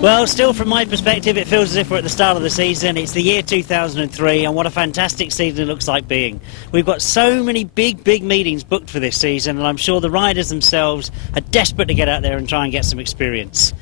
Well, still from my perspective, it feels as if we're at the start of the season. It's the year 2003, and what a fantastic season it looks like being. We've got so many big meetings booked for this season, and I'm sure the riders themselves are desperate to get out there and try and get some experience.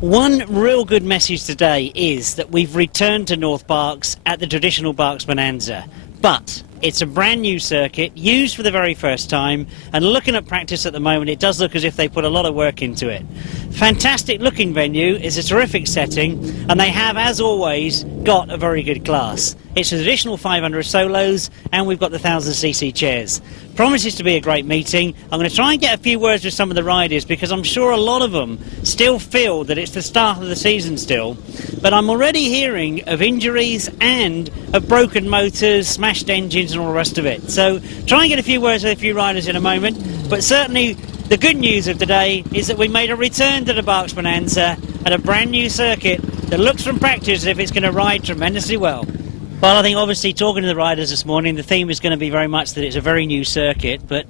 One real good message today is that we've returned to North Berks at the traditional Berks Bonanza, but it's a brand new circuit, used for the very first time, and looking at practice at the moment, it does look as if they put a lot of work into it. Fantastic looking venue, it's a terrific setting, and they have, as always, got a very good class. It's a traditional 500 solos, and we've got the 1000cc chairs. Promises to be a great meeting. I'm going to try and get a few words with some of the riders, because I'm sure a lot of them still feel that it's the start of the season still. But I'm already hearing of injuries and of broken motors, smashed engines and all the rest of it. So try and get a few words with a few riders in a moment. But certainly the good news of today is that we made a return to the Berks Bonanza at a brand new circuit that looks from practice as if it's going to ride tremendously well. Well, I think obviously talking to the riders this morning, the theme is going to be very much that it's a very new circuit. But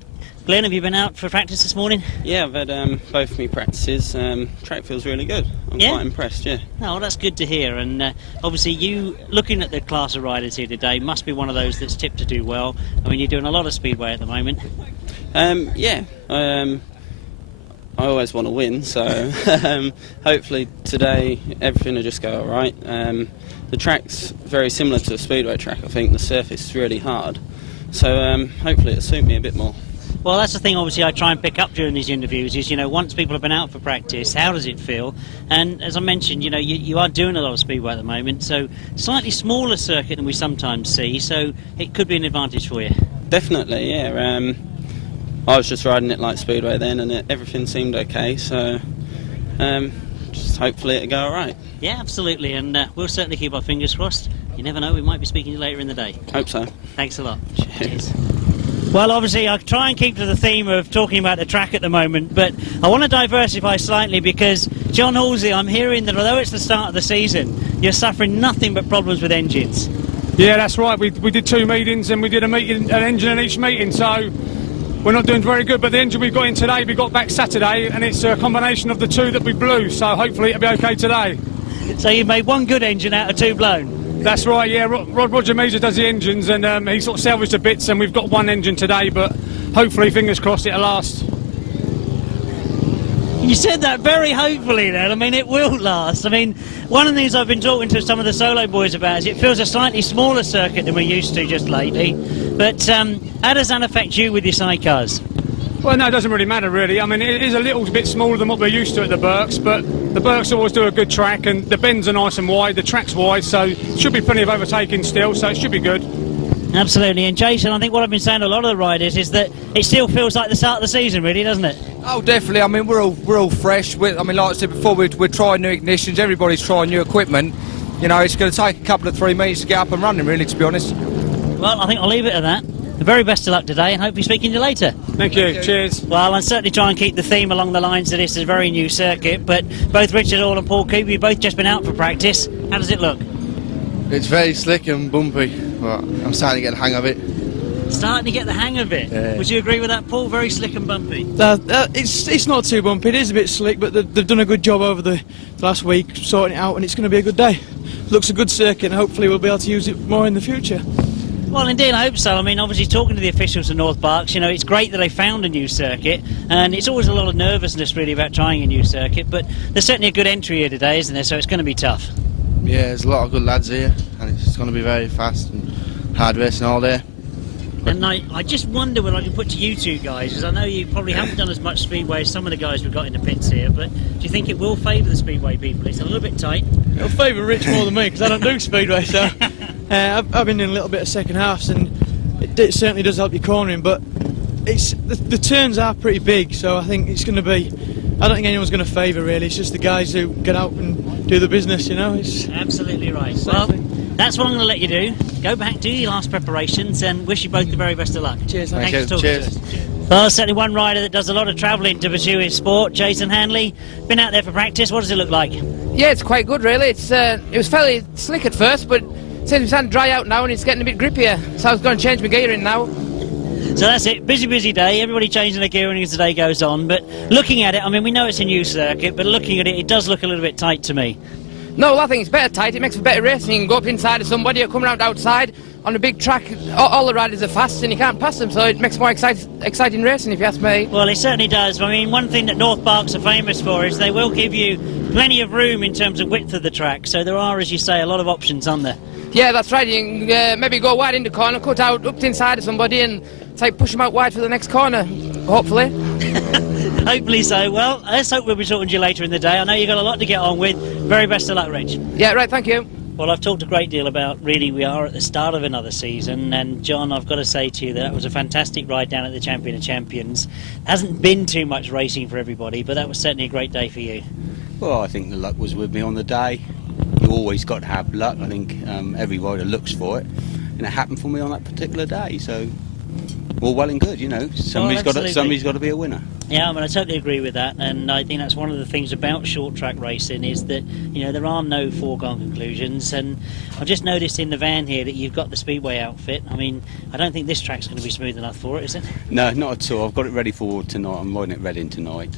Glen, have you been out for practice this morning? Yeah, I've had both of my practices. Track feels really good. I'm quite impressed, yeah. Oh, well, that's good to hear. And obviously you, looking at the class of riders here today, must be one of those that's tipped to do well. I mean, you're doing a lot of speedway at the moment. Yeah. I always want to win, so hopefully today everything will just go all right. The track's very similar to a speedway track. I think the surface is really hard, so hopefully it'll suit me a bit more. Well, that's the thing, obviously, I try and pick up during these interviews is, you know, once people have been out for practice, how does it feel? And as I mentioned, you know, you are doing a lot of speedway at the moment, so slightly smaller circuit than we sometimes see, so it could be an advantage for you. Definitely, yeah. I was just riding it like speedway then, and everything seemed okay, so just hopefully it'll go all right. Yeah, absolutely, and we'll certainly keep our fingers crossed. You never know, we might be speaking to you later in the day. Hope so. Thanks a lot. Cheers. Well, obviously, I try and keep to the theme of talking about the track at the moment, but I want to diversify slightly because, John Halsey, I'm hearing that although it's the start of the season, you're suffering nothing but problems with engines. Yeah, that's right. We did 2 meetings and we did an engine in each meeting, so we're not doing very good. But the engine we got in today, we got back Saturday, and it's a combination of the 2 that we blew, so hopefully it'll be okay today. So you made 1 good engine out of 2 blown? That's right, yeah. Roger Measer does the engines, and he sort of salvaged the bits, and we've got 1 engine today, but hopefully, fingers crossed, it'll last. You said that very hopefully then. I mean, it will last. I mean, one of the things I've been talking to some of the solo boys about is it feels a slightly smaller circuit than we're used to just lately. But how does that affect you with your sidecars? Well, no, it doesn't really matter, really. I mean, it is a little bit smaller than what we're used to at the Berks, but the Berks always do a good track, and the bends are nice and wide, the track's wide, so should be plenty of overtaking still, so it should be good. Absolutely, and Jason, I think what I've been saying to a lot of the riders is that it still feels like the start of the season, really, doesn't it? Oh, definitely. I mean, we're all fresh. I mean, like I said before, we're trying new ignitions. Everybody's trying new equipment. You know, it's going to take a couple of 3 metres to get up and running, really, to be honest. Well, I think I'll leave it at that. The very best of luck today, and hopefully speaking to you later. Thank you. Cheers. Well, I'll certainly try and keep the theme along the lines of this is a very new circuit, but both Richard Hall and Paul Cooper, you've both just been out for practice. How does it look? It's very slick and bumpy, but I'm starting to get the hang of it. Starting to get the hang of it. Yeah. Would you agree with that, Paul? Very slick and bumpy. It's not too bumpy. It is a bit slick, but they've done a good job over the last week sorting it out, and it's going to be a good day. Looks a good circuit, and hopefully we'll be able to use it more in the future. Well, indeed, I hope so. I mean, obviously, talking to the officials of North Berks, you know, it's great that they found a new circuit, and it's always a lot of nervousness, really, about trying a new circuit, but there's certainly a good entry here today, isn't there? So it's going to be tough. Yeah, there's a lot of good lads here, and it's going to be very fast and hard racing all day. And I just wonder whether I can put to you two guys, because I know you probably haven't done as much speedway as some of the guys we've got in the pits here, but do you think it will favour the speedway people? It's a little bit tight. It'll favour Rich more than me, because I don't do speedway, so I've been doing a little bit of second halves, and it certainly does help your cornering, but the turns are pretty big, so I think it's going to be... I don't think anyone's going to favour, really. It's just the guys who get out and do the business, you know. It's absolutely right. Well, that's what I'm going to let you do. Go back, do your last preparations, and wish you both the very best of luck. Cheers. Thanks for talking Cheers. to us. Well, certainly one rider that does a lot of travelling to pursue his sport, Jason Handley. Been out there for practice. What does it look like? Yeah, it's quite good, really. It was fairly slick at first, but it seems it's starting to dry out now, and it's getting a bit grippier. So I was going to change my gearing now. So that's it, busy day, everybody changing their gearing as the day goes on, but looking at it, I mean, we know it's a new circuit, but looking at it, it does look a little bit tight to me. No, well, I think it's better tight, it makes for better racing. You can go up inside of somebody or come around outside. On a big track, all the riders are fast and you can't pass them, so it makes more exciting racing, if you ask me. Well, it certainly does. I mean, one thing that North Berks are famous for is they will give you plenty of room in terms of width of the track, so there are, as you say, a lot of options on there. Yeah, that's right. You can maybe go wide in the corner, cut out up to inside of somebody and push them out wide for the next corner, hopefully. Hopefully so. Well, let's hope we'll be talking to you later in the day. I know you've got a lot to get on with. Very best of luck, Rich. Yeah, right, thank you. Well, I've talked a great deal about really we are at the start of another season, and John, I've got to say to you that was a fantastic ride down at the Champion of Champions. Hasn't been too much racing for everybody, but that was certainly a great day for you. Well, I think the luck was with me on the day. You always got to have luck. I think every rider looks for it, and it happened for me on that particular day. So, all well and good, you know. Somebody's got to be a winner. Yeah, I mean, I totally agree with that, and I think that's one of the things about short track racing is that, you know, there are no foregone conclusions, and I've just noticed in the van here that you've got the speedway outfit. I mean, I don't think this track's going to be smooth enough for it, is it? No, not at all. I've got it ready for tonight. I'm riding it Reading tonight.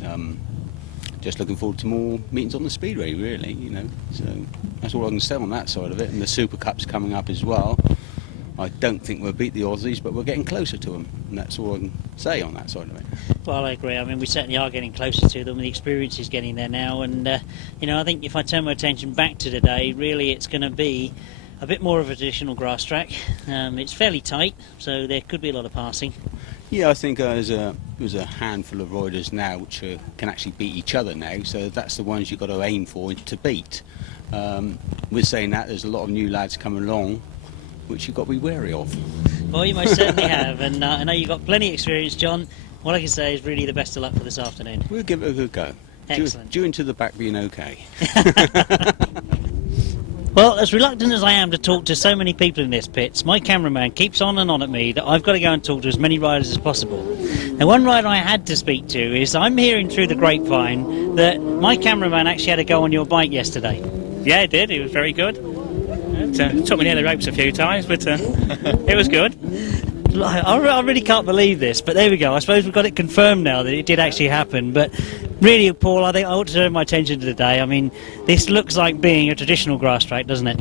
Just looking forward to more meetings on the speedway, really, you know. So that's all I can say on that side of it, and the Super Cup's coming up as well. I don't think we'll beat the Aussies, but we're getting closer to them, and that's all I can say on that side of it. Well, I agree. I mean, we certainly are getting closer to them. The experience is getting there now, and you know, I think if I turn my attention back to today, really, it's going to be a bit more of a traditional grass track. It's fairly tight, so there could be a lot of passing. Yeah, I think there's a handful of riders now which can actually beat each other now, so that's the ones you've got to aim for to beat. We're saying that there's a lot of new lads coming along, which you've got to be wary of. Well, you most certainly have, and I know you've got plenty of experience, John. What I can say is really the best of luck for this afternoon. We'll give it a good go. Excellent. Due into the back being okay. Well, as reluctant as I am to talk to so many people in this pits, my cameraman keeps on and on at me that I've got to go and talk to as many riders as possible. And one rider I had to speak to is I'm hearing through the grapevine that my cameraman actually had to go on your bike yesterday. Yeah, it did. It was very good. It took me near the ropes a few times, but it was good. I really can't believe this, but there we go. I suppose we've got it confirmed now that it did actually happen. But really, Paul, I think I ought to turn my attention to today. I mean, this looks like being a traditional grass track, doesn't it?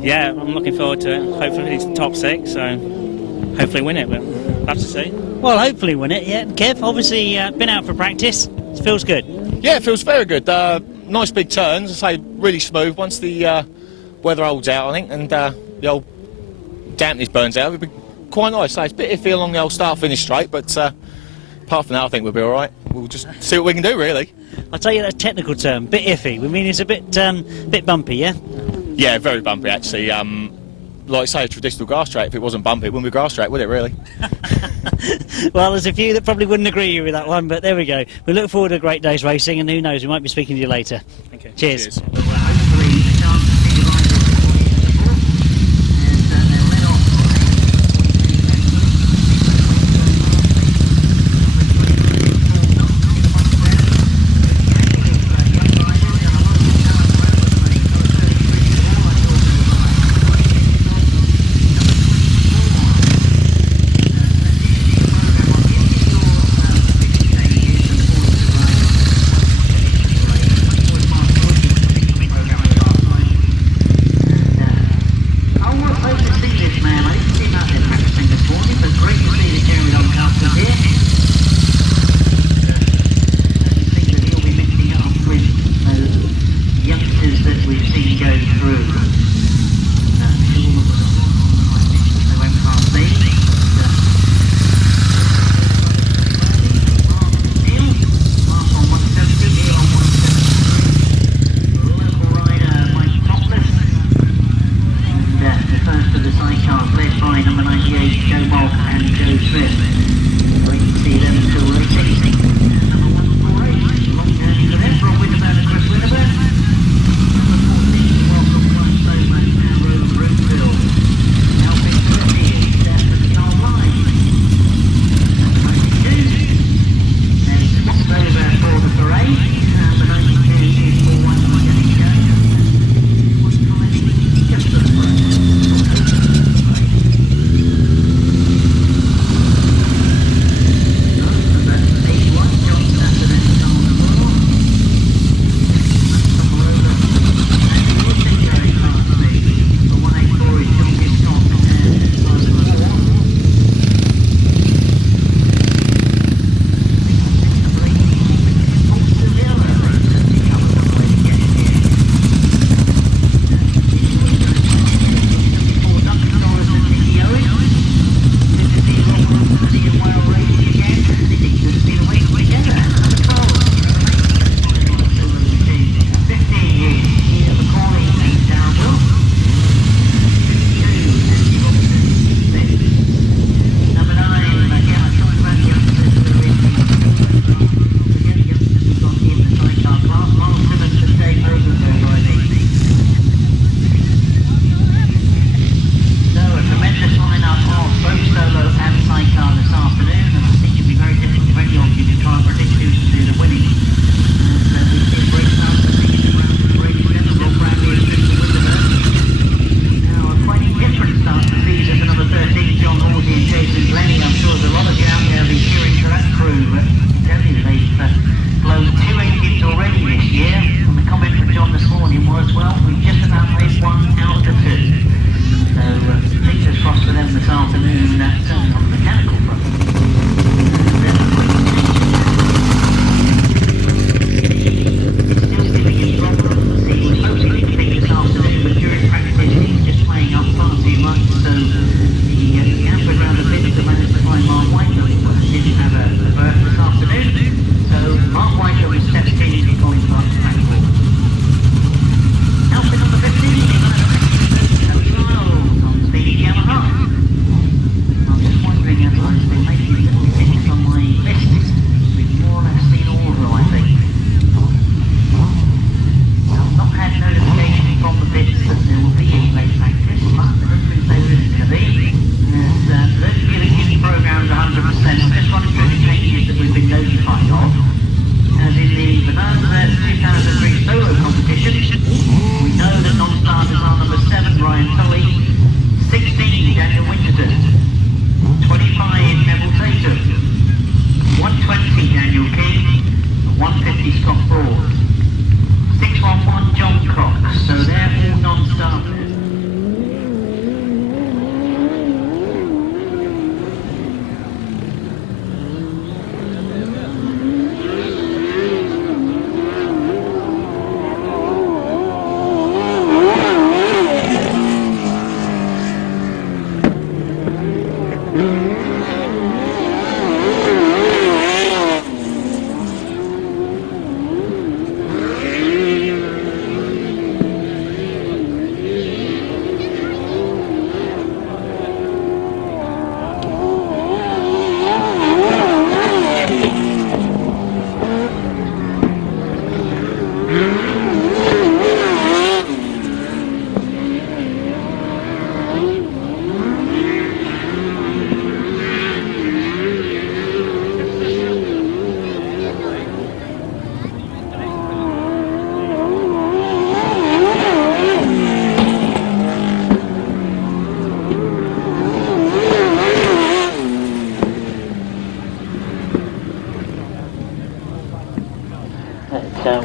Yeah, I'm looking forward to it. Hopefully it's top six, so hopefully win it, but we'll have to see. Well, hopefully win it, yeah. Kev, obviously been out for practice. It feels good. Yeah, it feels very good. Nice big turns, I say really smooth. Once the weather holds out, I think, and the old dampness burns out, it'll be quite nice. So it's a bit iffy along the old start-finish straight, but apart from that, I think we'll be all right. We'll just see what we can do, really. I'll tell you that technical term, bit iffy. We mean it's a bit bumpy, yeah? Yeah, very bumpy, actually. Like, say, a traditional grass track, if it wasn't bumpy, it wouldn't be a grass track, would it, really? Well, there's a few that probably wouldn't agree with that one, but there we go. We look forward to a great day's racing, and who knows, we might be speaking to you later. Okay. Cheers.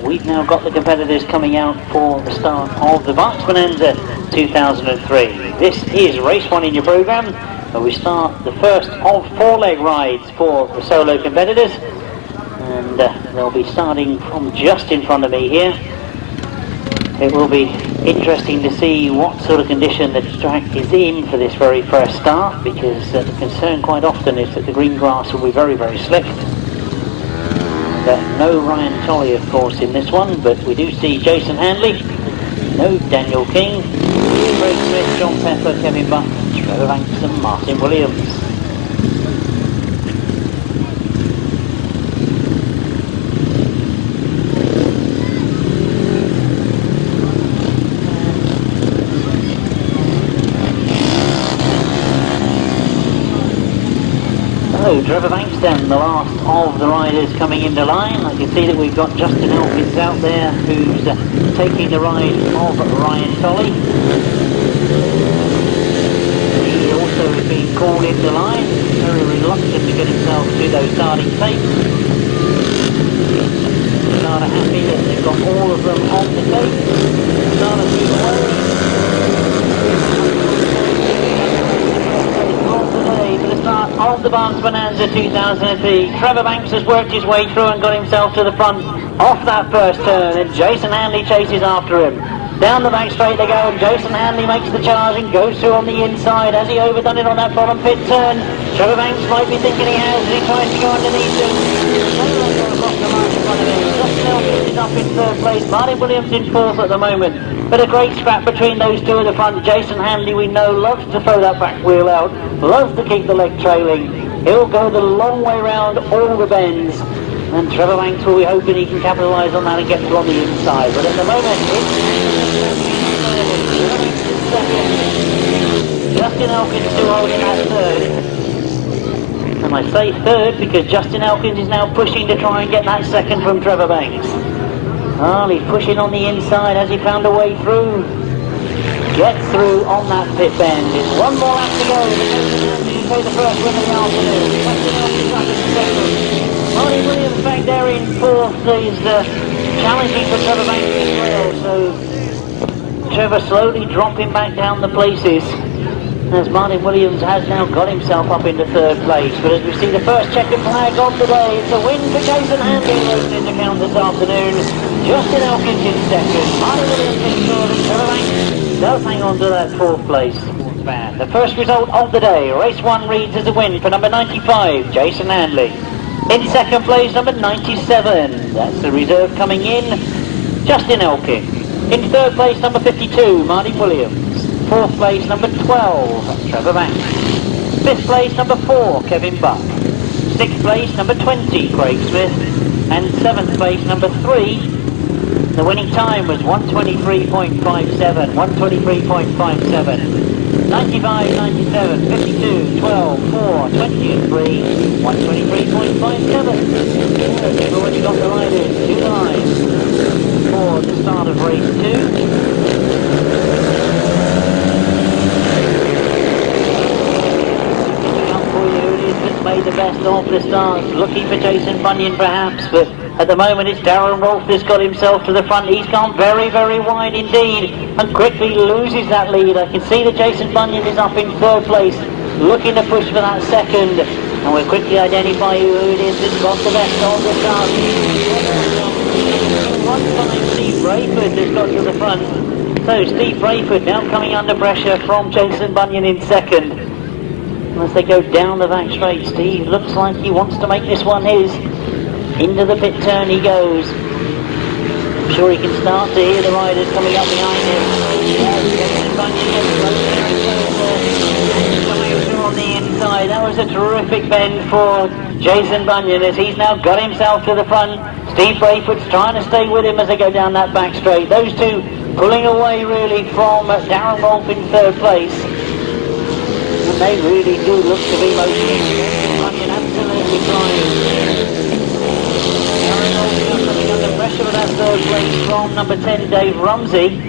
We've now got the competitors coming out for the start of the Berks Bonanza 2003. This is race 1 in your programme, where we start the first of 4-leg rides for the solo competitors, and they'll be starting from just in front of me here. It will be interesting to see what sort of condition the track is in for this very first start, because the concern quite often is that the green grass will be very, very slick. No Ryan Tolley, of course, in this one, but we do see Jason Handley, no Daniel King, Craig Smith, John Pepper, Kevin Buck, Trevor Banks and Martin Williams. Trevor Banks then, the last of the riders coming into line. I can see that we've got Justin Elkins out there, who's taking the ride of Ryan Tolley. He also has been called into line, very reluctant to get himself to those starting tapes. Starter happy that they've got all of them on the tape. Starter through the way. Start of the Berks Bonanza 2003. Trevor Banks has worked his way through and got himself to the front off that first turn, and Jason Handley chases after him. Down the back straight they go, and Jason Handley makes the charge and goes through on the inside. Has he overdone it on that bottom pit turn? Trevor Banks might be thinking he has, and he tries to go underneath him. Justin Elkins is up in third place. Martin Williams in fourth at the moment. But a great scrap between those two at the front. Jason Handley, we know, loves to throw that back wheel out, loves to keep the leg trailing. He'll go the long way round all the bends. And Trevor Banks will be hoping he can capitalise on that and get through on the inside. But at the moment, it's Justin Elkins still holding that third. And I say third because Justin Elkins is now pushing to try and get that second from Trevor Banks. Oh, he's pushing on the inside. Has he found a way through? Gets through on that pit bend. It's one more lap to go. The first win of the afternoon. Justin Elkins up in second. Martin Williams back there in fourth. He's challenging for Trevor Banks as well. So Trevor slowly dropping back down the places, as Martin Williams has now got himself up into third place. But as we see the first checkered flag of the day, it's a win for Jason Handley racing into count this afternoon. Justin Elkins in second, Martin Williams in third, and Trevor Banks does hang on to that fourth place. The first result of the day, race 1 reads as a win for number 95, Jason Handley. In second place, number 97, that's the reserve coming in, Justin Elkins. In third place, number 52, Martin Williams. Fourth place, number 12, Trevor Banks. Fifth place, number 4, Kevin Buck. Sixth place, number 20, Craig Smith. And seventh place, number 3, the winning time was 1:23.57, 1:23.57. 95, 97, 52, 12, 4, 20 and 3, 1:23.57. We've already got the riders to the line for the start of race 2. Made the best of the starts, looking for Jason Bunyan perhaps, but at the moment it's Darren Rolph that's got himself to the front. He's gone very, very wide indeed and quickly loses that lead. I can see that Jason Bunyan is up in third place, looking to push for that second, and we'll quickly identify who it is that's got the best of the starts. One time Steve Braidford has got to the front, so Steve Braidford now coming under pressure from Jason Bunyan in second. As they go down the back straight, Steve looks like he wants to make this one his. Into the pit turn he goes. I'm sure he can start to hear the riders coming up behind him. Coming through on the inside. That was a terrific bend for Jason Bunyan, as he's now got himself to the front. Steve Braidford's trying to stay with him as they go down that back straight. Those two pulling away really from Darren Rolph in third place. And they really do look to be motioning. Bunyan absolutely flying. Darren Rolph coming under pressure with that third place from number 10, Dave Rumsey.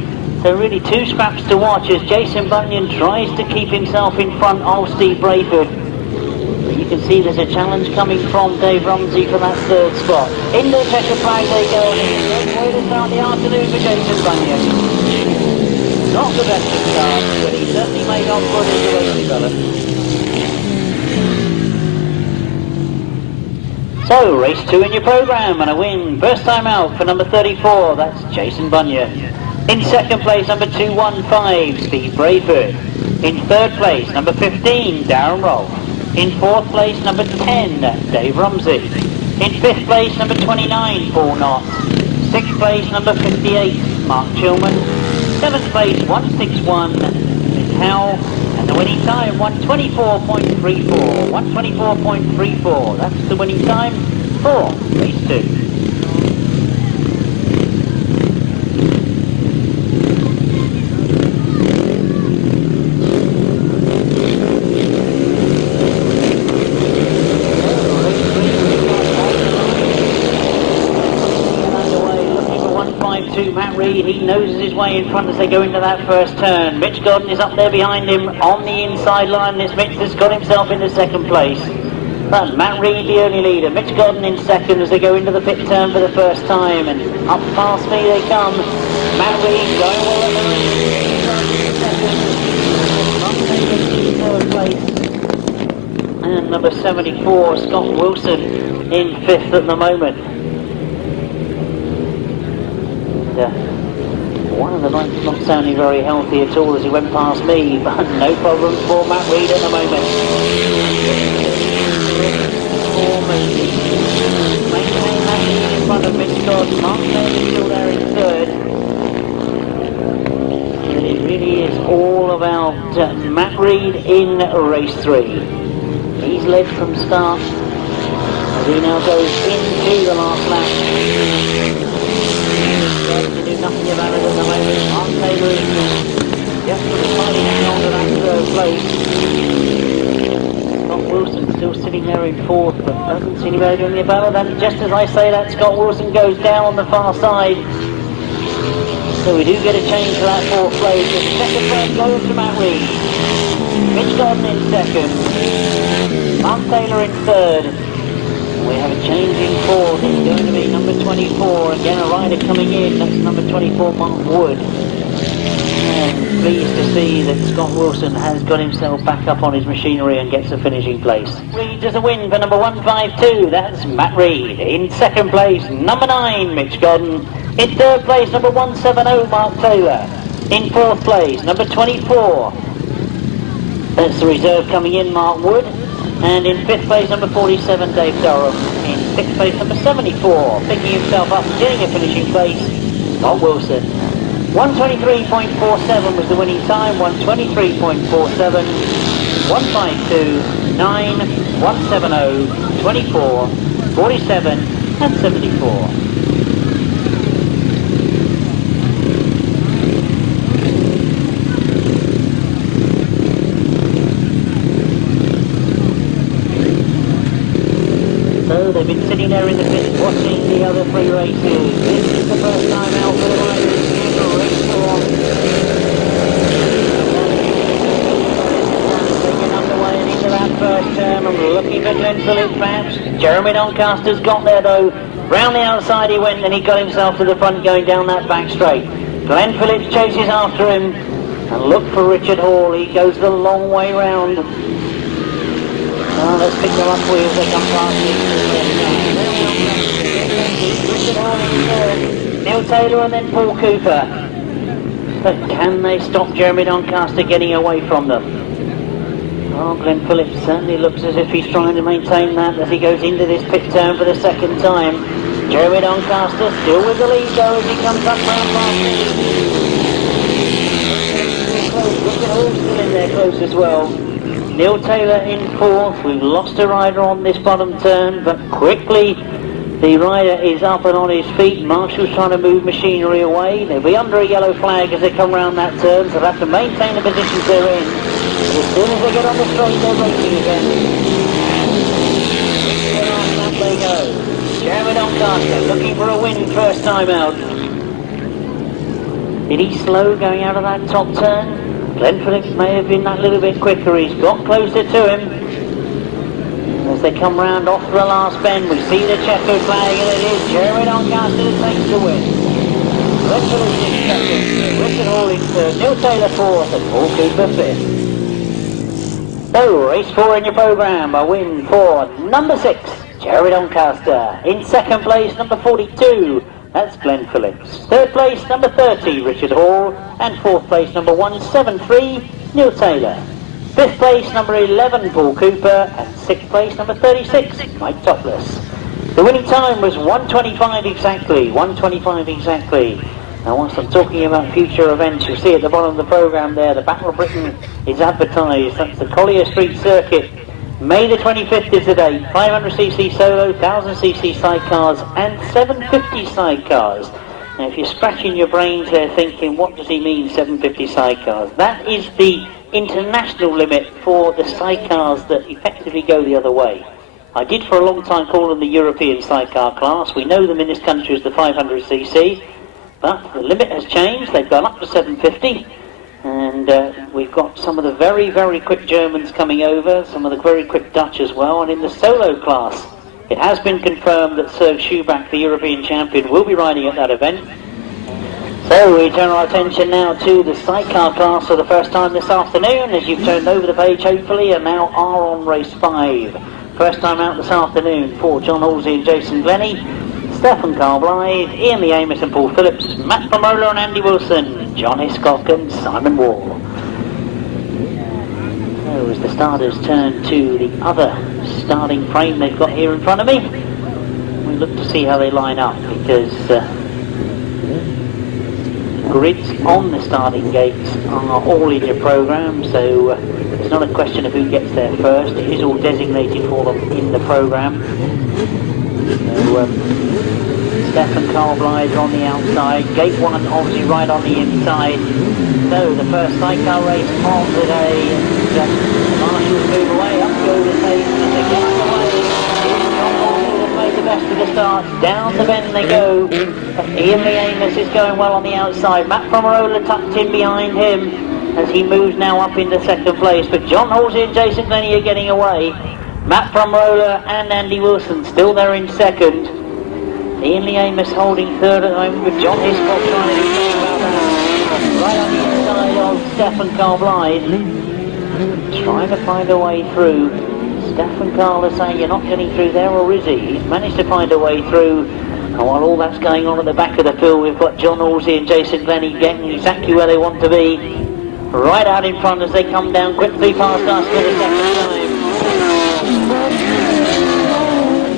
So really two scraps to watch as Jason Bunyan tries to keep himself in front of Steve Braidford. You can see there's a challenge coming from Dave Rumsey for that third spot. In the checkered flag they go. Way to start the afternoon for Jason Bunyan. Not the best of start, but he certainly made on foot as the race developed. So, race 2 in your programme and a win. First time out for number 34, that's Jason Bunyan. In second place, number 215, Steve Braidford. In third place, number 15, Darren Rolph. In fourth place, number 10, Dave Rumsey. In fifth place, number 29, Paul Knott. Sixth place, number 58, Mark Chilman. Seventh place, 161, Miss Howell. And the winning time, 124.34. 124.34. That's the winning time for race 2. Matt Reed, he noses his way in front as they go into that first turn. Mitch Godden is up there behind him on the inside line. This Mitch has got himself into second place. But Matt Reed, the early leader. Mitch Godden in second as they go into the pit turn for the first time. And up past me they come. Matt Reed going well at the third place. And number 74, Scott Wilson, in fifth at the moment. One of the bikes not sounding very healthy at all as he went past me, but no problems for Matt Reed at the moment. Maintain that lead in front of Mitch Godden. Mark Taylor still there in third. And it really is all about Matt Reed in race 3. He's led from start as he now goes into the last lap. Nothing about it at the moment. Mark Taylor is just slightly hanging on to that third place. Scott Wilson still sitting there in fourth, but doesn't see anybody doing any better. Then just as I say that, Scott Wilson goes down on the far side. So we do get a change to that fourth place. The second place goes to Matt Reed. Mitch Godden in second. Mark Taylor in third. We have a change in fourth. It's going to be number 24. Again, a rider coming in. That's number 24, Mark Wood. And pleased to see that Scott Wilson has got himself back up on his machinery and gets a finishing place. Reed does a win for number 152. That's Matt Reed. In second place, number 9, Mitch Godden. In third place, number 170, Mark Taylor. In fourth place, number 24. That's the reserve coming in, Mark Wood. And in fifth place, number 47, Dave Durham. In sixth place, number 74, picking himself up and getting a finishing place, Scott Wilson. 123.47 was the winning time, 123.47, 152, 9, 170, 24, 47 and 74. They've been sitting there in the pit watching the other 3 races. This is the first time out for the riders in the race 4. Taking underway and into that first turn. I'm looking for Glen Phillips perhaps. Jeremy Doncaster's got there though. Round the outside he went and he got himself to the front going down that back straight. Glen Phillips chases after him. And look for Richard Hall. He goes the long way round. Oh, let's pick them up for you as they come past me. Neil Taylor and then Paul Cooper. But can they stop Jeremy Doncaster getting away from them? Oh, Glen Phillips certainly looks as if he's trying to maintain that as he goes into this pit turn for the second time. Jeremy Doncaster still with the lead though as he comes up round past me. Richard Hall still in there close as well. Neil Taylor in fourth. We've lost a rider on this bottom turn, but quickly The rider is up and on his feet. Marshall's trying to move machinery away. They'll be under a yellow flag as they come round that turn, so they'll have to maintain the positions they're in. But as soon as they get on the straight, they're racing again. Up they go. Jeremy Doncaster looking for a win first time out. Did he slow going out of that top turn? Glen Phillips may have been that little bit quicker. He's got closer to him. As they come round off the last bend, we see the checkered flag, and it is Jeremy Doncaster that takes the win. Glen Phillips in second, Richard Hall in third, Neil Taylor fourth, and Paul Cooper fifth. So, race 4 in your programme, a win for number 6, Jeremy Doncaster. In second place, number 42, that's Glen Phillips. Third place, number 30, Richard Hall. And fourth place, number 173, Neil Taylor. Fifth place, number 11, Paul Cooper. And sixth place, number 36, Mike Toplis. The winning time was 1:25 exactly, 1:25 exactly. Now, whilst I'm talking about future events, you'll see at the bottom of the programme there, the Battle of Britain is advertised. That's the Collier Street Circuit. May the 25th is the date. 500cc solo, 1000cc sidecars and 750 sidecars. Now, if you're scratching your brains there thinking, what does he mean 750 sidecars? That is the international limit for the sidecars that effectively go the other way. I did for a long time call them the European sidecar class. We know them in this country as the 500cc, but the limit has changed. They've gone up to 750. And we've got some of the very, very quick Germans coming over, some of the very quick Dutch as well. And in the solo class, it has been confirmed that Serge Schubach, the European champion, will be riding at that event. So we turn our attention now to the sidecar class for the first time this afternoon, as you've turned over the page hopefully, and now are on race 5. First time out this afternoon for John Halsey and Jason Glennie, Stefan Carl Blythe, Ian Lee Amos and Paul Phillips, Matt Pomola and Andy Wilson, John Hiscock and Simon Wall. So as the starters turn to the other starting frame they've got here in front of me, we look to see how they line up, because grids on the starting gates are all in your programme, so it's not a question of who gets there first. It is all designated for them in the programme. So Stefan Carl Blythe on the outside, gate 1 obviously right on the inside. So the first sidecar race on today, and the marshals move away, up go the pace as they get away. John Halsey has made the best of the start, down the bend they go. Ian Lee Amos is going well on the outside, Matt Pomerola tucked in behind him as he moves now up into second place, but John Halsey and Jason Glennie are getting away. Matt Pomerola and Andy Wilson still there in second. Ian Lee Amos holding third at the moment, with John Hiscock trying to do something about that. Right on the inside of Stefan Carl Blythe, trying to find a way through. Stefan Carl is saying, you're not getting through there, or is he? He's managed to find a way through. And while all that's going on at the back of the field, we've got John Halsey and Jason Glennie getting exactly where they want to be. Right out in front as they come down quickly past us for the second time.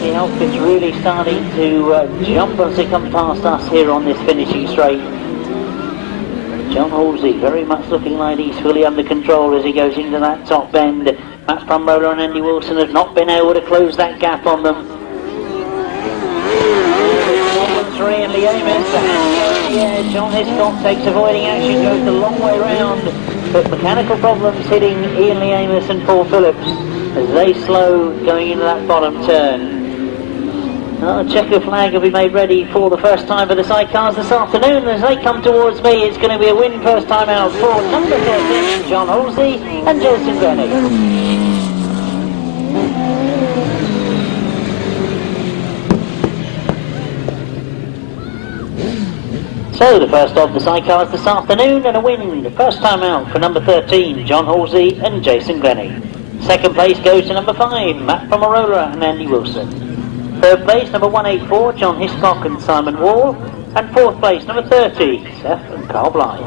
The outfit's really starting to jump as they come past us here on this finishing straight. John Halsey very much looking like he's fully under control as he goes into that top bend. Matt Pomerola and Andy Wilson have not been able to close that gap on them. 3 and Lee Amos, yeah, John Hiscock takes avoiding action, goes the long way round, but mechanical problems hitting Ian Lee Amos and Paul Phillips as they slow going into that bottom turn. A checker flag will be made ready for the first time for the sidecars this afternoon. As they come towards me, it's going to be a win first time out for number 13, John Halsey and Jason Glennie. So the first of the sidecars this afternoon, and a win first time out for number 13, John Halsey and Jason Glennie. Second place goes to number 5, Matt Pomerola and Andy Wilson. Third place, number 184, John Hiscock and Simon Wall. And fourth place, number 30, Stefan Carl Blythe.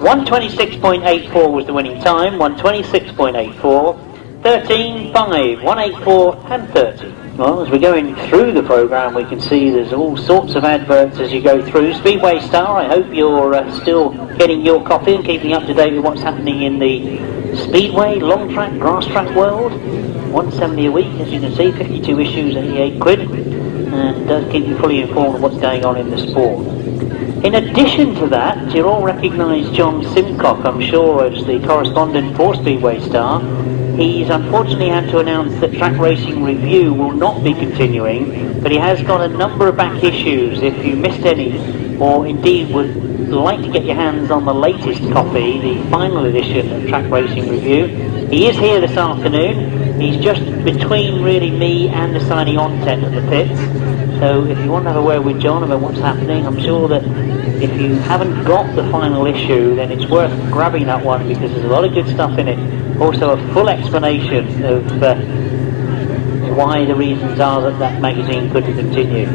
126.84 was the winning time, 126.84, 13, 5, 184 and 30. Well, as we're going through the programme, we can see there's all sorts of adverts as you go through. Speedway Star, I hope you're still getting your copy and keeping up to date with what's happening in the Speedway, long track, grass track world. $170 a week, as you can see, 52 issues, 88 quid. and does keep you fully informed of what's going on in the sport. In addition to that, you'll all recognise John Simcock, I'm sure, as the correspondent for Speedway Star. He's unfortunately had to announce that Track Racing Review will not be continuing, but he has got a number of back issues. If you missed any, or indeed would like to get your hands on the latest copy, the final edition of Track Racing Review, he is here this afternoon. He's just between really me and the signing on tent at the pits. So if you want to have a word with John about what's happening, I'm sure that if you haven't got the final issue, then it's worth grabbing that one, because there's a lot of good stuff in it. Also a full explanation of why the reasons are that that magazine couldn't continue.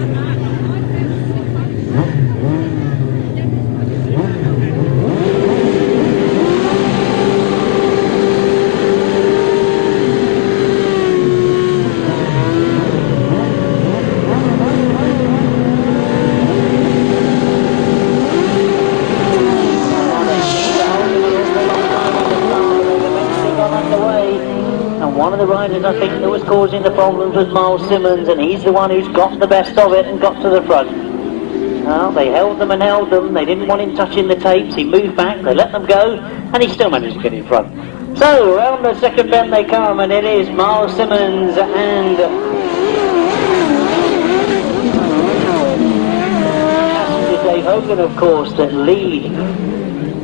I think that was causing the problems with Miles Simmons, and he's the one who's got the best of it and got to the front. Well, they held them and held them. They didn't want him touching the tapes. He moved back, they let them go, and he still managed to get in front. So, round the second bend they come, and it is Miles Simmons and Dave Hogan, of course, that lead.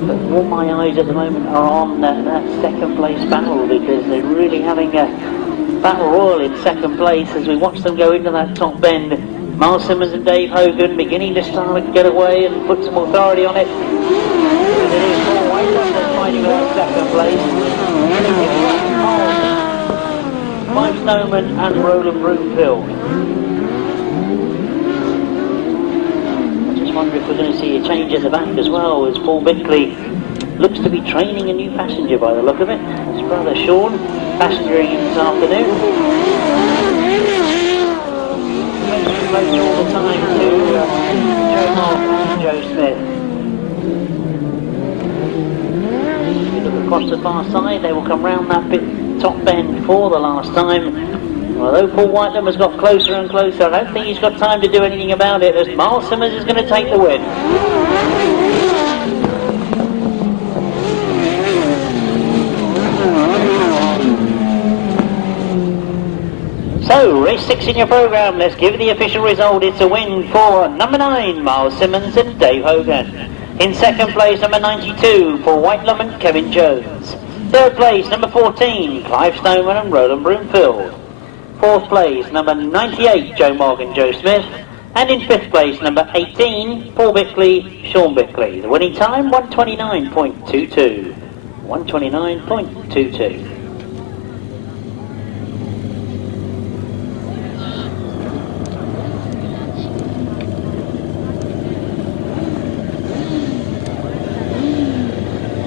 But all my eyes at the moment are on that second place battle, because they're really having a battle royal in second place as we watch them go into that top bend. Miles Simmons and Dave Hogan beginning to start to get away and put some authority on it. And it is Paul Whiteland fighting for that second place. Mike Snowman and Roland Broomfield. I just wonder if we're going to see a change at the back as well, as Paul Bickley looks to be training a new passenger by the look of it. His brother Sean, passengering in this afternoon. Closer all the time to Joe Mark and Joe Smith. If you look across the far side, they will come round that top bend for the last time. Although Paul Whiteland has got closer and closer, I don't think he's got time to do anything about it, as Miles Simmons is going to take the win. So, race 6 in your programme, let's give the official result. It's a win for number 9, Miles Simmons and Dave Hogan. In second place, number 92, Paul Whitelam and Kevin Jones. Third place, number 14, Clive Snowman and Roland Broomfield. Fourth place, number 98, Joe Morgan, Joe Smith. And in fifth place, number 18, Paul Bickley, Sean Bickley. The winning time, 129.22. 129.22.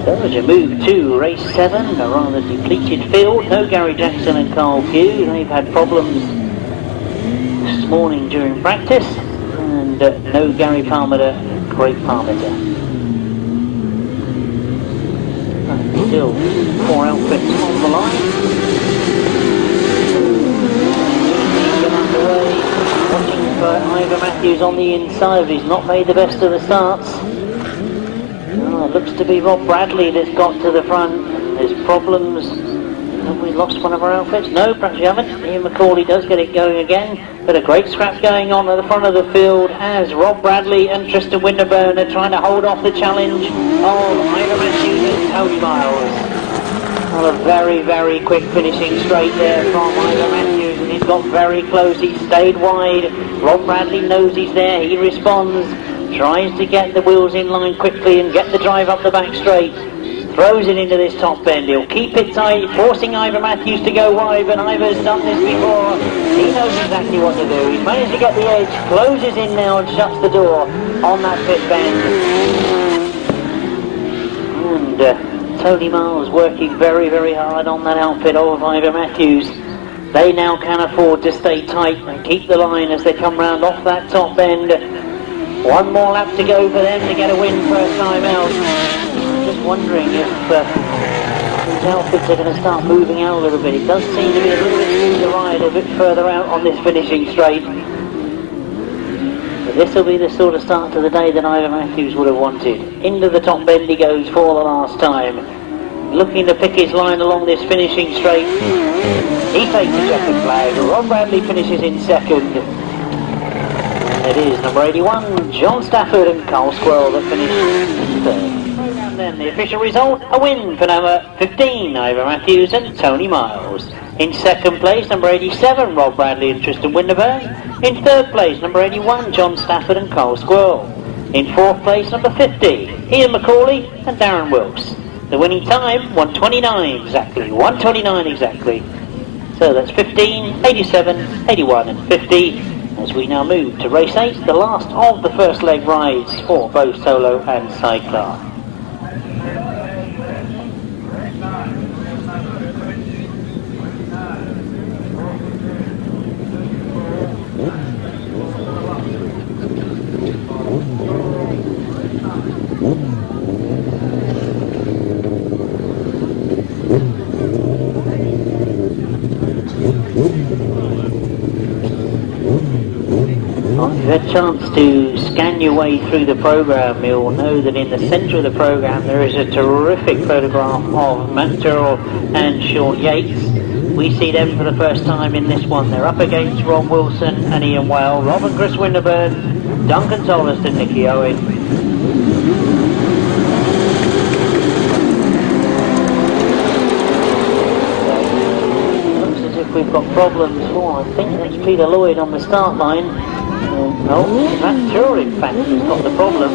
So as you move to race 7, a rather depleted field. No Gary Jackson and Carl Pugh. They've had problems this morning during practice. And no Gary Palmer, Craig Palmer. Still 4 outfits on the line. Get underway. Watching for Ivor Matthews on the inside. He's not made the best of the starts. It looks to be Rob Bradley that's got to the front. There's problems. Have we lost one of our outfits? No, perhaps we haven't. Ian McCauley does get it going again. But a great scrap going on at the front of the field as Rob Bradley and Tristan Winterburn are trying to hold off the challenge of Ivor Matthews and Tony Miles. Well, a very, very quick finishing straight there from Ivor Matthews, and he's got very close. He's stayed wide. Rob Bradley knows he's there. He responds. Tries to get the wheels in line quickly and get the drive up the back straight. Throws it into this top bend. He'll keep it tight, forcing Ivor Matthews to go wide, but Ivor's done this before. He knows exactly what to do. He's managed to get the edge, closes in now and shuts the door on that pit bend. And Tony Miles working very, very hard on that outfit of Ivor Matthews. They now can afford to stay tight and keep the line as they come round off that top bend. One more lap to go for them to get a win first time out. Just wondering if these outfits are going to start moving out a little bit. It does seem to be a little bit smoother ride, a bit further out on this finishing straight. This will be the sort of start to the day that Ivor Matthews would have wanted. Into the top bend he goes for the last time. Looking to pick his line along this finishing straight. He takes the checkered flag. Rob Bradley finishes in second. It is number 81, John Stafford and Carl Squirrel that finish third. And then the official result, a win for number 15, Ivor Matthews and Tony Miles. In second place, number 87, Rob Bradley and Tristan Winterburn. In third place, number 81, John Stafford and Carl Squirrel. In fourth place, number 50, Ian McCauley and Darren Wilkes. The winning time, 1:29 exactly, 1:29 exactly. So that's 15, 87, 81 and 50. As we now move to race 8, the last of the first leg rides for both solo and sidecar. If you've had a chance to scan your way through the programme, you'll know that in the centre of the programme there is a terrific photograph of Matt Tyrrell and Sean Yates. We see them for the first time in this one. They're up against Ron Wilson and Ian Well, Rob and Chris Winterburn, Duncan Toplis and Nicky Owen. Looks as if we've got problems. I think that's Peter Lloyd on the start line. No, Matt Tyrrell in fact has got the problem.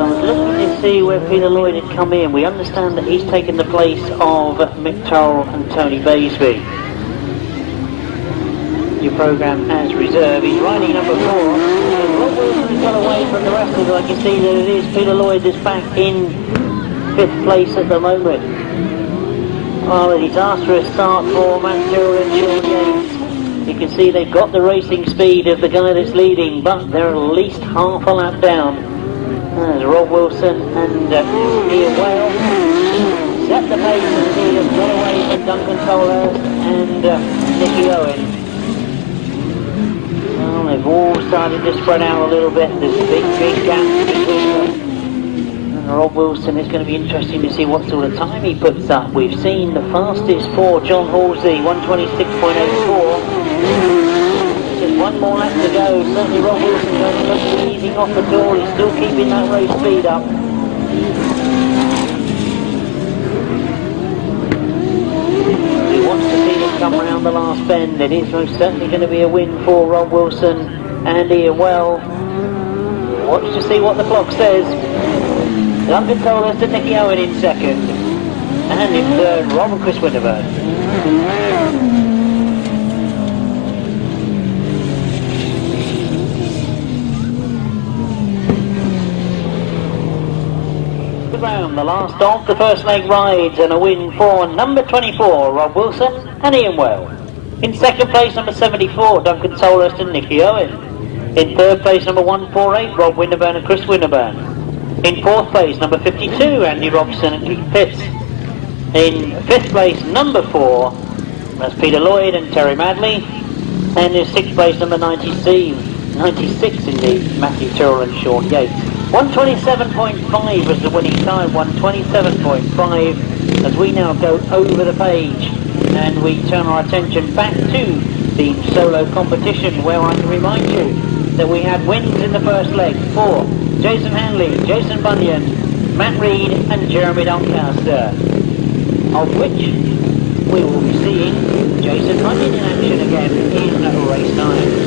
I was looking to see where Peter Lloyd had come in. We understand that he's taken the place of Mick Tyrrell and Tony Baisby. Your programme as reserve. He's riding number 4. Rob Wilson's got away from the rest of it. I can see that it is Peter Lloyd that's back in 5th place at the moment. Well, he's asked for a start for Matt Tyrrell and Sean Yates. You can see they've got the racing speed of the guy that's leading, but they're at least half a lap down. There's Rob Wilson and Ian Whale. Set the pace and see them get away from Duncan Tolhurst and Nicky Owen. Well, they've all started to spread out a little bit. There's a big gap between them. And Rob Wilson, is going to be interesting to see what sort of time he puts up. We've seen the fastest for John Halsey, 1:26.84. Just one more lap to go. Certainly Rob Wilson going to look easing off the door. He's still keeping that race speed up. He wants to see them come around the last bend. It is most certainly going to be a win for Rob Wilson and Ian Well. Watch to see what the clock says. Duncan Tolhurst and Nicky Owen in second. And in third, Rob and Chris Winterburn. The last of the first leg rides, and a win for number 24, Rob Wilson and Ian Well. In second place, number 74, Duncan Tolhurst and Nicky Owen. In third place, number 148, Rob Winterburn and Chris Winterburn. In fourth place, number 52, Andy Robson and Keith Pitts. In fifth place, number 4, that's Peter Lloyd and Terry Madley. And in sixth place, number 96 indeed, Matthew Tyrrell and Sean Yates. 1:27.5 was the winning time, 1:27.5, as we now go over the page and we turn our attention back to the solo competition, where I can remind you that we had wins in the first leg for Jason Handley, Jason Bunyan, Matt Reed and Jeremy Doncaster, of which we will be seeing Jason Bunyan in action again in race 9.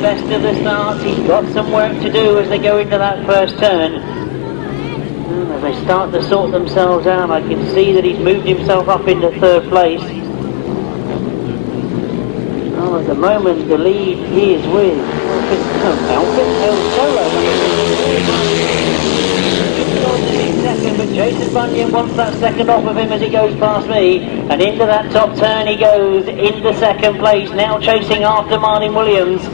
Best of the starts. He's got some work to do as they go into that first turn. And as they start to sort themselves out, I can see that he's moved himself up into third place. Oh, at the moment the lead is with second, but Jason Bunyan wants that second off of him as he goes past me, and into that top turn he goes into second place, now chasing after Martin Williams.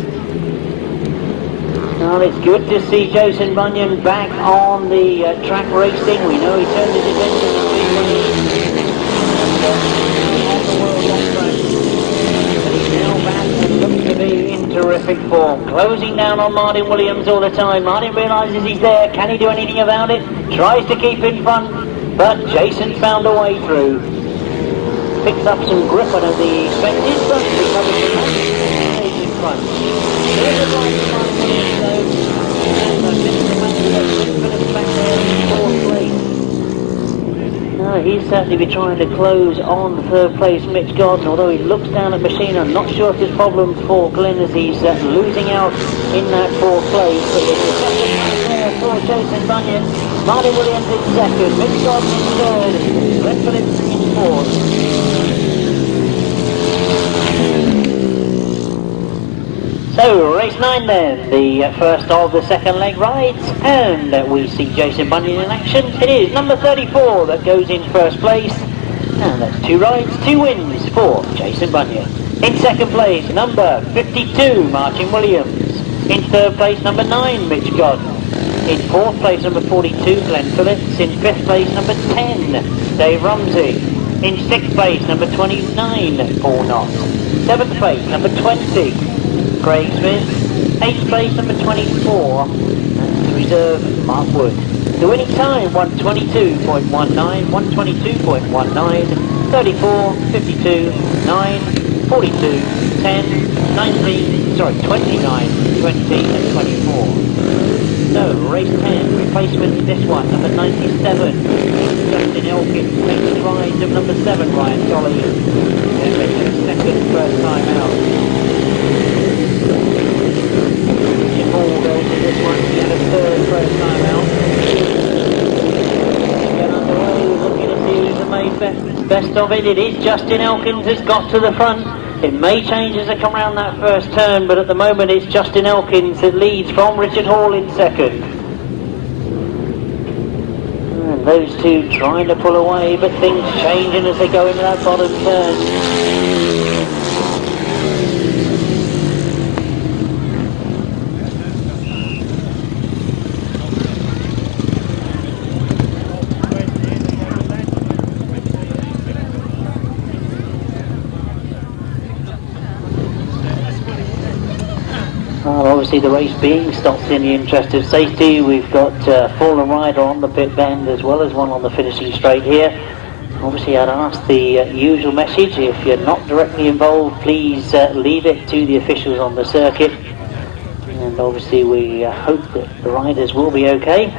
Well, it's good to see Jason Bunyan back on the track racing. We know he turned his attention to on the world long track. But he's now back and looks to be in terrific form. Closing down on Martin Williams all the time. Martin realises he's there. Can he do anything about it? Tries to keep in front, but Jason found a way through. Picks up some grip on the expected, but recovers the match. Stays in front. There's a right to Martin Williams though. And Mr. Matheson, Phillips back there in fourth place. No, he's certainly be trying to close on third place Mitch Godden, although he looks down at machine. I'm not sure if there's problems for Glen as he's losing out in that fourth place. But there's a second place there for Jason Bunyan. Martin Williams in second, Mitch Godden in third, Glen Phillips in fourth. So, race 9 then, the first of the second leg rides, and we see Jason Bunyan in action. It is number 34 that goes in first place, and that's 2 rides, 2 wins for Jason Bunyan. In second place, number 52, Martin Williams. In third place, number 9, Mitch Godden. In fourth place, number 42, Glen Phillips. In fifth place, number 10, Dave Rumsey. In sixth place, number 29, Paul Knott. Seventh place, number 20. Craig Smith, 8th place number 24, and reserve Mark Wood. The winning time 122.19, 122.19, 34, 52, 9, 42, 10, 19, 29, 20 and 24. So race 10, replacement this one, number 97, Justin Elkins, takes the ride of number 7, Ryan Solly. Second, first time out. Paul goes in this one, he had a third first time out. Get underway, looking to see who's the made best of it. It is Justin Elkins has got to the front. It may change as they come around that first turn, but at the moment it's Justin Elkins that leads from Richard Hall in second. And those two trying to pull away, but things changing as they go into that bottom turn. Obviously the race being stopped in the interest of safety. We've got fallen rider on the pit bend as well as one on the finishing straight here. Obviously I'd ask the usual message, if you're not directly involved, please leave it to the officials on the circuit. And obviously we hope that the riders will be okay.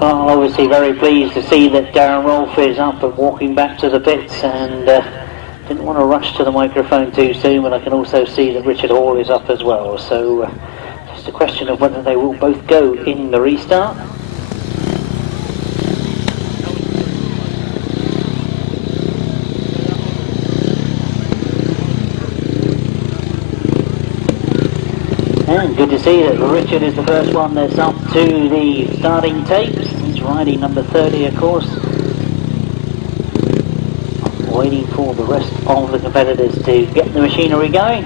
Obviously very pleased to see that Darren Rolph is up and walking back to the pits, and didn't want to rush to the microphone too soon, but I can also see that Richard Hall is up as well, so just a question of whether they will both go in the restart. And good to see that Richard is the first one that's up to the starting tapes. He's riding number 30, of course. Waiting for the rest of the competitors to get the machinery going.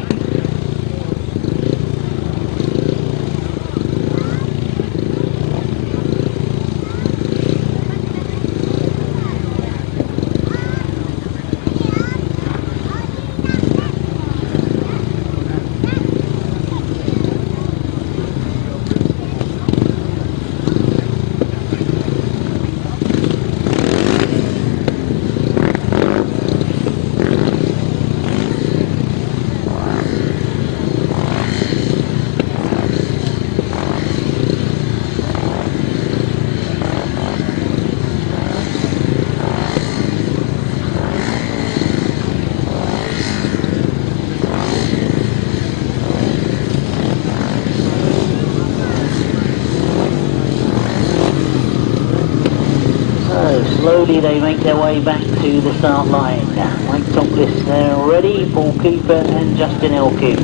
Slowly they make their way back to the start line. Mike Toplis there already, Paul Cooper and Justin Elkins.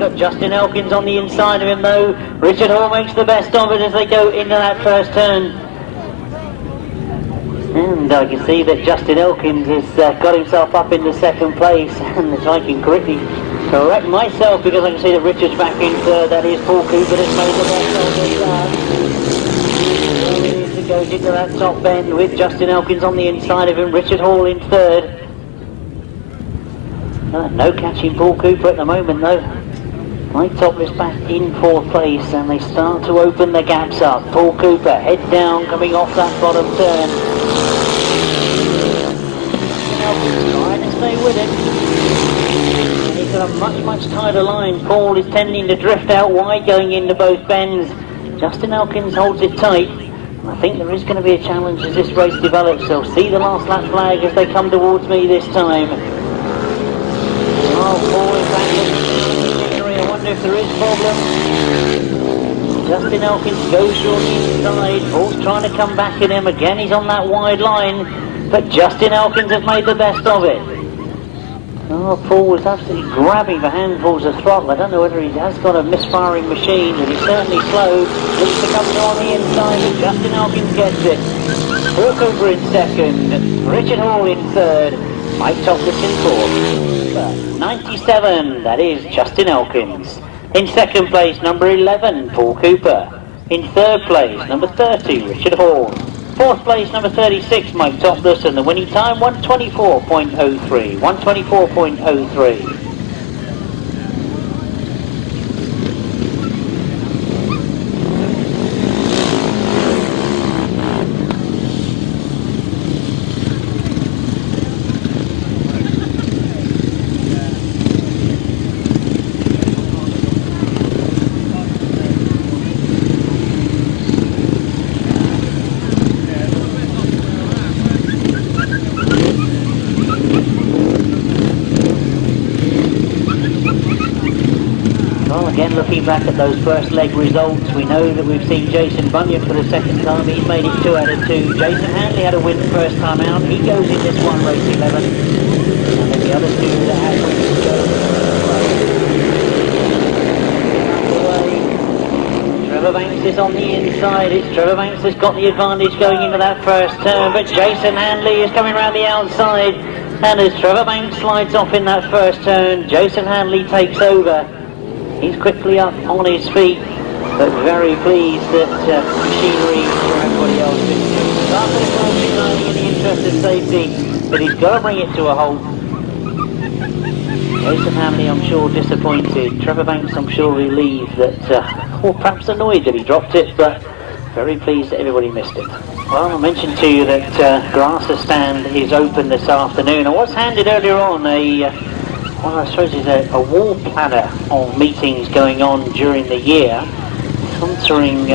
got Justin Elkins on the inside of him though. Richard Hall makes the best of it as they go into that first turn. And I can see that Justin Elkins has got himself up into second place, and if I can correctly correct myself, because I can see that Richard's back in third. That is Paul Cooper that's made the best of it. He goes into that top bend with Justin Elkins on the inside of him, Richard Hall in third. No catching Paul Cooper at the moment though. Mike Toplis back in fourth place, and they start to open the gaps up. Paul Cooper head down coming off that bottom turn. Trying to stay with it. And he's got a much tighter line. Paul is tending to drift out wide going into both bends. Justin Elkins holds it tight. I think there is going to be a challenge as this race develops. They'll see the last lap flag as they come towards me this time. Oh, Paul is back in. I wonder if there is problem. Justin Elkins goes short inside. Paul's trying to come back at him again. He's on that wide line. But Justin Elkins has made the best of it. Oh, Paul was absolutely grabbing for handfuls of throttle. I don't know whether he has got a misfiring machine, but he's certainly slow. Looks to come on the inside, but Justin Elkins gets it. Paul Cooper in second, Richard Hall in third, Mike Toplis in fourth. 97, that is Justin Elkins. In second place, number 11, Paul Cooper. In third place, number 30, Richard Hall. Fourth place, number 36, Mike Toplis, and the winning time, 124.03. 124.03. Again, looking back at those first leg results, we know that we've seen Jason Bunyan for the second time. He's made it 2 out of 2. Jason Handley had a win the first time out. He goes in this one, race 11. And then the other two that had wins go. Trevor Banks is on the inside. It's Trevor Banks that's got the advantage going into that first turn, but Jason Handley is coming around the outside. And as Trevor Banks slides off in that first turn, Jason Handley takes over. He's quickly up on his feet, but very pleased that machinery for everybody else is in the interest of safety, but he's got to bring it to a halt. Jason Handley, I'm sure, disappointed. Trevor Banks, I'm sure, relieved that, or perhaps annoyed that he dropped it, but very pleased that everybody missed it. Well, I mentioned to you that Grasstrack stand is open this afternoon. I was handed earlier on well, I suppose it's a wall planner of meetings going on during the year, sponsoring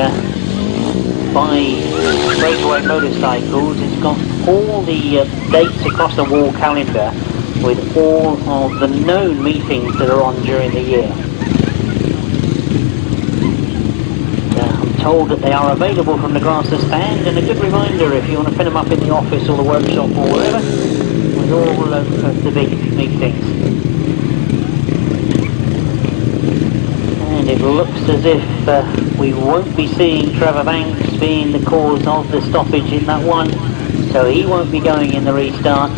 by Breakaway Motorcycles. It's got all the dates across the wall calendar with all of the known meetings that are on during the year. I'm told that they are available from the Grasstrack stand, and a good reminder if you want to pin them up in the office or the workshop or wherever, with all of the big meetings. And it looks as if we won't be seeing Trevor Banks being the cause of the stoppage in that one, so he won't be going in the restart.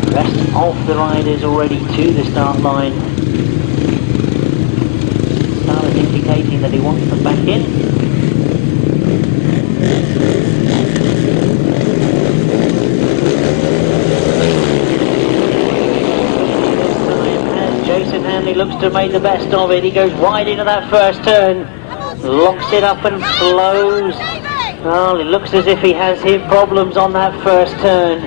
The rest of the riders already to the start line. Start is indicating that he wants them back in. He looks to have made the best of it. He goes wide into that first turn, locks it up and slows. Well, it looks as if he has hip problems on that first turn.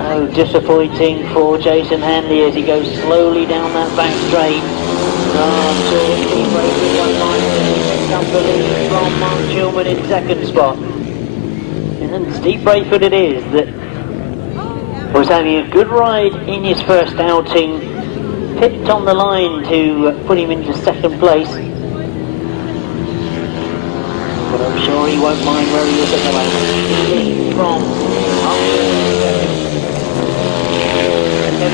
Oh, disappointing for Jason Handley as he goes slowly down that back straight. Oh, I'm sure he breaks one line from Mark Chilman in second spot. And Steve Braidford it is that was having a good ride in his first outing, pipped on the line to put him into second place. But I'm sure he won't mind where he is at the moment. From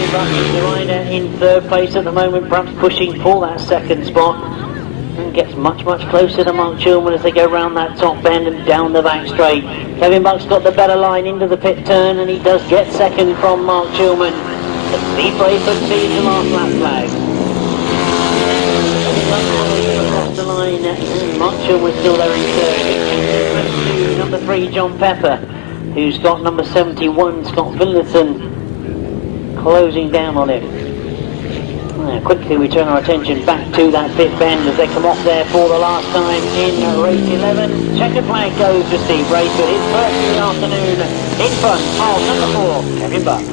Kevin Buck is the rider in third place at the moment, perhaps pushing for that second spot. And gets much closer to Mark Chilman as they go round that top bend and down the back straight. Kevin Buck's got the better line into the pit turn, and he does get second from Mark Chilman. But Steve Braidford sees the last lap flag. Across the line, and Mark Chilman's still there in third. Number 3, John Pepper, who's got number 71, Scott Phillips, closing down on him. Quickly we turn our attention back to that pit bend as they come off there for the last time in race 11. Checkered flag goes to Steve Braidford, his first of the afternoon, in front of number 4, Kevin Buck.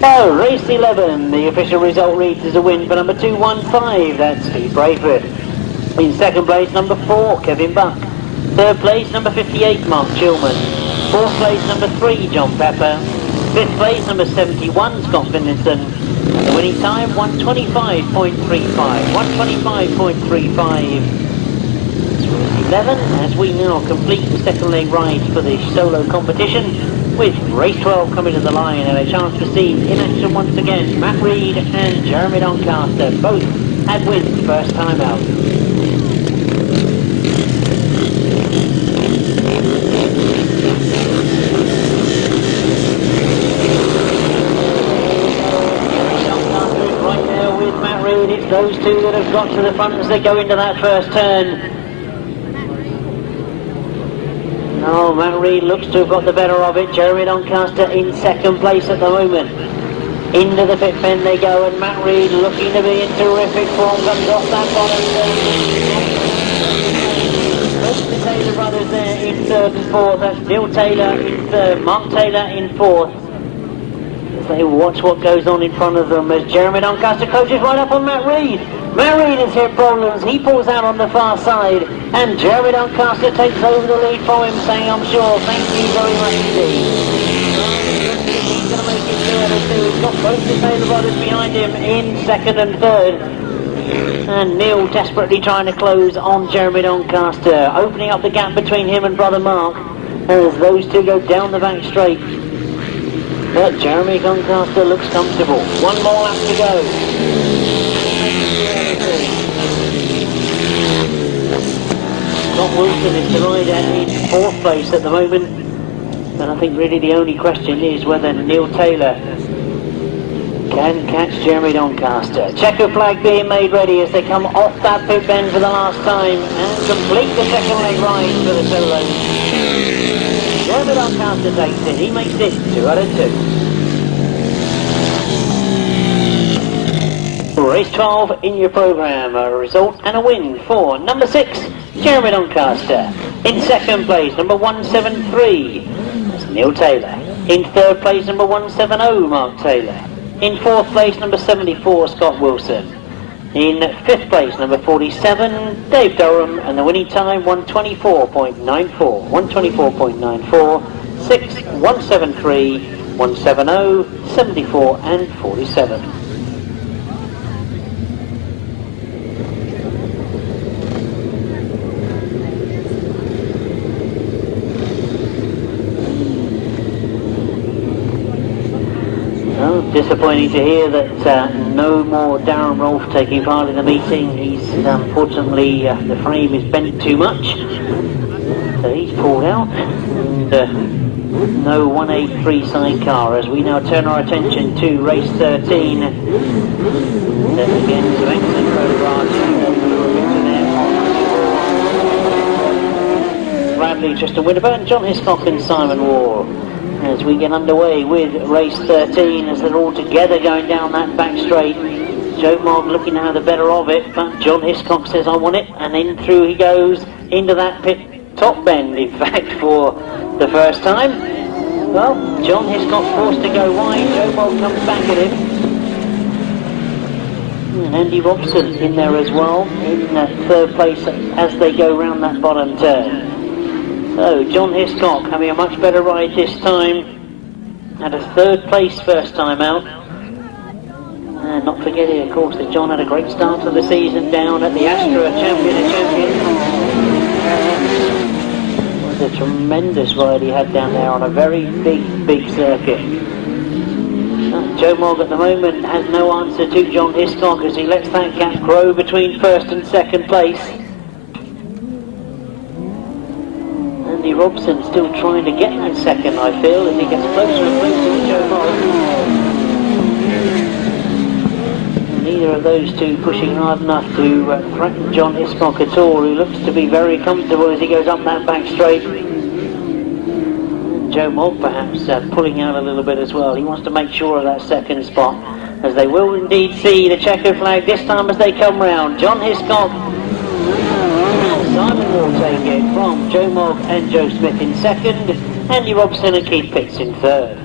So, race 11, the official result reads as a win for number 215, that's Steve Braidford. In second place, number 4, Kevin Buck. Third place, number 58, Mark Chilman. Fourth place, number 3, John Pepper. Fifth place, number 71, Scott Finlinson. The winning time, 125.35. 125.35. It's race 11, as we now complete the second leg ride for the solo competition, with race 12 coming to the line, and a chance to see in action once again Matt Reed and Jeremy Doncaster. Both had wins first time out. Doncaster is right there with Matt Reed. It's those two that have got to the front as they go into that first turn. Oh, Matt Reed looks to have got the better of it. Jeremy Doncaster in second place at the moment. Into the pit bend they go, and Matt Reed looking to be in terrific form, comes off that bottom. Both the Taylor brothers there in third and fourth. That's Neil Taylor in third, Mark Taylor in fourth. As they watch what goes on in front of them as Jeremy Doncaster coaches right up on Matt Reed. Matt Reed has hit problems, he pulls out on the far side, and Jeremy Doncaster takes over the lead from him, saying, I'm sure, thank you very much indeed. He's going to make it third and two. He's got both the Taylor brothers behind him in second and third. And Neil desperately trying to close on Jeremy Doncaster, opening up the gap between him and brother Mark, as those two go down the back straight. But Jeremy Doncaster looks comfortable. One more lap to go. Scott Wilson is the rider in fourth place at the moment, and I think really the only question is whether Neil Taylor can catch Jeremy Doncaster. Checker flag being made ready as they come off that pit bend for the last time and complete the second leg ride for the solo. Jeremy Doncaster takes it, he makes it 2 out of 2. Race 12 in your programme, a result and a win for number 6, Jeremy Doncaster. In second place, number 173, that's Neil Taylor. In third place, number 170, Mark Taylor. In fourth place, number 74, Scott Wilson. In fifth place, number 47, Dave Durham, and the winning time 124.94. 124.94, 6, 173, 170, 74 and 47. Disappointing to hear that no more Darren Rolph taking part in the meeting. He's unfortunately, the frame is bent too much, so he's pulled out. And no 183 sidecar as we now turn our attention to race 13. Then again, some excellent photographs. Bradley, Tristan Winterburn, John Hiscock and Simon Wall. As we get underway with race 13, as they're all together going down that back straight. Joe Mogg looking to have the better of it, but John Hiscock says, I want it, and in through he goes into that pit top bend, in fact, for the first time. Well, John Hiscock forced to go wide, Joe Mogg comes back at him. And Andy Robson in there as well, in third place as they go round that bottom turn. So John Hiscock having a much better ride this time. Had a third place first time out. And not forgetting, of course, that John had a great start to the season down at the Astra Champion of Champions. It was a tremendous ride he had down there on a very big circuit. Joe Mogg at the moment has no answer to John Hiscock as he lets that gap grow between first and second place. Andy Robson still trying to get that second, I feel, as he gets closer and closer to Joe Mogg. Neither of those two pushing hard enough to threaten John Hiscock at all, who looks to be very comfortable as he goes up that back straight. Joe Mogg perhaps pulling out a little bit as well. He wants to make sure of that second spot, as they will indeed see the checkered flag this time as they come round. John Hiscock and Simon will take it from Joe Mogg and Joe Smith in second, Andy Robson and Keith Pitts in third.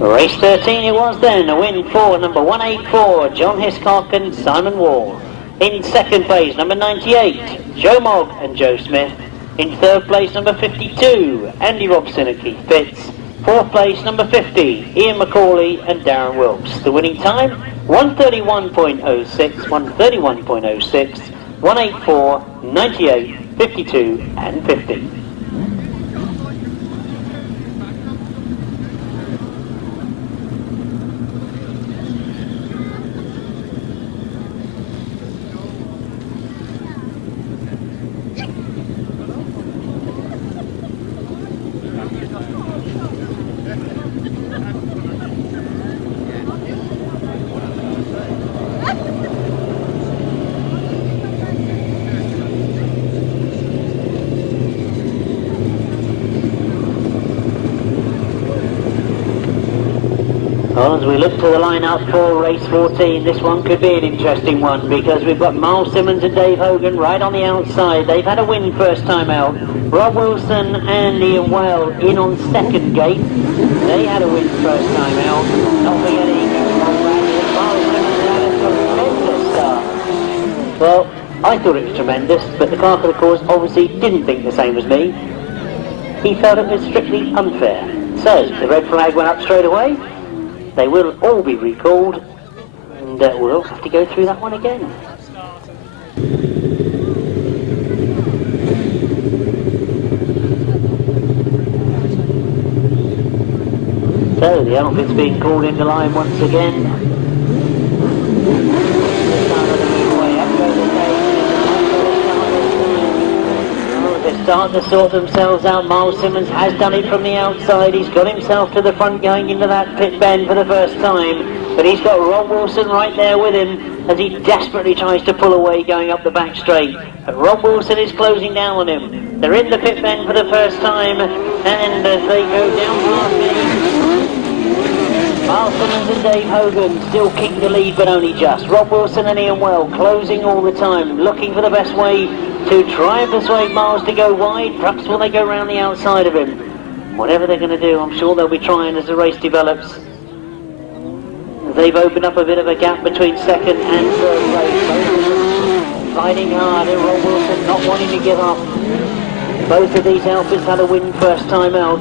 Race 13 it was then, a win for number 184, John Hiscock and Simon Wall. In second place, number 98, Joe Mogg and Joe Smith. In third place, number 52, Andy Robson and Keith Pitts. Fourth place, number 50, Ian McCauley and Darren Wilkes. The winning time, 131.06, 131.06, 184, 98, 52 and 50. Well, as we look to the line-up for race 14, this one could be an interesting one because we've got Miles Simmons and Dave Hogan right on the outside. They've had a win first time out. Rob Wilson and Ian Whale in on second gate. They had a win first time out. Not forgetting Miles Simmons had a tremendous start. Well, I thought it was tremendous, but the car, of course, obviously didn't think the same as me. He felt it was strictly unfair. So, the red flag went up straight away. They will all be recalled, and we'll have to go through that one again. So the outfit's being called into line once again. They start to sort themselves out. Miles Simmons has done it from the outside. He's got himself to the front going into that pit bend for the first time. But he's got Rob Wilson right there with him as he desperately tries to pull away going up the back straight. But Rob Wilson is closing down on him. They're in the pit bend for the first time, and as they go down past me, Miles Simmons and Dave Hogan still keep the lead, but only just. Rob Wilson and Ian Well closing all the time, looking for the best way to try and persuade Miles to go wide. Perhaps will they go round the outside of him? Whatever they're going to do, I'm sure they'll be trying as the race develops. They've opened up a bit of a gap between second and third place. Fighting hard, and Rob Wilson not wanting to give up. Both of these outfits had a win first time out.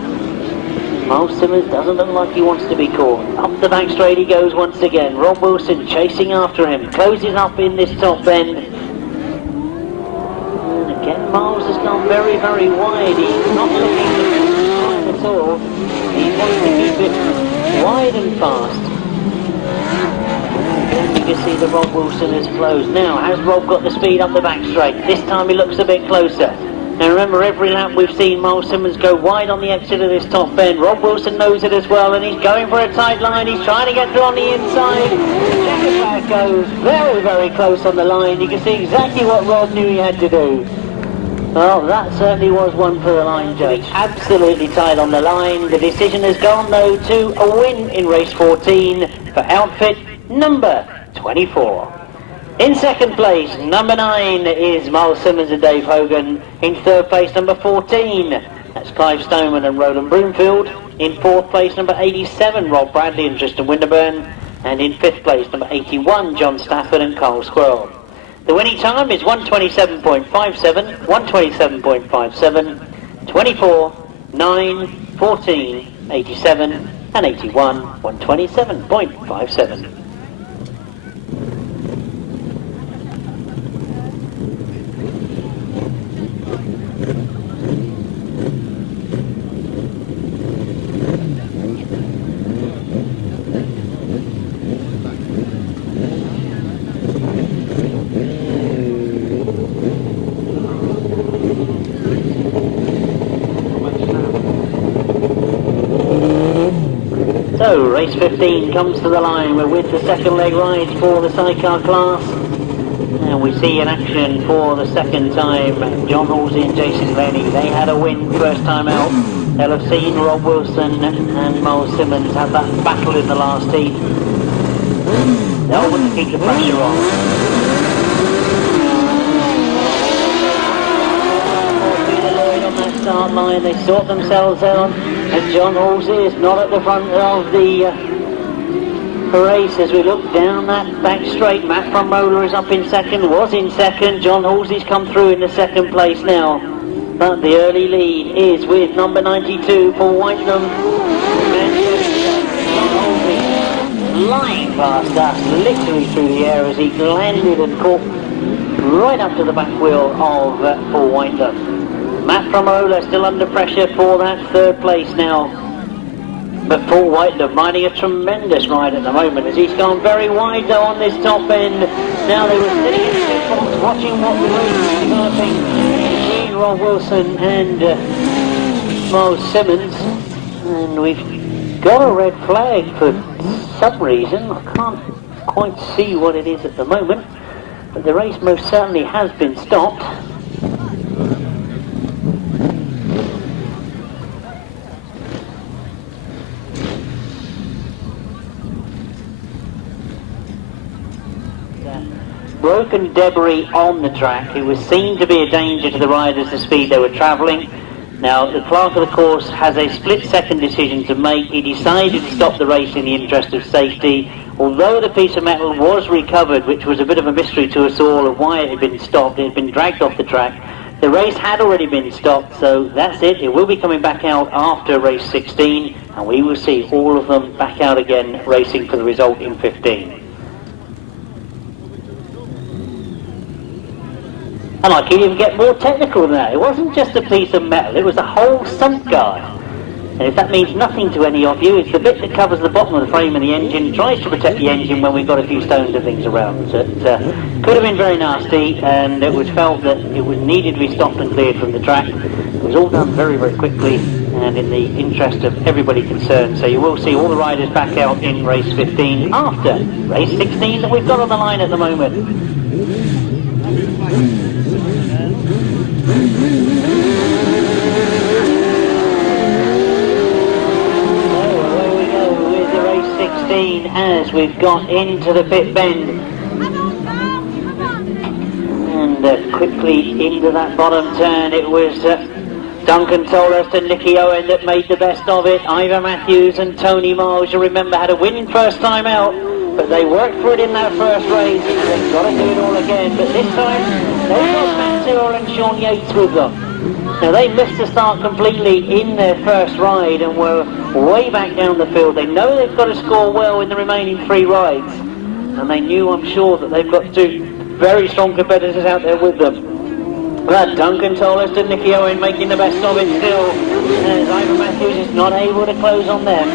Miles Simmons doesn't look like he wants to be caught. Up the back straight he goes once again. Rob Wilson chasing after him. Closes up in this top bend. And again, Miles has gone very, very wide. He's not looking to time at all. He wants to keep it wide and fast. Again, you can see that Rob Wilson is closed. Now, has Rob got the speed up the back straight? This time he looks a bit closer. Now remember, every lap we've seen Miles Simmons go wide on the exit of this top bend. Rob Wilson knows it as well, and he's going for a tight line. He's trying to get through on the inside. Checkered flag goes very, very close on the line. You can see exactly what Rob knew he had to do. Well, that certainly was one for the line judge. Absolutely tight on the line. The decision has gone, though, to a win in race 14 for outfit number 24. In second place, number 9 is Miles Simmons and Dave Hogan. In third place, number 14, that's Clive Stoneman and Roland Broomfield. In fourth place, number 87, Rob Bradley and Tristan Winterburn. And in 5th place, number 81, John Stafford and Carl Squirrel. The winning time is 1:27.57, 1:27.57, 24, 9, 14, 87 and 81, 1:27.57. So, race 15 comes to the line. We're with the second leg rides for the sidecar class. And we see in action for the second time John Halsey and Jason Glennie. They had a win first time out. They'll have seen Rob Wilson and Miles Simmons have that battle in the last heat. They'll want to keep the pressure on. On that start line, they sort themselves out. And John Halsey is not at the front of the race as we look down that back straight. Matt from Mola is up in second, was in second. John Halsey's come through in the second place now. But the early lead is with number 92, Paul Whitenham. John Halsey flying past us, literally through the air as he landed and caught right up to the back wheel of Paul Whitenham. Matt from Ola still under pressure for that 3rd place now. But Paul Whitenham riding a tremendous ride at the moment as he's gone very wide though on this top end. Now they were sitting in the box watching what the race was developing between Rob Wilson and Miles Simmons. And we've got a red flag for some reason. I can't quite see what it is at the moment. But the race most certainly has been stopped. Broken debris on the track. It was seen to be a danger to the riders the speed they were travelling. Now the clerk of the course has a split-second decision to make. He decided to stop the race in the interest of safety. Although the piece of metal was recovered, which was a bit of a mystery to us all of why it had been stopped, it had been dragged off the track. The race had already been stopped, so that's it. It will be coming back out after race 16, and we will see all of them back out again racing for the result in 15. And I can even get more technical than that. It wasn't just a piece of metal, it was a whole sump guard. And if that means nothing to any of you, it's the bit that covers the bottom of the frame of the engine, tries to protect the engine when we've got a few stones and things around. So it could have been very nasty, and it was felt that it was needed to be stopped and cleared from the track. It was all done very, very quickly and in the interest of everybody concerned. So you will see all the riders back out in race 15 after race 16 that we've got on the line at the moment. As we've got into the pit bend and quickly into that bottom turn. It was Duncan Tolhurst and Nicky Owen that made the best of it. Ivor Matthews and Tony Miles, you remember, had a win first time out, but they worked for it in that first race. They've got to do it all again, but this time they've got Matt Tyrrell and Sean Yates with them. Now they missed the start completely in their first ride and were way back down the field. They know they've got to score well in the remaining 3 rides, and they knew, I'm sure, that they've got 2 very strong competitors out there with them. But Duncan Tolhurst and Nicky Owen making the best of it still, as Ivor Matthews is not able to close on them.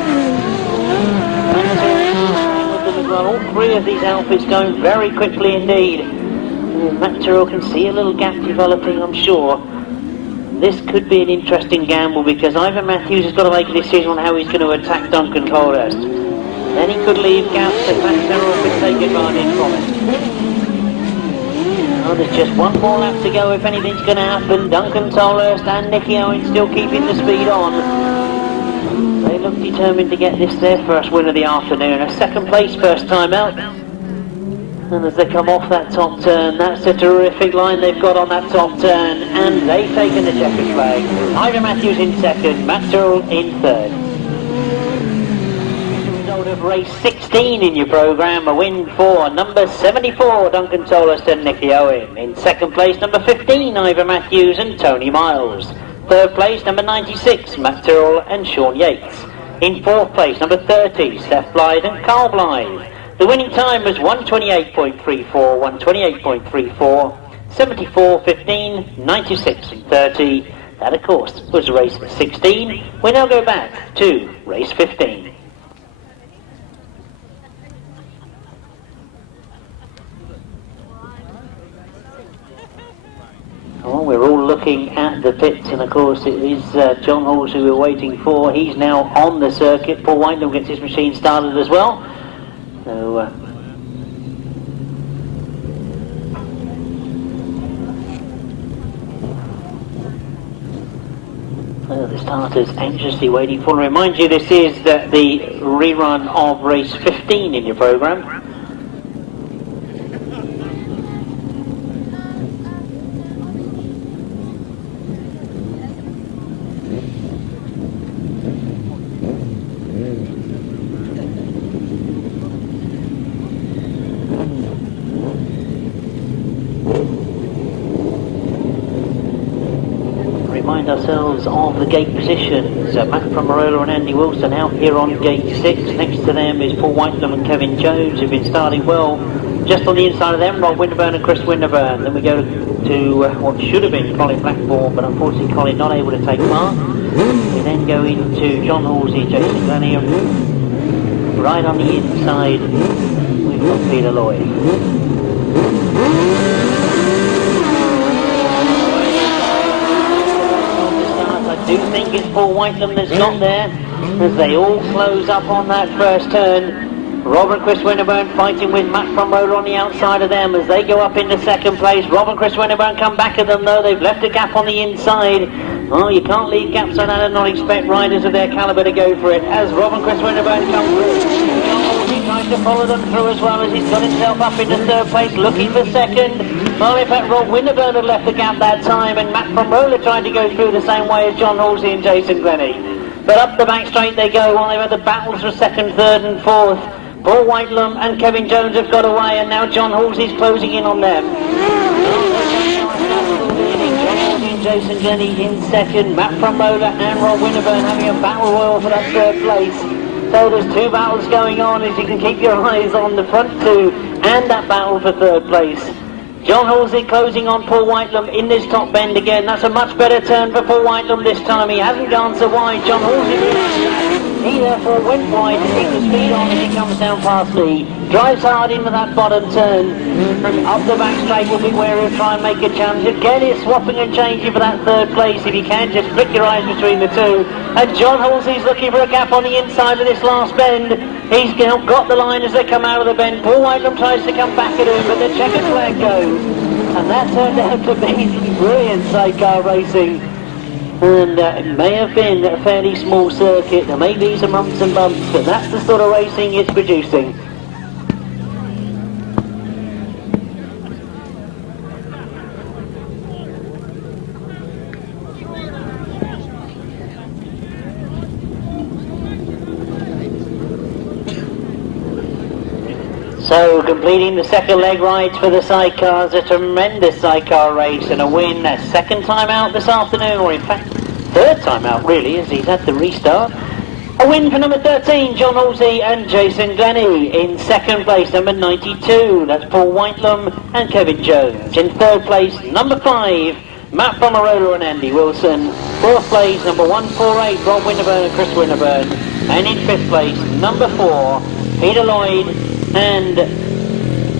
All 3 of these outfits going very quickly indeed. Matt Tyrrell can see a little gap developing, I'm sure. This could be an interesting gamble because Ivor Matthews has got to make a decision on how he's going to attack Duncan Tolhurst. Then he could leave gaps that Matt Tyrrell could take advantage from it. Oh, there's just 1 more lap to go if anything's going to happen. Duncan Tolhurst and Nicky Owen still keeping the speed on. They look determined to get this their first win of the afternoon. A 2nd place first time out. And as they come off that top turn, that's a terrific line they've got on that top turn, and they've taken the checkered flag. Ivor Matthews in 2nd, Matt Tyrrell in 3rd. The result of race 16 in your programme. A win for number 74, Duncan Toplis and Nicky Owen. In second place, number 15, Ivor Matthews and Tony Miles. Third place, number 96, Matt Tyrrell and Sean Yates. In fourth place, number 30, Seth Blythe and Carl Blythe. The winning time was 128.34, 128.34, 74.15, 96 and 30. That, of course, was race 16. We now go back to race 15. Oh, we're all looking at the pits, and of course it is John Halls who we're waiting for. He's now on the circuit. Paul Whitelam gets his machine started as well. So, the starters anxiously waiting for. Remind you, this is the rerun of race 15 in your programme. Ourselves of the gate positions. Matt from Marola and Andy Wilson out here on gate 6. Next to them is Paul Whitelam and Kevin Jones, who've been starting well. Just on the inside of them, Rob Winterburn and Chris Winterburn. Then we go to what should have been Colin Blackburn, but unfortunately Colin not able to take part. We then go into John Halsey, Jason Glen. Right on the inside, we've got Peter Lloyd. I do think it's Paul Whitelam that's not there, as they all close up on that first turn. Rob and Chris Winterburn fighting with Matt from Roller on the outside of them as they go up into second place. Rob and Chris Winterburn come back at them though. They've left a gap on the inside. Oh, you can't leave gaps on that and not expect riders of their calibre to go for it. As Rob and Chris Winterburn come through, John Halsey tries to follow them through as well as he's got himself up into third place, looking for second. Well, in fact, Rob Winterburn had left the gap that time, and Matt from Roller tried to go through the same way as John Halsey and Jason Glennie. But up the back straight they go while they've had the battles for second, third and fourth. Paul Whitelam and Kevin Jones have got away, and now John Halsey's closing in on them. Jason Glennie in second, Matt from Roller and Rob Winterburn having a battle royal for that third place. So there's two battles going on, as you can keep your eyes on the front two and that battle for third place. John Halsey closing on Paul Whitelam in this top bend again. That's a much better turn for Paul Whitelam this time. He hasn't gone so wide. John Halsey he therefore went wide to keep the speed on as he comes down past me. Drives hard into that bottom turn. From up the back straight will be where he'll try and make a challenge. Again he's swapping and changing for that third place. If you can, just flick your eyes between the two. And John Halsey's looking for a gap on the inside of this last bend. He's got the line as they come out of the bend. Paul Whitelam tries to come back at him, but the checkered flag goes. And that turned out to be some brilliant sidecar racing. And it may have been a fairly small circuit. There may be some bumps and bumps, but that's the sort of racing it's producing. So, completing the second leg rides for the sidecars, a tremendous sidecar race and a win, a second time out this afternoon, or in fact, third time out really, as he's had the restart. A win for number 13, John Halsey and Jason Glennie. In second place, number 92, that's Paul Whitelam and Kevin Jones. In third place, number 5, Matt Bomarola and Andy Wilson. Fourth place, number 148, Rob Winterburn and Chris Winterburn. And in fifth place, number 4, Peter Lloyd and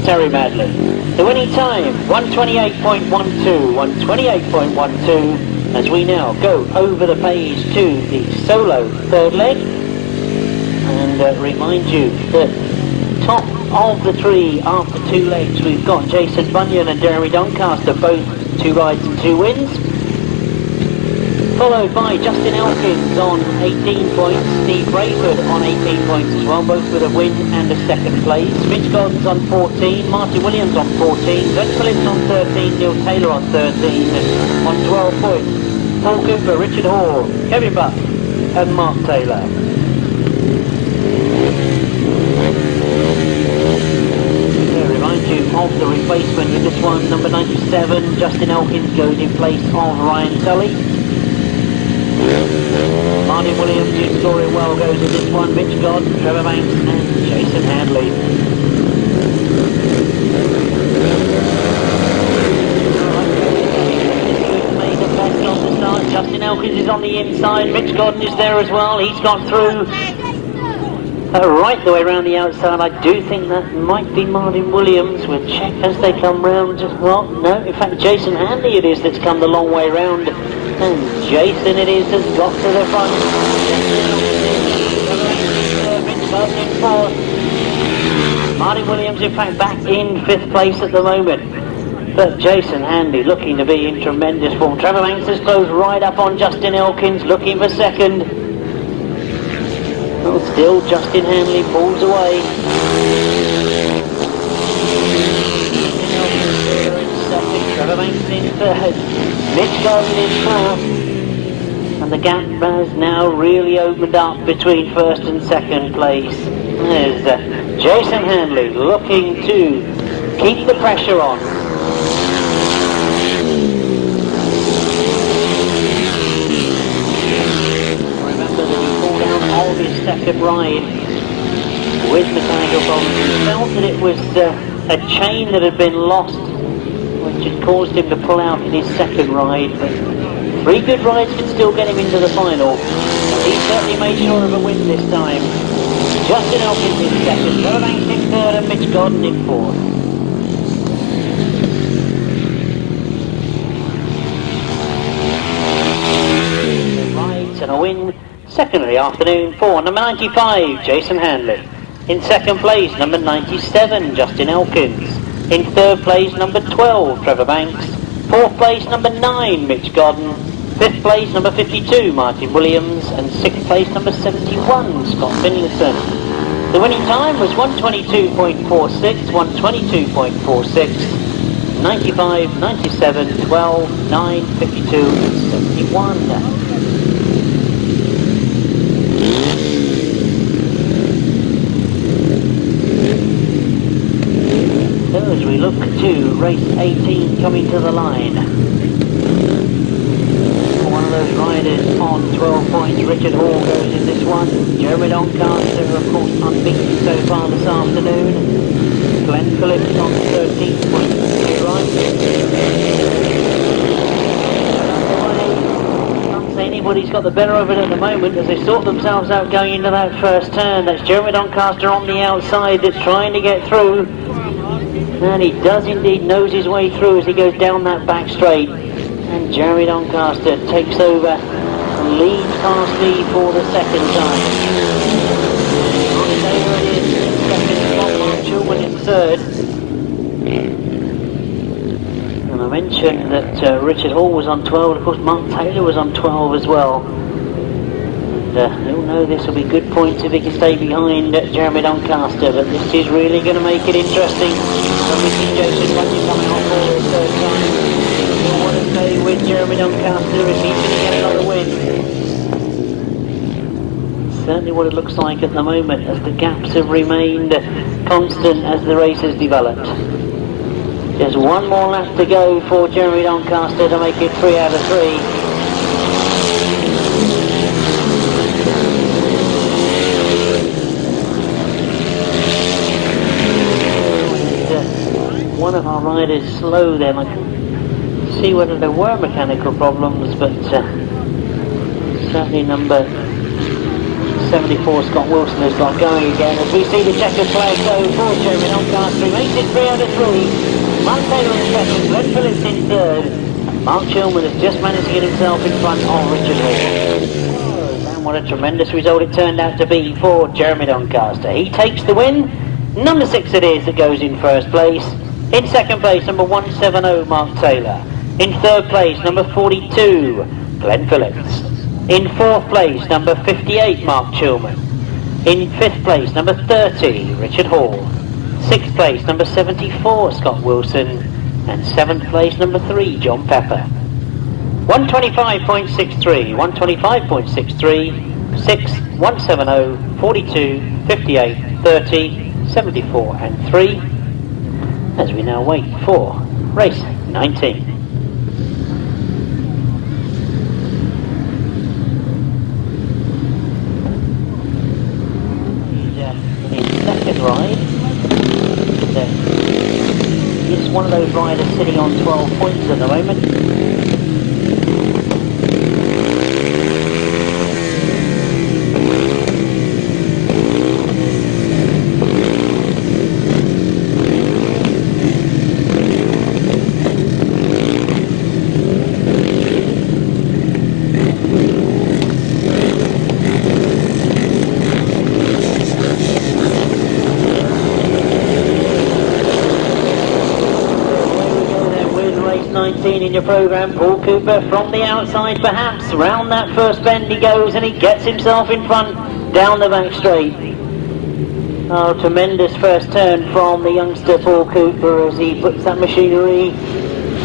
Terry Madley. The winning time, 128.12, 128.12, as we now go over the page to the solo third leg. And remind you that top of the three after two legs, we've got Jason Bunyan and Darren Doncaster, both 2 rides and 2 wins. Followed by Justin Elkins on 18 points, Steve Braidford on 18 points as well, both with a win and a second place. Mitch Godden's on 14, Martin Williams on 14, Glen Phillips on 13, Neil Taylor on 13, on 12 points. Paul Cooper, Richard Hall, Kevin Buck and Mark Taylor. of the replacement in this one. Number 97, Justin Elkins, goes in place of Ryan Tully. Martin Williams, who's scoring well, goes in this one. Mitch, Godden, Trevor Banks and Jason Handley. Justin Elkins is on the inside, Mitch Godden is there as well, he's gone through right the way around the outside. I do think that might be Martin Williams. We'll check as they come round. Well, no, in fact Jason Handley it is that's come the long way round, and Jason it is that's got to the front. Mitch Godden in fourth. Martin Williams in fact back in 5th place at the moment. But Jason Handley looking to be in tremendous form. Trevor Banks has closed right up on Justin Elkins, looking for second. Well, still Justin Handley pulls away. Trevor Banks in third. Mitch Godden in fourth. And the gap has now really opened up between first and second place. There's Jason Handley looking to keep the pressure on. His second ride with mechanical problems. He felt that it was a chain that had been lost, which had caused him to pull out in his second ride. But 3 good rides could still get him into the final. He certainly made sure of a win this time. Justin Elkins in second, Trevor Banks in third, and Mitch Godden in fourth. Rides and a win. Second of the afternoon for number 95, Jason Handley. In second place, number 97, Justin Elkins. In third place, number 12, Trevor Banks. Fourth place, number 9, Mitch Godden. Fifth place, number 52, Martin Williams. And sixth place, number 71, Scott Finlayson. The winning time was 122.46, 122.46, 95, 97, 12, 9, 52, and 71. As we look to race 18 coming to the line. One of those riders on 12 points, Richard Hall, goes in this one. Jeremy Doncaster, of course, unbeaten so far this afternoon. Glen Phillips on 13 points. Can't say anybody's got the better of it at the moment as they sort themselves out going into that first turn. That's Jeremy Doncaster on the outside that's trying to get through. And he does indeed nose his way through as he goes down that back straight. And Jeremy Doncaster takes over and leads past me for the second time. There it is, second, Chilman in third. And I mentioned that Richard Hall was on 12, of course Mark Taylor was on 12 as well. And you'll know this will be good points if he can stay behind Jeremy Doncaster, but this is really going to make it interesting. When we see Jason Bunyan coming on for the third time, we'll want to stay with Jeremy Doncaster if he's going to get another win. Certainly what it looks like at the moment as the gaps have remained constant as the race has developed. There's one more lap to go for Jeremy Doncaster to make it 3 out of 3. One of our riders slow then. I couldn't see whether there were mechanical problems, but certainly number 74, Scott Wilson, has got going again. As we see the checkered flag go for Jeremy Doncaster, he makes it 3 out of 3. Mark Taylor in second, Glen Phillips in third, and Mark Chilman has just managed to get himself in front of Richard Hall. And what a tremendous result it turned out to be for Jeremy Doncaster. He takes the win. Number 6 it is that goes in first place. In second place, number 170, Mark Taylor. In third place, number 42, Glen Phillips. In fourth place, number 58, Mark Chilman. In fifth place, number 30, Richard Hall. Sixth place, number 74, Scott Wilson. And seventh place, number 3, John Pepper. 125.63, 125.63, 6, 170, 42, 58, 30, 74 and 3. as we now wait for race 19. Second ride. It's one of those riders sitting on 12 points at the moment. In your programme, Paul Cooper from the outside perhaps, round that first bend he goes and he gets himself in front down the back straight. Oh, tremendous first turn from the youngster Paul Cooper as he puts that machinery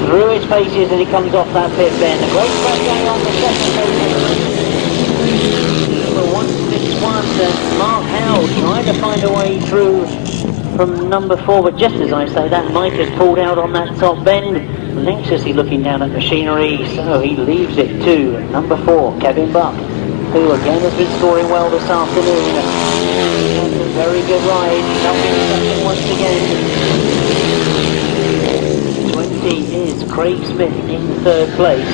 through his paces and he comes off that pit bend. A great crash going on the second number 161 and Mark Howell trying to find a way through from number 4, but just as I say that, Mike has pulled out on that top bend. Anxiously looking down at machinery, so he leaves it to number 4, Kevin Buck, who again has been scoring well this afternoon. That's a very good ride, up in second once again. 20 is Craig Smith in third place.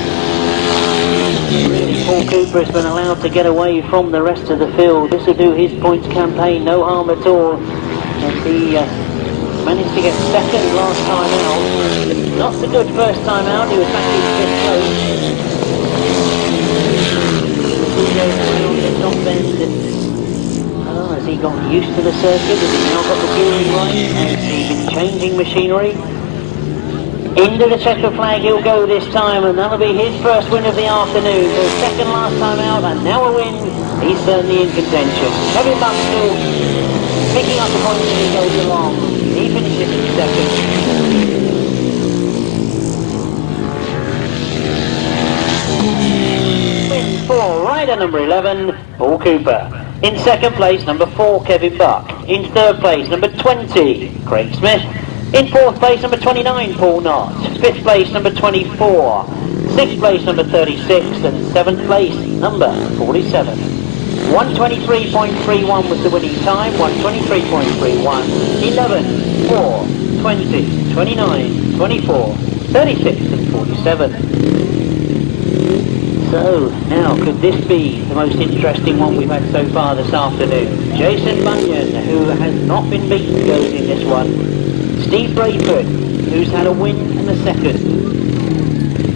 Really, Paul Cooper has been allowed to get away from the rest of the field. This will do his points campaign no harm at all. And he managed to get second last time out. Not so good first time out, he was back in fifth place. He goes around the top end. Oh, has he got used to the circuit? Has he now got the gearing right? Has he been changing machinery? Into the checker flag he'll go this time, and that'll be his first win of the afternoon. So second last time out, and now a win. He's certainly in contention. Kevin Buck still picking up the points as he goes along. He finishes in second. For rider number 11, Paul Cooper. In second place, number 4, Kevin Buck. In third place, number 20, Craig Smith. In fourth place, number 29, Paul Knott. Fifth place, number 24. Sixth place, number 36. And seventh place, number 47. 123.31 was the winning time. 123.31. 11, 4, 20, 29, 24, 36 and 47. So, now, could this be the most interesting one we've had so far this afternoon? Jason Bunyan, who has not been beaten, goes in this one. Steve Braidford, who's had a win and a second.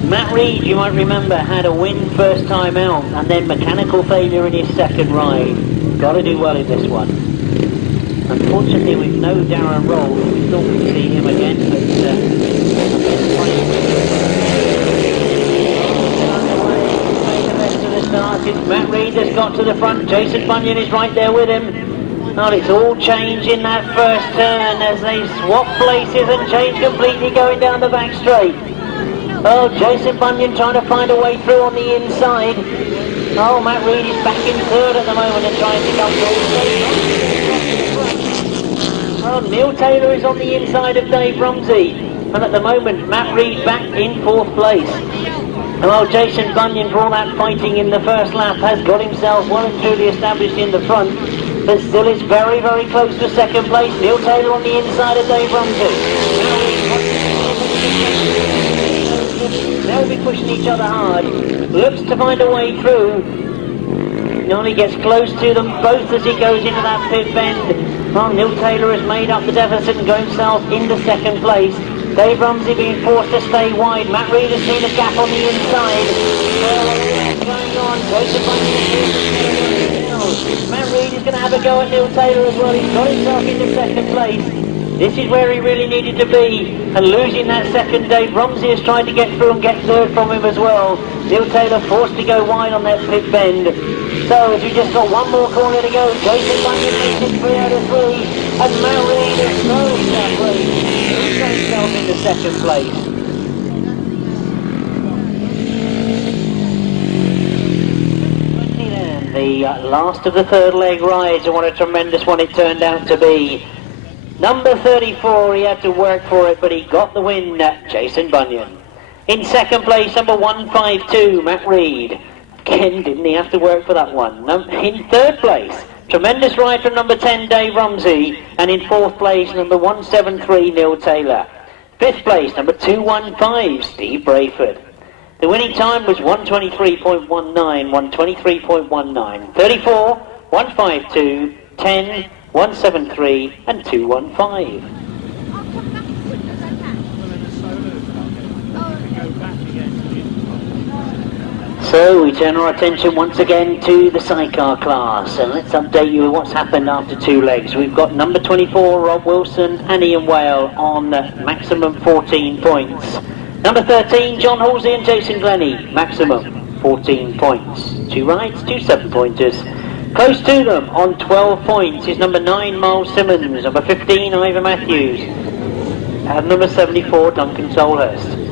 Matt Reed, you might remember, had a win first time out, and then mechanical failure in his second ride. Got to do well in this one. Unfortunately, with no Darren Rolph, we thought we'd see him again, but Matt Reed has got to the front. Jason Bunyan is right there with him. Well, it's all changed in that first turn as they swap places and change completely going down the back straight. Oh, Jason Bunyan trying to find a way through on the inside. Oh, Matt Reed is back in third at the moment and trying to come through. Oh, Neil Taylor is on the inside of Dave Rumsey. And at the moment, Matt Reed back in fourth place. Well, Jason Bunyan, for all that fighting in the first lap, has got himself well and truly established in the front, but still is very, very close to second place. Neil Taylor on the inside of Dave Rumsey. They'll be pushing each other hard. Looks to find a way through. Nearly gets close to them both as he goes into that pit bend. Well, Neil Taylor has made up the deficit and got himself into second place. Dave Rumsey being forced to stay wide. Matt Reed has seen a gap on the inside. Going on. Matt Reed is going to have a go at Neil Taylor as well. He's got himself into second place. This is where he really needed to be. And losing that second, Dave Rumsey has tried to get through and get third from him as well. Neil Taylor forced to go wide on that pit bend. So as we just got one more corner to go, Jason Bunyan makes it 3 out of 3. And Matt Reed is so separate. He's got himself into second place. The last of the third leg rides, and what a tremendous one it turned out to be. Number 34, he had to work for it, but he got the win, Jason Bunyan. In second place, number 152, Matt Reed. Again, didn't he have to work for that one? In third place, tremendous ride from number 10, Dave Rumsey. And in fourth place, number 173, Neil Taylor. Fifth place, number 215, Steve Braidford. The winning time was 123.19, 123.19. 34, 152, 10, 173 and 215. So we turn our attention once again to the sidecar class, and let's update you with what's happened after two legs. We've got number 24 Rob Wilson and Ian Whale on maximum 14 points. Number 13 John Halsey and Jason Glennie, maximum 14 points. Two rides, two 7-pointers. Close to them on 12 points is number 9 Miles Simmons, number 15 Ivor Matthews, and number 74 Duncan Solhurst.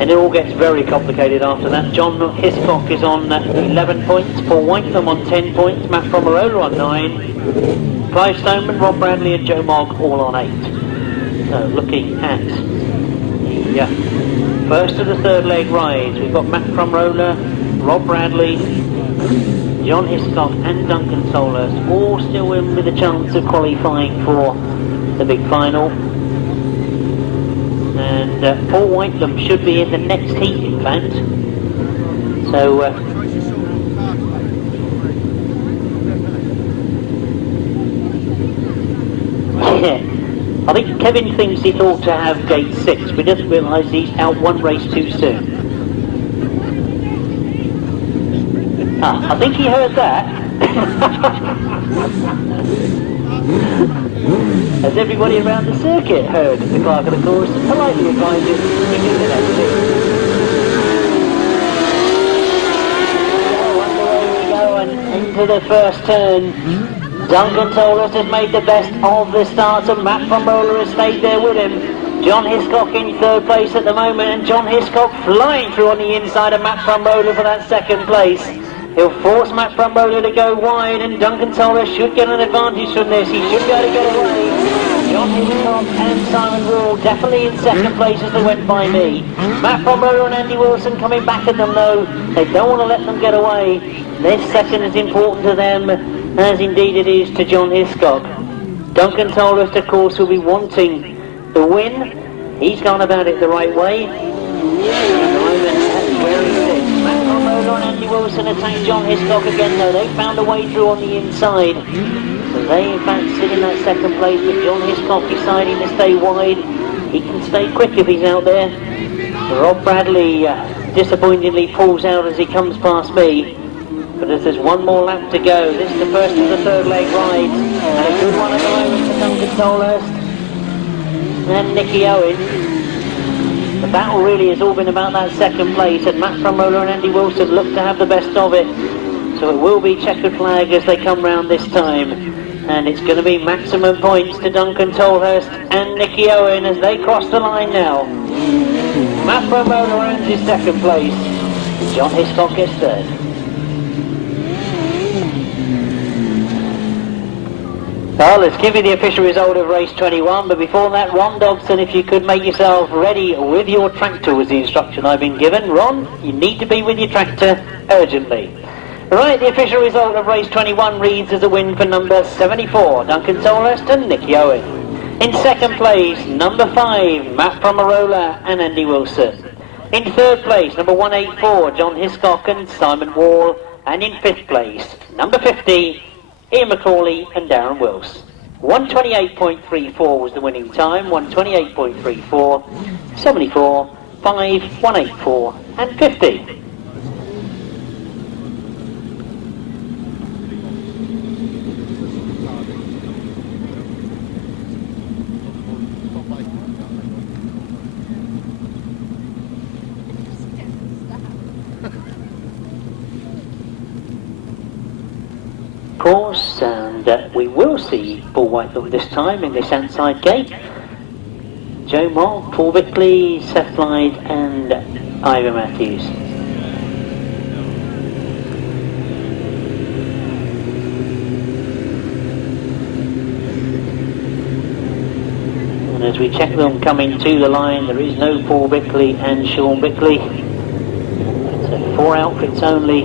And it all gets very complicated after that. John Hiscock is on 11 points, Paul Whiteham on 10 points, Matt Pomerola on 9, Clive Stoneman, Rob Bradley and Joe Mogg all on 8. So looking at the first of the third leg rides, we've got Matt Pomerola, Rob Bradley, John Hiscock and Duncan Solhurst all still in with a chance of qualifying for the big final. And Paul Whiteham should be in the next heat, in fact. So yeah, I think Kevin thinks he thought to have gate 6, but doesn't realise he's out one race too soon. I think he heard that. As everybody around the circuit heard the clerk of the course politely advises to do the next thing. So underway we go and into the first turn. Duncan Solhurst has made the best of the starts and Matt Pomerola has stayed there with him. John Hiscock in third place at the moment, and John Hiscock flying through on the inside of Matt Pomerola for that second place. He'll force Matt Pomerola to go wide, and Duncan Solhurst should get an advantage from this. He should be able to get away. John Hiscock and Simon Rule definitely in second place as they went by me. Matt Pomerola and Andy Wilson coming back at them though. They don't want to let them get away. This second is important to them, as indeed it is to John Hiscock. Duncan Solhurst, of course, will be wanting the win. He's gone about it the right way. At the moment, that's where he sits. Matt Pomerola and Andy Wilson attack John Hiscock again, though. They found a way through on the inside. So they, in fact, sit in that second place, with John Hiscock deciding to stay wide. He can stay quick if he's out there. Rob Bradley disappointingly pulls out as he comes past me. But as there's one more lap to go, this is the first of the third leg ride. And a good one at the moment for Duncan Solhurst and Nicky Owen. The battle really has all been about that second place, and Matt Pomerola and Andy Wilson look to have the best of it. So it will be checkered flag as they come round this time. And it's going to be maximum points to Duncan Solhurst and Nicky Owen as they cross the line now. Matt Pomerola earns his second place. John Hiscock gets third. Well, let's give you the official result of race 21, but before that, Ron Dobson, if you could make yourself ready with your tractor, was the instruction I've been given. Ron, you need to be with your tractor urgently. Right, the official result of race 21 reads as a win for number 74, Duncan Solhurst and Nicky Owen. In second place, number 5, Matt Pomerola and Andy Wilson. In third place, number 184, John Hiscock and Simon Wall. And in fifth place, number 50, Ian McCauley and Darren Wills. 128.34 was the winning time, 128.34, 74, 5, 184 and 50. Course, and we will see Paul Whiteham this time in this outside gate. Joe Moll, Paul Bickley, Seth Lyde and Ivor Matthews. as we check them coming to the line, there is no Paul Bickley and Sean Bickley. So 4 outfits only,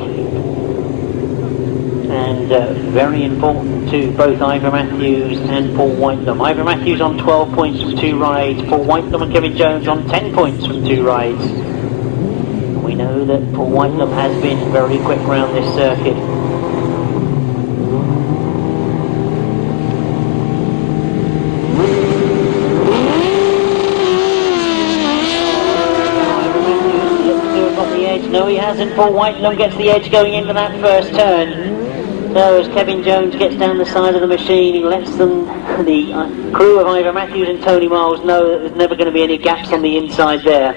and very important to both Ivor Matthews and Paul Whitelam. Ivor Matthews on 12 points from 2 rides, Paul Whitelam and Kevin Jones on 10 points from 2 rides. And we know that Paul Whitelam has been very quick round this circuit. No, he hasn't. Paul Whitelam gets the edge going into that first turn. So as Kevin Jones gets down the side of the machine, he lets them, the crew of Ivor Matthews and Tony Miles, know that there's never going to be any gaps on the inside there.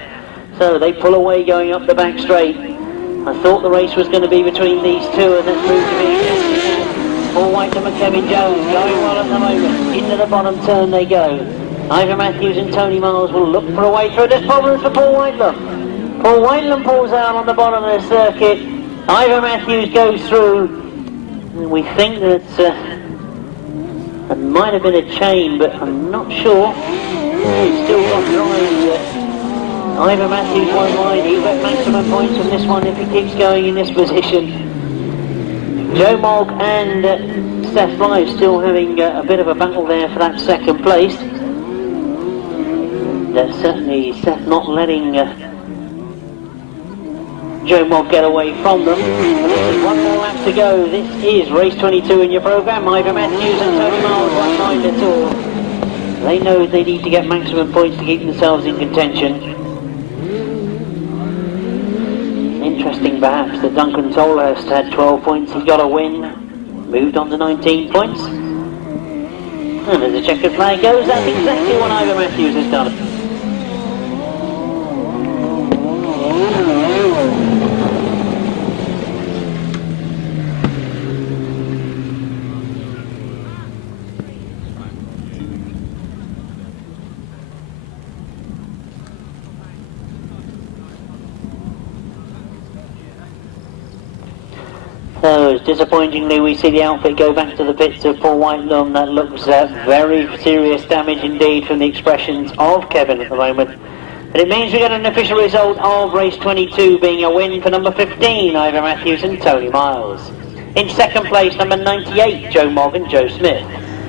So they pull away going up the back straight. I thought the race was going to be between these two, and that proved to be Paul Whitelam and Kevin Jones going well at the moment. Into the bottom turn they go. Ivor Matthews and Tony Miles will look for a way through. There's problems for Paul Whitelam. Paul Whitelam pulls out on the bottom of the circuit. Ivor Matthews goes through. And we think that it might have been a chain, but I'm not sure. He's still got drive. Ivor Matthews won't mind. He'll get maximum points from this one if he keeps going in this position. Joe Mogg and Seth Blythe still having a bit of a battle there for that second place. Certainly Seth not letting Joe Mogg get away from them. And this is one more lap to go. This is race 22 in your programme. Ivor Matthews and Tony Miles won't mind at all. They know they need to get maximum points to keep themselves in contention. Interesting perhaps that Duncan Tolhurst had 12 points. He got a win, moved on to 19 points. And as the checkered flag goes, that's exactly what Ivor Matthews has done. So, disappointingly, we see the outfit go back to the pits of Paul Whitelam. That looks very serious damage indeed from the expressions of Kevin at the moment. But it means we get an official result of race 22 being a win for number 15, Ivor Matthews and Tony Miles. In second place, number 98, Joe Mogg and Joe Smith.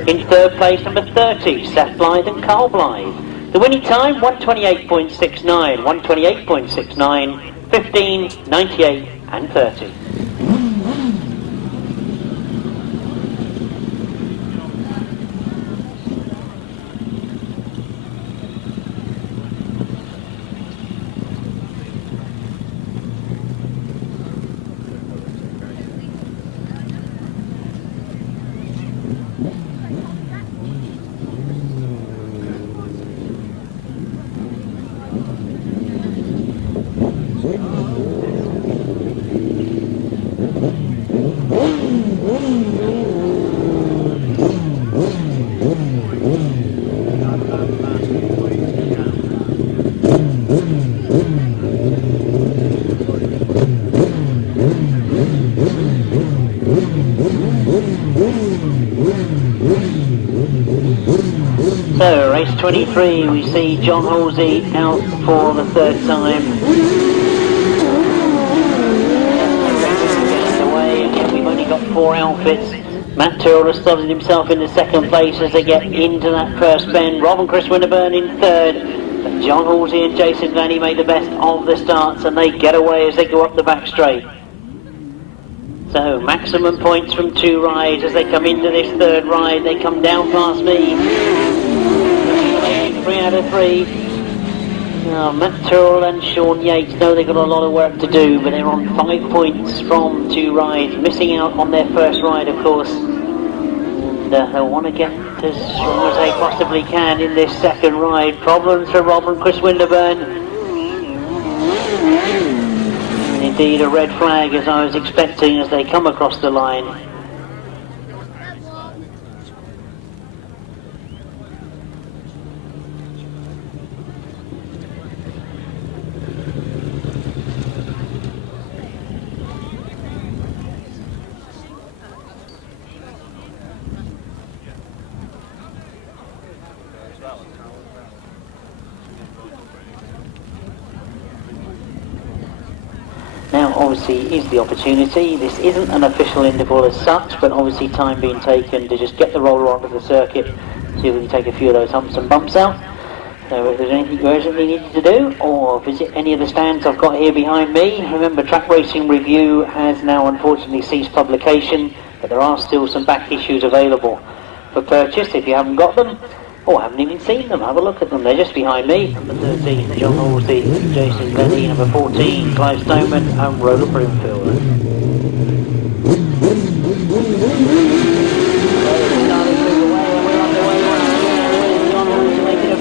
In third place, number 30, Seth Blythe and Carl Blythe. The winning time, 128.69, 128.69, 15, 98 and 30. So, race 23, we see John Halsey out for the third time. Away, again, we've only got 4 outfits. Matt Tyrrell has slotted himself in the second place as they get into that first bend. Rob and Chris Winterburn in third. But John Halsey and Jason Glennie made the best of the starts, and they get away as they go up the back straight. So, maximum points from 2 rides as they come into this third ride. They come down past me. 3 out of 3. Now, Matt Tyrrell and Sean Yates know they've got a lot of work to do, but they're on 5 points from 2 rides, missing out on their first ride, of course. And they'll want to get as strong as they possibly can in this second ride. Problems for Rob and Chris Winterburn. Indeed, a red flag as I was expecting as they come across the line. obviously is the opportunity. This isn't an official interval as such, but obviously time being taken to just get the roller onto the circuit, see if we can take a few of those humps and bumps out. So if there's anything you urgently needed to do, or visit any of the stands I've got here behind me. Remember, Track Racing Review has now unfortunately ceased publication, but there are still some back issues available for purchase if you haven't got them, or haven't even seen them. Have a look at them, they're just behind me. Number 13, John Halsey, Jason Glenny. Number 14, Clive Stoneman and Rolph Broomfield.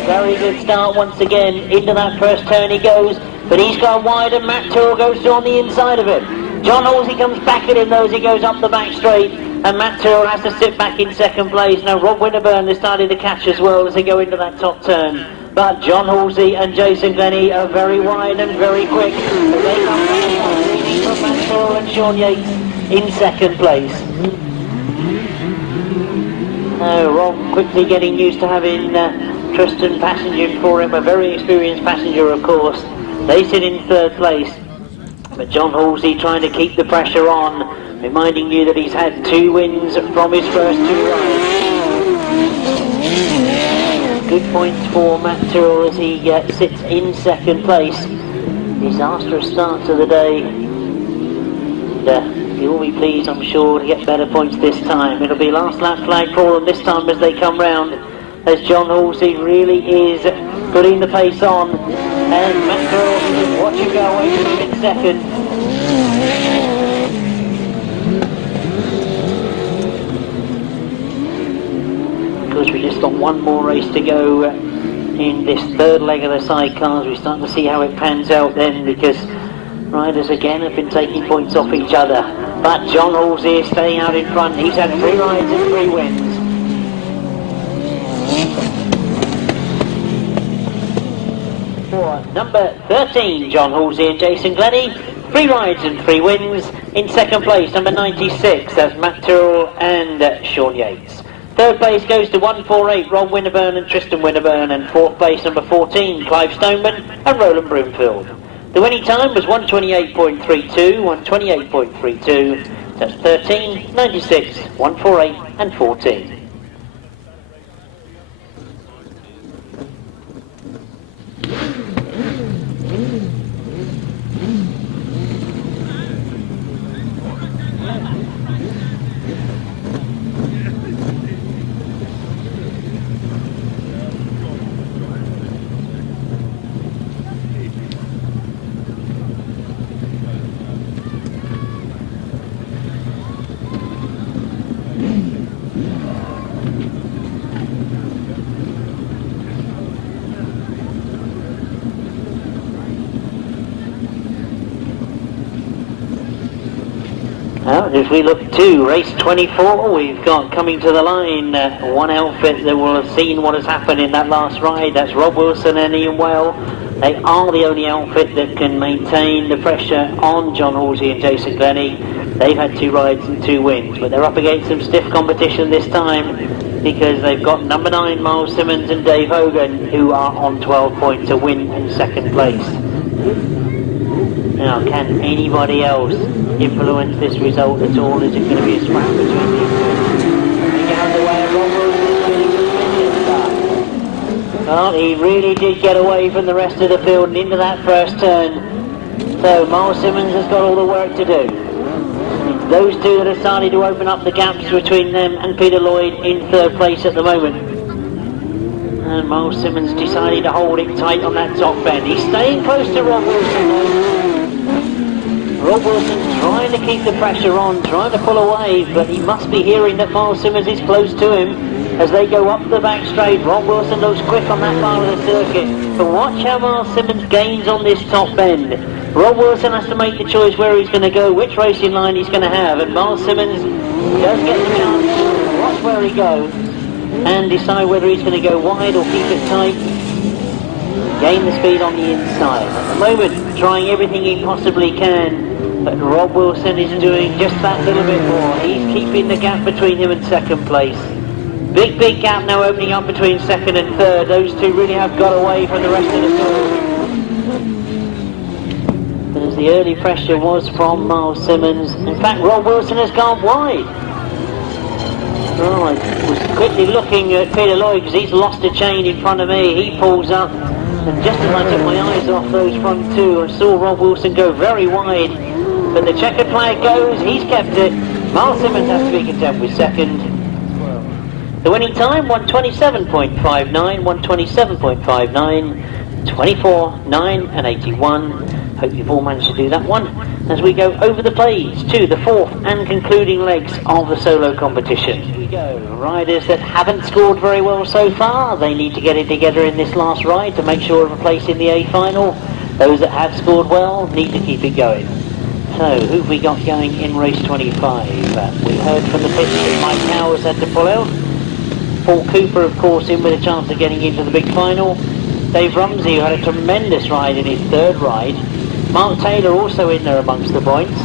Very good start once again. Into that first turn he goes, but he's gone wide and Matt Tyrrell goes through on the inside of it. John Halsey comes back at him though as he goes up the back straight, and Matt Tyrrell has to sit back in second place. Now Rob Winterburn is starting to catch as well as they go into that top turn. But John Halsey and Jason Glenny are very wide and very quick. But they come back leading from Matt Tyrrell and Sean Yates in second place. Now Rob quickly getting used to having Tristan passenger for him, a very experienced passenger of course. They sit in third place, but John Halsey trying to keep the pressure on, reminding you that he's had 2 wins from his first 2 rides. Good points for Matt Tyrrell as he sits in second place. Disastrous start to the day. He'll be pleased, I'm sure, to get better points this time. It'll be last lap flag for them this time as they come round, as John Halsey really is putting the pace on, and Matt Tyrrell, watch him go away from him in second. Of course, we just got one more race to go in this third leg of the sidecars. We're starting to see how it pans out then, because riders again have been taking points off each other. But John Halsey is staying out in front. He's had 3 rides and 3 wins. For number 13, John Halsey and Jason Glenny, 3 rides and 3 wins. In second place, number 96, that's Matt Tyrrell and Sean Yates. Third place goes to 148, Rob Winterburn and Tristan Winterburn, and fourth place, number 14, Clive Stoneman and Roland Broomfield. The winning time was 128.32, 128.32, that's 13, 96, 148 and 14. If we look to race 24, we've got coming to the line one outfit that will have seen what has happened in that last ride. That's Rob Wilson and Ian Well. They are the only outfit that can maintain the pressure on John Halsey and Jason Glenny. They've had 2 rides and 2 wins, but they're up against some stiff competition this time, because they've got number 9 Miles Simmons and Dave Hogan, who are on 12 points to win in second place. Now, can anybody else influence this result at all? Is it going to be a scrap between these two? Well, he really did get away from the rest of the field and into that first turn. So Miles Simmons has got all the work to do. It's those two that are starting to open up the gaps between them and Peter Lloyd in third place at the moment. And Miles Simmons decided to hold it tight on that top bend. He's staying close to Rob Wilson though. Rob Wilson's trying to keep the pressure on, trying to pull away, but he must be hearing that Miles Simmons is close to him as they go up the back straight. Rob Wilson looks quick on that part of the circuit, but watch how Miles Simmons gains on this top bend. Rob Wilson has to make the choice where he's going to go, which racing line he's going to have, and Miles Simmons does get the chance to watch where he goes and decide whether he's going to go wide or keep it tight. Gain the speed on the inside. At the moment, trying everything he possibly can, but Rob Wilson is doing just that little bit more. He's keeping the gap between him and second place. Big gap now opening up between second and third. Those two really have got away from the rest of the field. as the early pressure was from Miles Simmons. In fact, Rob Wilson has gone wide. Well, I was quickly looking at Peter Lloyd because he's lost a chain in front of me. He pulls up, and just as I took my eyes off those front two, I saw Rob Wilson go very wide. But the checkered flag goes, he's kept it. Miles Simmons has to be content with second. The winning time, 1:27.59, 1:27.59, 24, 9 and 81. Hope you've all managed to do that one. As we go over the plays to the fourth and concluding legs of the solo competition. Here we go. Riders that haven't scored very well so far, they need to get it together in this last ride to make sure of a place in the A final. Those that have scored well need to keep it going. So, who have we got going in race 25? We heard from the pits that Mike Towers had to pull out. Paul Cooper, of course, in with a chance of getting into the big final. Dave Rumsey, who had a tremendous ride in his third ride. Mark Taylor also in there amongst the points.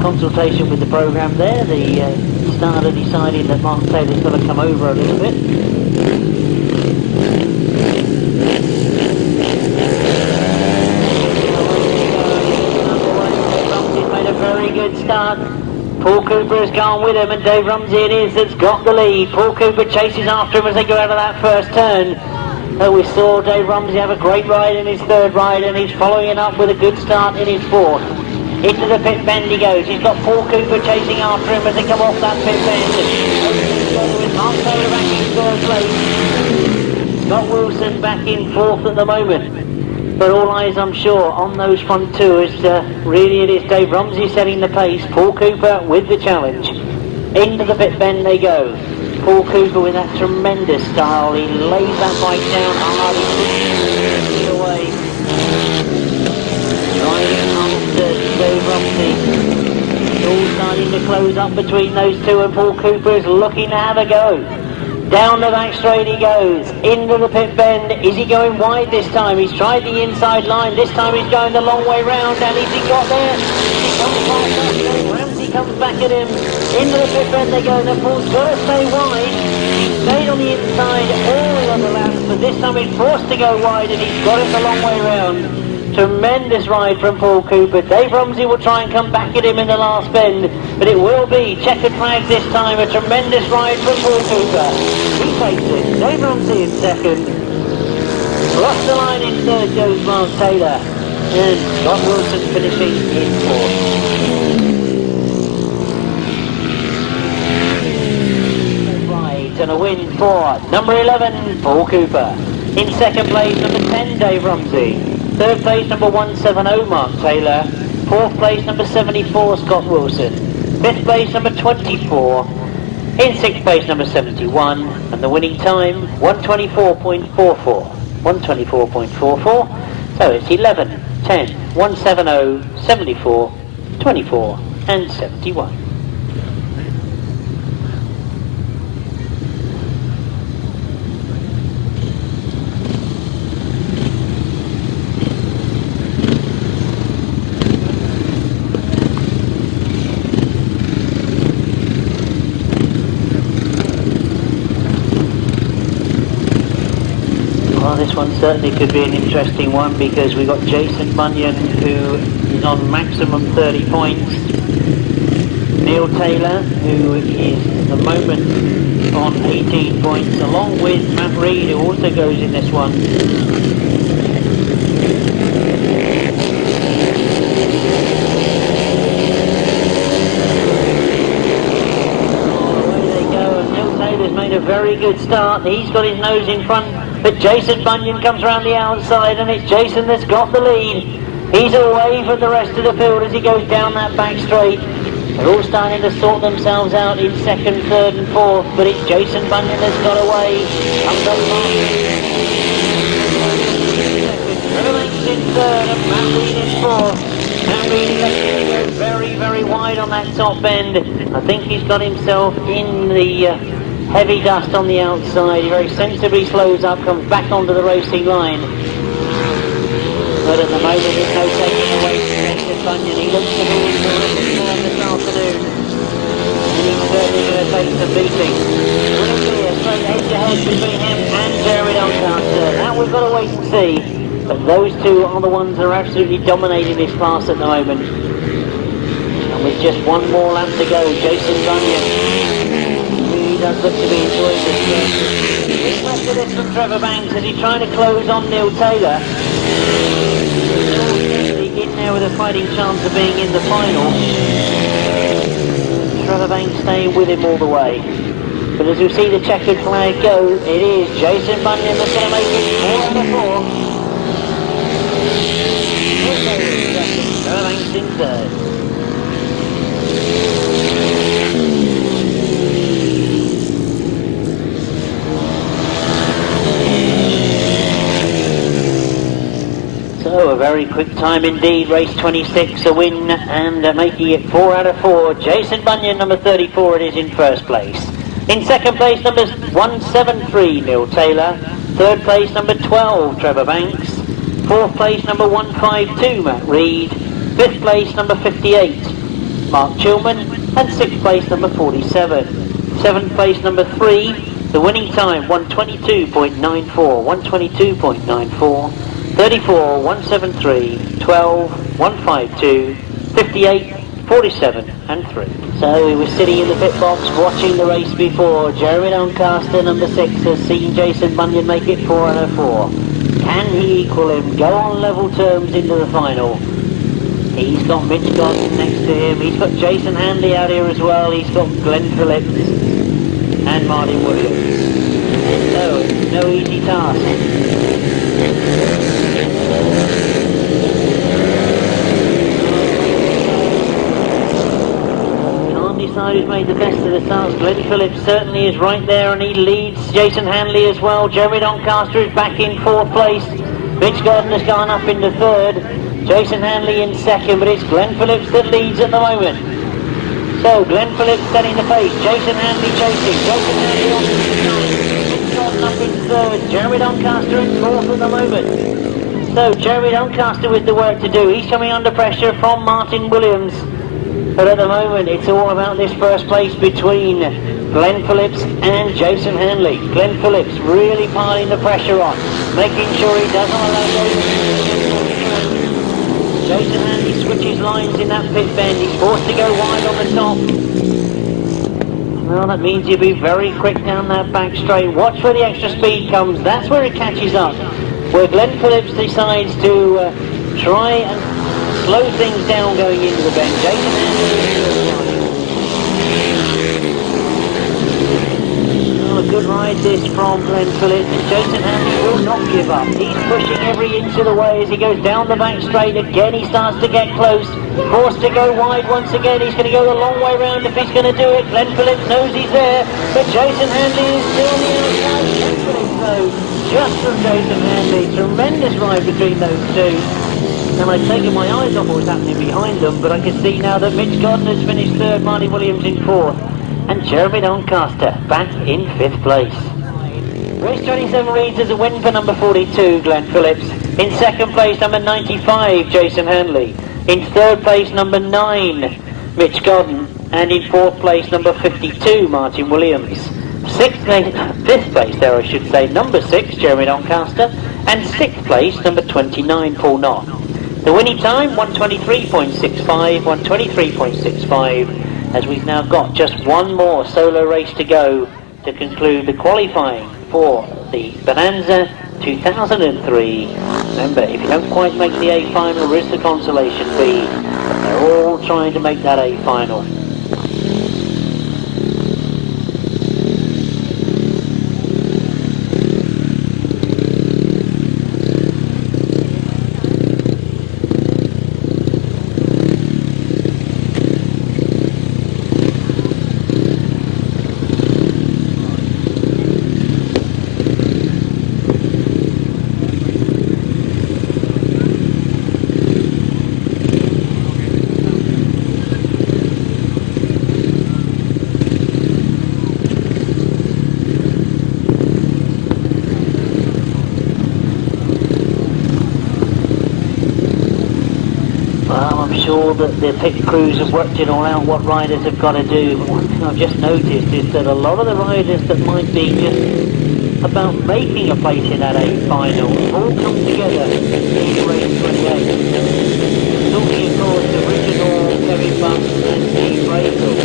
Consultation with the programme there. The starter deciding that Mark Taylor's got to come over a little bit. Rumsey's made a very good start. Paul Cooper has gone with him, and Dave Rumsey it is that's got the lead. Paul Cooper chases after him as they go out of that first turn. We saw Dave Rumsey have a great ride in his third ride, and he's following it up with a good start in his fourth. Into the pit bend he goes. He's got Paul Cooper chasing after him as they come off that pit bend. With Mark Taylor back in third place. Scott Wilson back in fourth at the moment. But all eyes, I'm sure, on those front two as really it is Dave Rumsey setting the pace. Paul Cooper with the challenge. Into the pit bend they go. Paul Cooper with that tremendous style. He lays that bike down hard. He pushes it away. Riding after Dave Rumsey. It's all starting to close up between those two, and Paul Cooper is looking to have a go. Down the back straight he goes, into the pit bend. Is he going wide this time? He's tried the inside line. This time he's going the long way round, and is he got there? He comes back up, Ramsey comes back at him. Into the pit bend they go, and Paul's got to stay wide. He stayed on the inside all the other laps, but this time he's forced to go wide, and he's got it the long way round. Tremendous ride from Paul Cooper. Dave Rumsey will try and come back at him in the last bend, but it will be checkered flag this time. A tremendous ride from Paul Cooper. He takes it. Dave Rumsey in second. Across the line in third goes Mark Taylor. And Scott Wilson finishing in fourth. Right, and a win for number 11, Paul Cooper. In second place, number 10, Dave Rumsey. Third place, number 170, Mark Taylor. Fourth place, number 74, Scott Wilson. Fifth place, number 24. In sixth place, number 71. And the winning time, 1:24.44. 1:24.44. So it's 11, 10, 170, 74, 24 and 71. This one certainly could be an interesting one because we've got Jason Bunyan, who is on maximum 30 points. Neil Taylor, who is at the moment on 18 points, along with Matt Reed, who also goes in this one. Away they go, and Neil Taylor's made a very good start. He's got his nose in front. But Jason Bunyan comes around the outside, and it's Jason that's got the lead. He's away from the rest of the field as he goes down that back straight. They're all starting to sort themselves out in second, third and fourth, but it's Jason Bunyan that's got away. Trevor Banks in third and Matt Reed in fourth. Matt Reed is actually going to go very, very wide on that top end. I think he's got himself in the heavy dust on the outside. He very sensibly slows up, comes back onto the racing line. But at the moment there's no taking away from Jason Bunyan. He looks to be in the racing form this afternoon. And he's certainly going to take some beating. Really a straight head-to-head between him and Jeremy Doncaster. Now we've got to wait and see. But those two are the ones that are absolutely dominating this class at the moment. And with just one more lap to go, Jason Bunyan really does look to be enjoying this game. Big left of this from Trevor Banks as he's trying to close on Neil Taylor. In there with a fighting chance of being in the final. Trevor Banks staying with him all the way. But as we see the checkered flag go, it is Jason Bunyan that's going to make it 4 out of 4. Trevor Banks in third. So a very quick time indeed, race 26, a win and making it 4 out of 4. Jason Bunyan, number 34, it is in first place. In second place, number 173, Neil Taylor. Third place, number 12, Trevor Banks. Fourth place, number 152, Matt Reed. Fifth place, number 58, Mark Chilman. And sixth place, number 47. Seventh place, number 3, the winning time, 122.94, 122.94. 34, 173, 12, 152, 58, 47 and 3. So he was sitting in the pit box watching the race before. Jeremy Doncaster, number 6, has seen Jason Bunyan make it 4 out of 4. Can he equal him? Go on level terms into the final. He's got Mitch Godden next to him. He's got Jason Handley out here as well. He's got Glen Phillips and Martin Williams. So it's no easy task. Can't decide who's made the best of the starts. Glen Phillips certainly is right there and he leads Jason Handley as well. Jeremy Doncaster is back in fourth place. Mitch Godden has gone up into third. Jason Handley in second, but it's Glen Phillips that leads at the moment. So Glen Phillips setting the pace. Jason Handley chasing. Jason Handley on the line. Mitch Godden up in third. Jeremy Doncaster in fourth at the moment. So Jeremy Doncaster with the work to do. He's coming under pressure from Martin Williams. But at the moment it's all about this first place between Glen Phillips and Jason Handley. Glen Phillips really piling the pressure on, making sure he doesn't allow those. Jason Handley switches lines in that pit bend. He's forced to go wide on the top. Well, that means he'll be very quick down that back straight. Watch where the extra speed comes. That's where it catches up. Where Glen Phillips decides to try and slow things down going into the bend. Jason Handley. A good ride this from Glen Phillips. Jason Handley will not give up. He's pushing every inch of the way as he goes down the back straight. Again he starts to get close. Forced to go wide once again. He's going to go the long way round if he's going to do it. Glen Phillips knows he's there, but Jason Handley is still on the outside. Glen Phillips though, just from Jason Handley. Tremendous ride between those two. And I'd taken my eyes off what was happening behind them, but I can see now that Mitch Godden has finished third, Martin Williams in fourth. And Jeremy Doncaster back in fifth place. Race 27 reads as a win for number 42, Glen Phillips. In second place, number 95, Jason Handley. In third place, number 9, Mitch Godden. And in fourth place, number 52, Martin Williams. Fifth place there, I should say, number 6, Jeremy Doncaster. And sixth place, number 29, Paul Knott. The winning time, 123.65, 123.65. As we've now got just one more solo race to go to conclude the qualifying for the Bonanza 2003. Remember, if you don't quite make the A final, there is the consolation fee. But they're all trying to make that A final. I'm sure that the pit crews have worked it all out, what riders have got to do. But one thing I've just noticed is that a lot of the riders that might be just about making a place in that A final all come together in race 28. Talking, of course, to Richard Hall, Kevin Buck and Steve Braidford.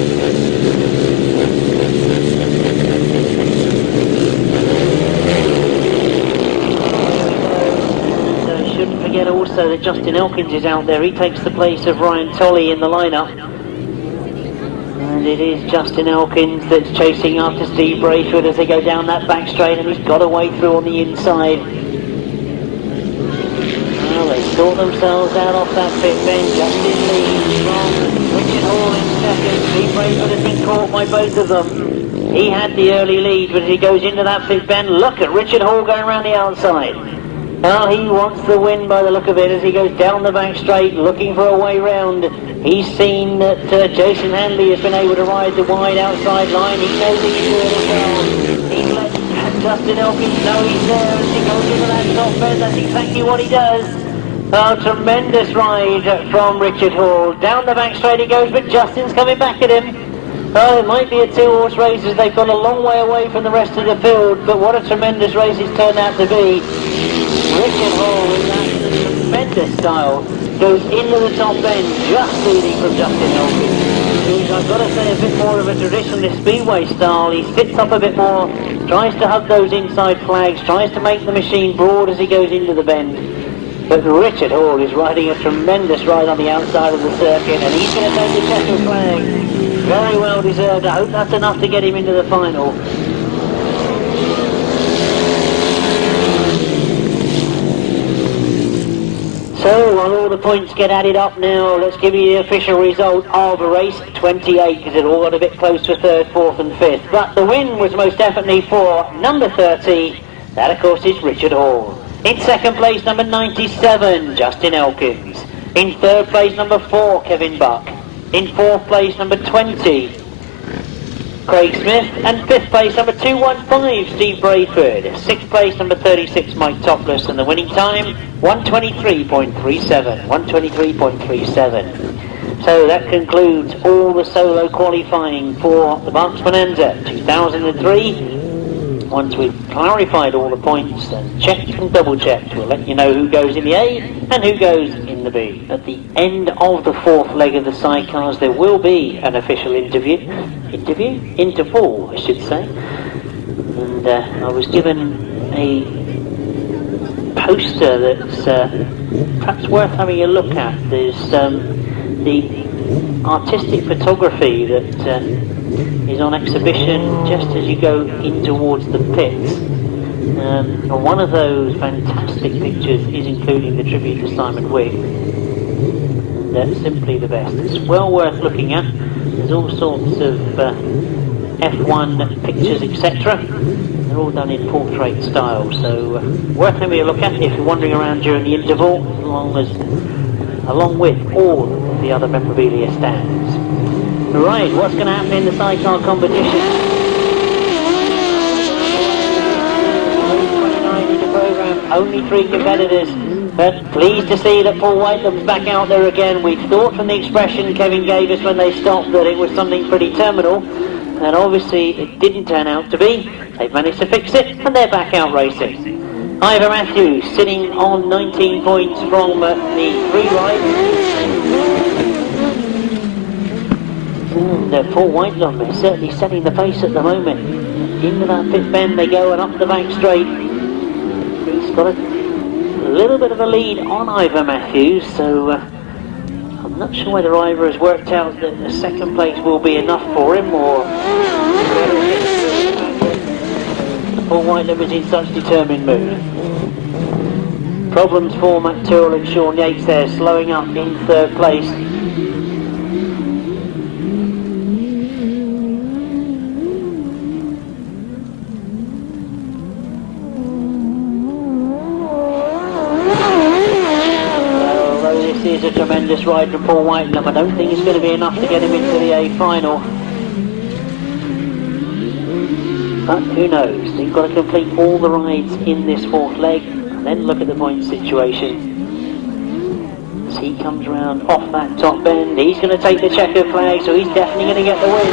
Shouldn't forget also that Justin Elkins is out there. He takes the place of Ryan Tolley in the lineup. And it is Justin Elkins that's chasing after Steve Braidford as they go down that back straight, and he's got a way through on the inside. Well, they sort themselves out off that pit bend. Justin leads from Richard Hall in second. Steve Braidford has been caught by both of them. He had the early lead, but as he goes into that pit bend, look at Richard Hall going around the outside. Well, he wants the win by the look of it as he goes down the back straight looking for a way round. He's seen that Jason Handley has been able to ride the wide outside line. He knows he's doing it well. He lets Justin Elkins know he's there as he goes into that top bend. That's exactly what he does. Oh, tremendous ride from Richard Hall. Down the back straight he goes, but Justin's coming back at him. Oh, it might be a two-horse race as they've got a long way away from the rest of the field, but what a tremendous race it's turned out to be. Richard Hall in that tremendous style goes into the top end, just leading from Justin Elkins, who's, I've got to say, a bit more of a traditionalist speedway style. He sits up a bit more, tries to hug those inside flags, tries to make the machine broad as he goes into the bend. But Richard Hall is riding a tremendous ride on the outside of the circuit, and he's going to take the checkered flag. Very well deserved. I hope that's enough to get him into the final. So, while all the points get added up now, let's give you the official result of race 28, because it all got a bit close to third, fourth and fifth. But the win was most definitely for number 30. That, of course, is Richard Hall. In second place, number 97, Justin Elkins. In third place, number 4, Kevin Buck. In fourth place, number 20, Craig Smith. And fifth place, number 215, Steve Braidford. Sixth place, number 36, Mike Toplis. And the winning time, 123.37. 123.37. So that concludes all the solo qualifying for the Berks Bonanza 2003. Once we've clarified all the points and checked and double checked, we'll let you know who goes in the A and who goes in the B. At the end of the fourth leg of the sidecars, there will be an official interval, I should say. And I was given a poster that's perhaps worth having a look at. There's the artistic photography that is on exhibition just as you go in towards the pits. And one of those fantastic pictures is including the tribute to Simon Wigg. That's simply the best. It's well worth looking at. There's all sorts of F1 pictures, etc. They're all done in portrait style, so worth having a look at if you're wandering around during the interval, along with all of the other memorabilia stands. Right, what's going to happen in the sidecar competition? 29 in the programme, only 3 competitors, but pleased to see that Paul Whitelam's back out there again. We thought from the expression Kevin gave us when they stopped that it was something pretty terminal, and obviously it didn't turn out to be. They've managed to fix it, and they're back out racing. Ivor Matthews sitting on 19 points from the 3 rides. And Paul Whitelam is certainly setting the pace at the moment. Into that pit bend they go and up the back straight. He's got a little bit of a lead on Ivor Matthews, so I'm not sure whether Ivor has worked out that the second place will be enough for him, or Paul Whitelam is in such determined mood. Problems for Matt Tyrrell and Sean Yates there, slowing up in third place. Is a tremendous ride from Paul Whitelam. I don't think it's going to be enough to get him into the A final, but who knows. They've got to complete all the rides in this fourth leg and then look at the point situation, see he comes round off that top bend. He's going to take the checkered flag, so he's definitely going to get the win.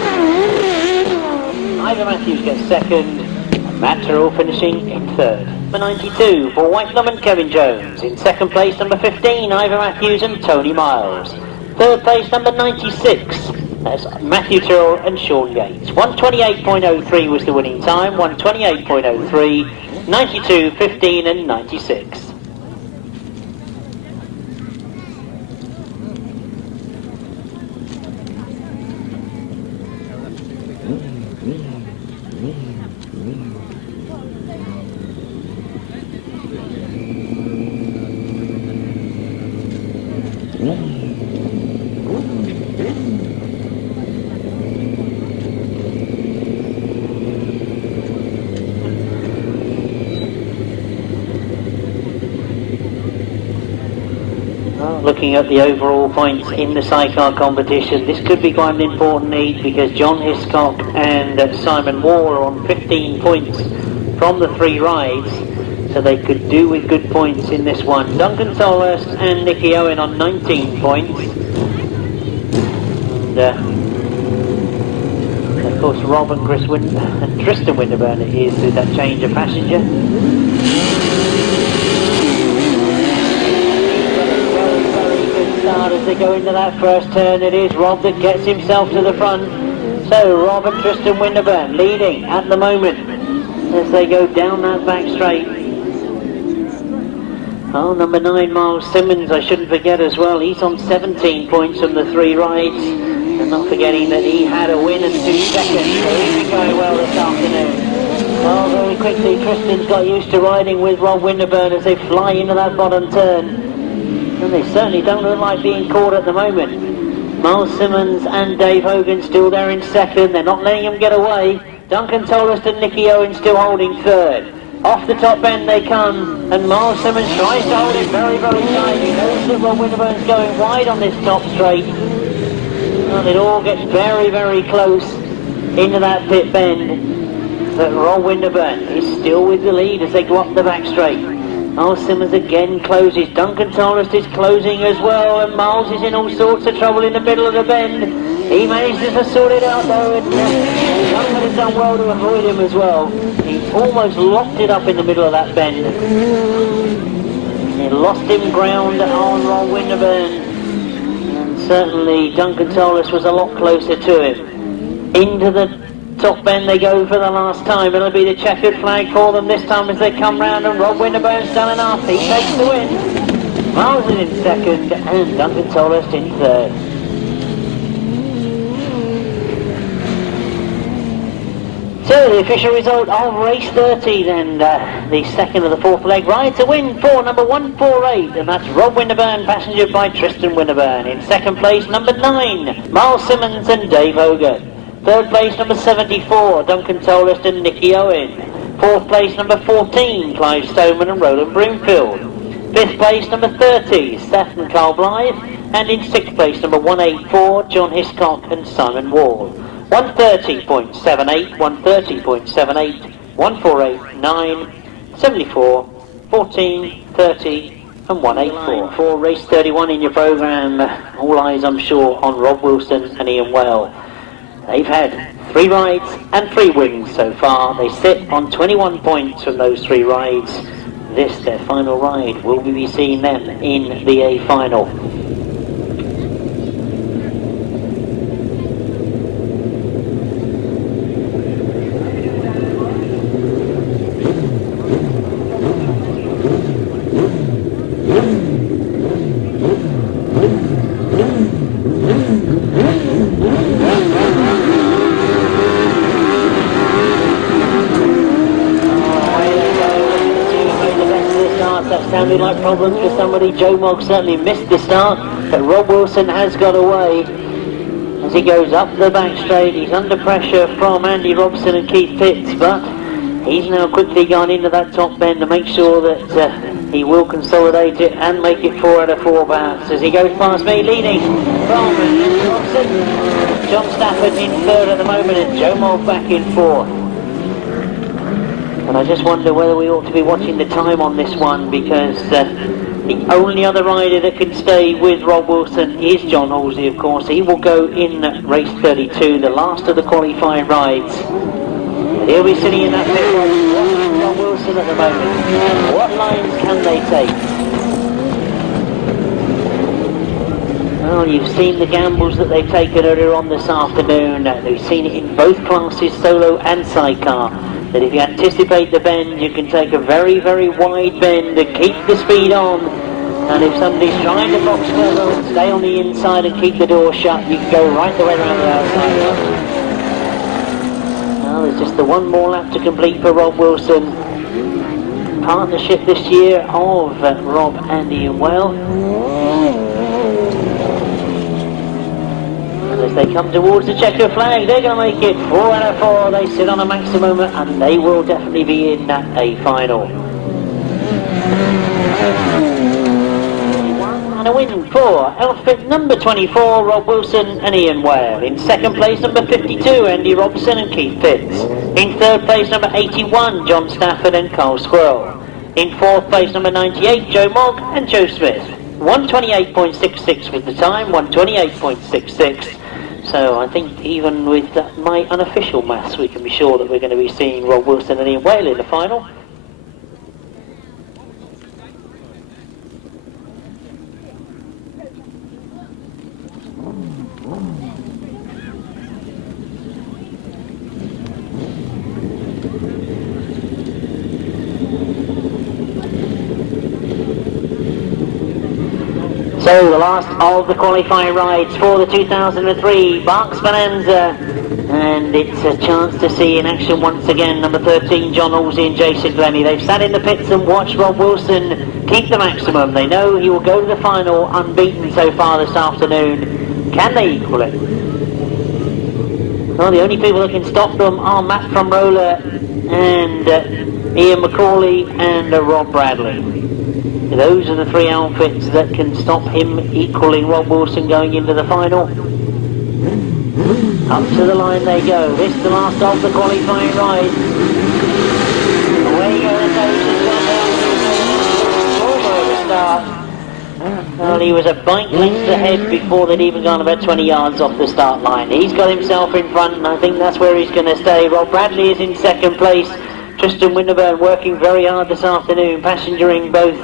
Ivor Matthews gets second, and Matt Tyrrell finishing in third. Number 92 for Whitelum and Kevin Jones. In second place, number 15, Ivor Matthews and Tony Miles. Third place, number 96. That's Matthew Tyrrell and Sean Yates. 128.03 was the winning time. 128.03, 92, 15 and 96. Looking at the overall points in the sidecar competition, this could be quite an important heat because John Hiscock and Simon Wall are on 15 points from the 3 rides, so they could do with good points in this one. Duncan Tolhurst and Nicky Owen on 19 points. And of course Rob and Tristan Winterburn is with that change of passenger. As they go into that first turn, it is Rob that gets himself to the front. So Rob and Tristan Winterburn leading at the moment as they go down that back straight. Oh, number 9, Miles Simmons, I shouldn't forget as well. He's on 17 points from the 3 rides. And not forgetting that he had a win and 2 seconds. So he's been going well this afternoon. Well, very quickly, Tristan's got used to riding with Rob Winterburn as they fly into that bottom turn. And they certainly don't look like being caught at the moment. Miles Simmons and Dave Hogan still there in second. They're not letting them get away. Duncan Tolhurst and Nicky Owen still holding third. Off the top end they come, and Miles Simmons tries to hold it very, very tight. He knows that Rob Winterburn's going wide on this top straight. And it all gets very, very close into that pit bend. But Rob Winterburn is still with the lead as they go up the back straight. Miles Simmons again closes. Duncan Tolhurst is closing as well, and Miles is in all sorts of trouble in the middle of the bend. He manages to sort it out though, and Duncan has done well to avoid him as well. He's almost locked it up in the middle of that bend. He lost him ground on Rob Winterburn, and certainly Duncan Tolhurst was a lot closer to him. Into the top bend they go for the last time. It'll be the checkered flag for them this time as they come round, and Rob Winterburn's done enough. He takes the win. Miles is in second and Duncan Tolhurst in third. So the official result of race 30 then, the second of the 4th leg ride to win for number 148, and that's Rob Winterburn, passenger by Tristan Winterburn. In second place, number 9, Miles Simmons and Dave Hogan. Third place, number 74, Duncan Tolhurst and Nicky Owen. Fourth place, number 14, Clive Stoneman and Roland Broomfield. Fifth place, number 30, Seth and Carl Blythe. And in sixth place, number 184, John Hiscock and Simon Wall. 130.78, 130.78, 148.9, 74, 14, 30 and 184. For race 31 in your programme, all eyes I'm sure on Rob Wilson and Ian Well. They've had 3 rides and 3 wins so far. They sit on 21 points from those 3 rides. This, their final ride, will we be seeing them in the A final. Sounded like problems for somebody. Joe Mogg certainly missed the start, but Rob Wilson has got away as he goes up the back straight. He's under pressure from Andy Robson and Keith Pitts, but he's now quickly gone into that top bend to make sure that he will consolidate it and make it 4 out of 4 perhaps as he goes past me, leading from Andy Robson. John Stafford in third at the moment and Joe Mogg back in 4th. And I just wonder whether we ought to be watching the time on this one, because The only other rider that can stay with Rob Wilson is John Halsey, of course. He will go in race 32, the last of the qualifying rides. And he'll be sitting in that pit watching Rob Wilson at the moment. What lines can they take? Well, you've seen the gambles that they've taken earlier on this afternoon. They've seen it in both classes, solo and sidecar. That if you anticipate the bend, you can take a very, very wide bend and keep the speed on. And if somebody's trying to box level and stay on the inside and keep the door shut, you can go right the way around the outside. Now there's just the one more lap to complete for Rob Wilson. Partnership this year of Rob, Andy and Well. As they come towards the checker flag, they're going to make it 4 out of 4. They sit on a maximum and they will definitely be in a final. And a win for outfit number 24, Rob Wilson and Ian Ware. In second place, number 52, Andy Robson and Keith Pitts. In third place, number 81, John Stafford and Carl Squirrel. In fourth place, number 98, Joe Mogg and Joe Smith. 128.66 was the time, 128.66. So I think even with my unofficial maths, we can be sure that we're going to be seeing Rob Wilson and Ian Whale in the final. So the last of the qualifying rides for the 2003 Berks Bonanza, and it's a chance to see in action once again number 13 John Halsey and Jason Glennie. They've sat in the pits and watched Rob Wilson keep the maximum. They know he will go to the final unbeaten so far this afternoon. Can they equal it? Well, the only people that can stop them are Matt from Roller and Ian McCauley and Rob Bradley. Those are the three outfits that can stop him equaling Rob Wilson going into the final. Up to the line they go. This is the last of the qualifying ride. Away goes over the start. Well, he was a bike length ahead before they'd even gone about 20 yards off the start line. He's got himself in front, and I think that's where he's going to stay. Rob Bradley is in second place. Tristan Winterburn working very hard this afternoon, passengering both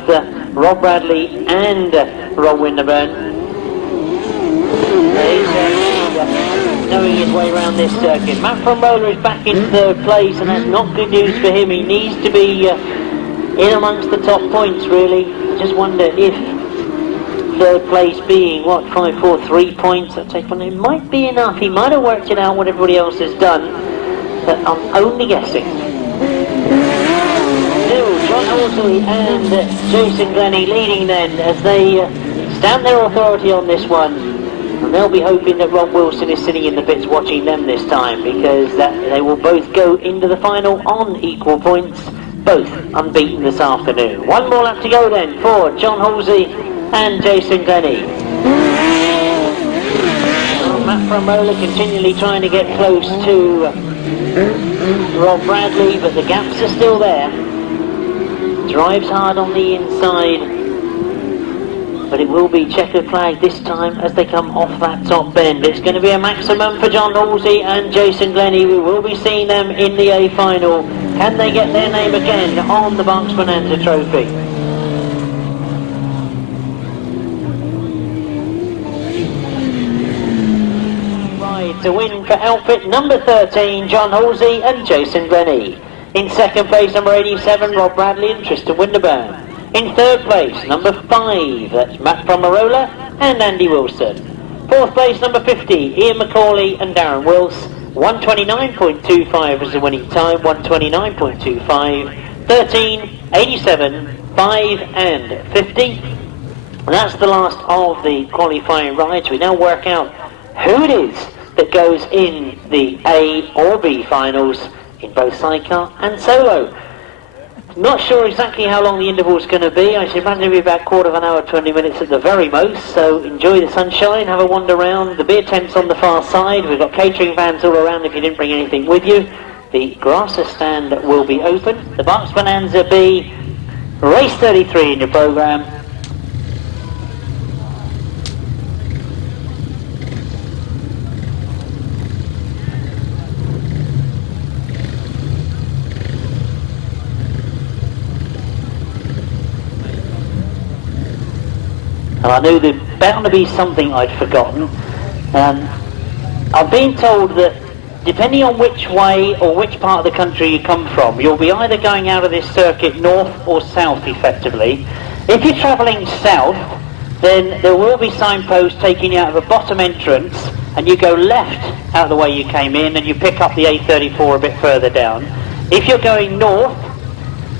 Rob Bradley and Rob Winterburn. He's knowing his way around this circuit. Matt from Roller is back in third place, and that's not good news for him. He needs to be in amongst the top points, really. I just wonder if third place being, 543 points, I'll take one. It might be enough. He might have worked it out what everybody else has done, but I'm only guessing. John Halsey and Jason Glennie leading then as they stamp their authority on this one, and they'll be hoping that Rob Wilson is sitting in the pits watching them this time, because they will both go into the final on equal points, both unbeaten this afternoon. One more lap to go then for John Halsey and Jason Glennie. Matt from Roller continually trying to get close to Rob Bradley, but the gaps are still there. Drives hard on the inside, but it will be checkered flag this time as they come off that top bend. It's going to be a maximum for John Halsey and Jason Glennie. We will be seeing them in the A final. Can they get their name again on the Berks Bonanza Trophy? Right, to win for outfit number 13, John Halsey and Jason Glennie. In second place, number 87, Rob Bradley and Tristan Winterburn. In third place, number 5, that's Matt from Marola and Andy Wilson. Fourth place, number 50, Ian McCauley and Darren Wills. 129.25 is the winning time, 129.25, 13, 87, 5 and 50. And that's the last of the qualifying rides. We now work out who it is that goes in the A or B finals in both sidecar and solo. Not sure exactly how long the interval is going to be. I should imagine it'll be about quarter of an hour, 20 minutes at the very most. So enjoy the sunshine, have a wander around. The beer tent's on the far side. We've got catering vans all around if you didn't bring anything with you. The grasser stand will be open. The Berks Bonanza B, race 33 in your programme. and I knew there's bound to be something I'd forgotten. I've been told that depending on which way or which part of the country you come from, you'll be either going out of this circuit north or south effectively. If you're travelling south, then there will be signposts taking you out of a bottom entrance, and you go left out of the way you came in, and you pick up the A34 a bit further down. If you're going north,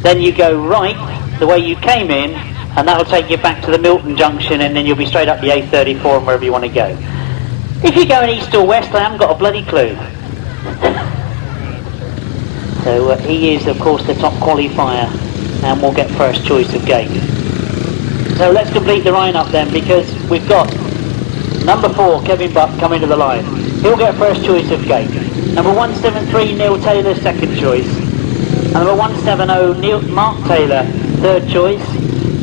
then you go right the way you came in, and that will take you back to the Milton Junction, and then you'll be straight up the A34 and wherever you want to go. If you're going east or west, I haven't got a bloody clue. So he is, of course, the top qualifier, and will get first choice of gate. So let's complete the line-up then, because we've got number 4, Kevin Buck, coming to the line. He'll get first choice of gate. Number 173, Neil Taylor, second choice. And number 170, Mark Taylor, third choice.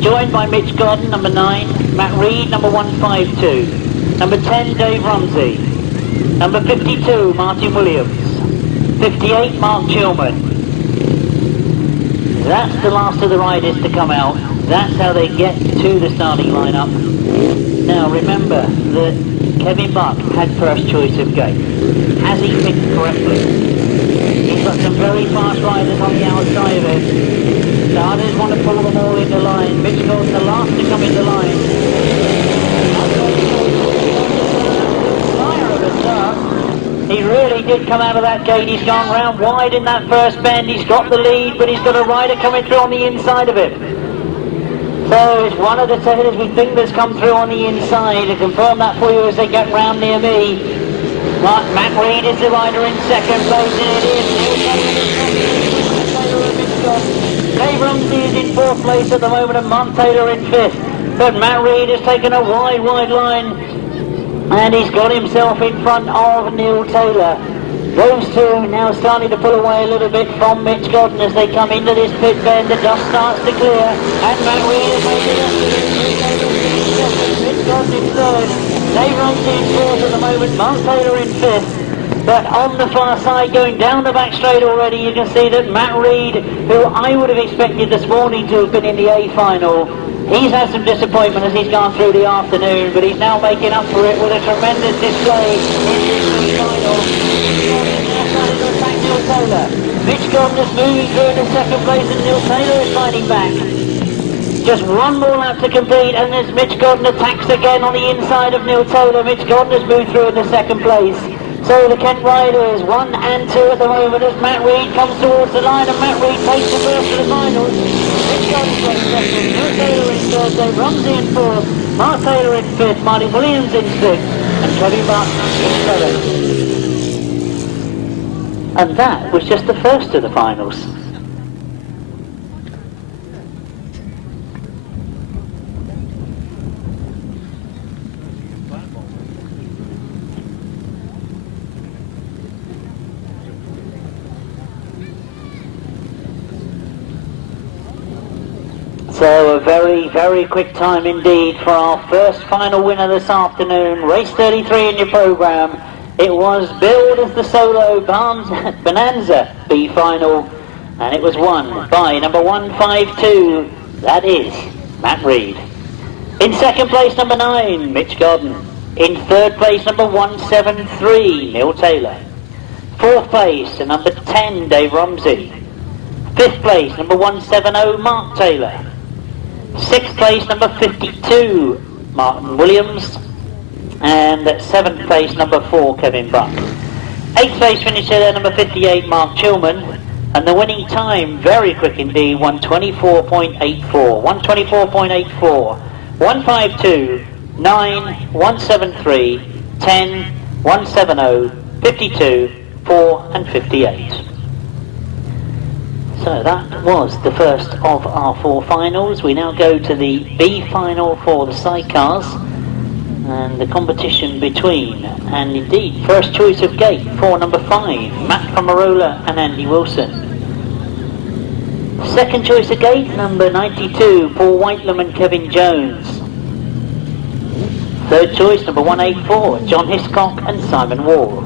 Joined by Mitch Godden, number 9. Matt Reed, number 152. Number 10, Dave Rumsey. Number 52, Martin Williams. 58, Mark Chilman. That's the last of the riders to come out. That's how they get to the starting lineup. Now remember that Kevin Buck had first choice of gate. Has he picked correctly? He's got some very fast riders on the outside of him. The others want to pull them all into line. Mitch goes the last to come into line. He really did come out of that gate. He's gone round wide in that first bend. He's got the lead, but he's got a rider coming through on the inside of him. So it's one of the tailors we think that's come through on the inside. To confirm that for you as they get round near me. Matt Reed is the rider in second place, and it is Dave Rumsey is in fourth place at the moment, and Mark Taylor in fifth. But Matt Reed has taken a wide line. And he's got himself in front of Neil Taylor. Those two now starting to pull away a little bit from Mitch Godden as they come into this pit bend. The dust starts to clear, and Matt Reed is making it. Mitch Godden in third. Dave Rumsey in fourth at the moment. Mark Taylor in fifth. But on the far side, going down the back straight already, you can see that Matt Reed, who I would have expected this morning to have been in the A final, he's had some disappointment as he's gone through the afternoon, but he's now making up for it with a tremendous display in the final. Neil Taylor. Mitch Godden is moving through in the second place, and Neil Taylor is fighting back. Just one more lap to complete, and as Mitch Godden attacks again on the inside of Neil Taylor, Mitch Godden has moved through in the second place. So the Kent riders, 1 and 2 at the moment, as Matt Reed comes towards the line, and Matt Reed takes the first to the finals. Mitch Godden takes second, Neil Taylor in third, Dave Rumsey in fourth, Mark Taylor in fifth, Martin Williams in sixth, and Kevin Buck in seventh. And that was just the first of the finals. So a very, very quick time indeed for our first final winner this afternoon. Race 33 in your programme. It was billed as the solo Bonanza B final, and it was won by number 152, that is Matt Reed. In second place, number 9, Mitch Godden. In third place, number 173, Neil Taylor. Fourth place, number 10, Dave Rumsey. Fifth place, number 170, Mark Taylor. Sixth place, number 52, Martin Williams. And at seventh place, number 4, Kevin Buck. Eighth place finisher there, number 58, Mark Chilman. And the winning time, very quick indeed, 124.84. 124.84. 152, 9, 173, 10, 170, 52, 4 and 58. So that was the first of our 4 finals. We now go to the B final for the sidecars, and the competition between, and indeed first choice of gate for number 5, Matt from Marola and Andy Wilson. Second choice of gate, number 92, Paul Whitelam and Kevin Jones. Third choice, number 184, John Hiscock and Simon Wall.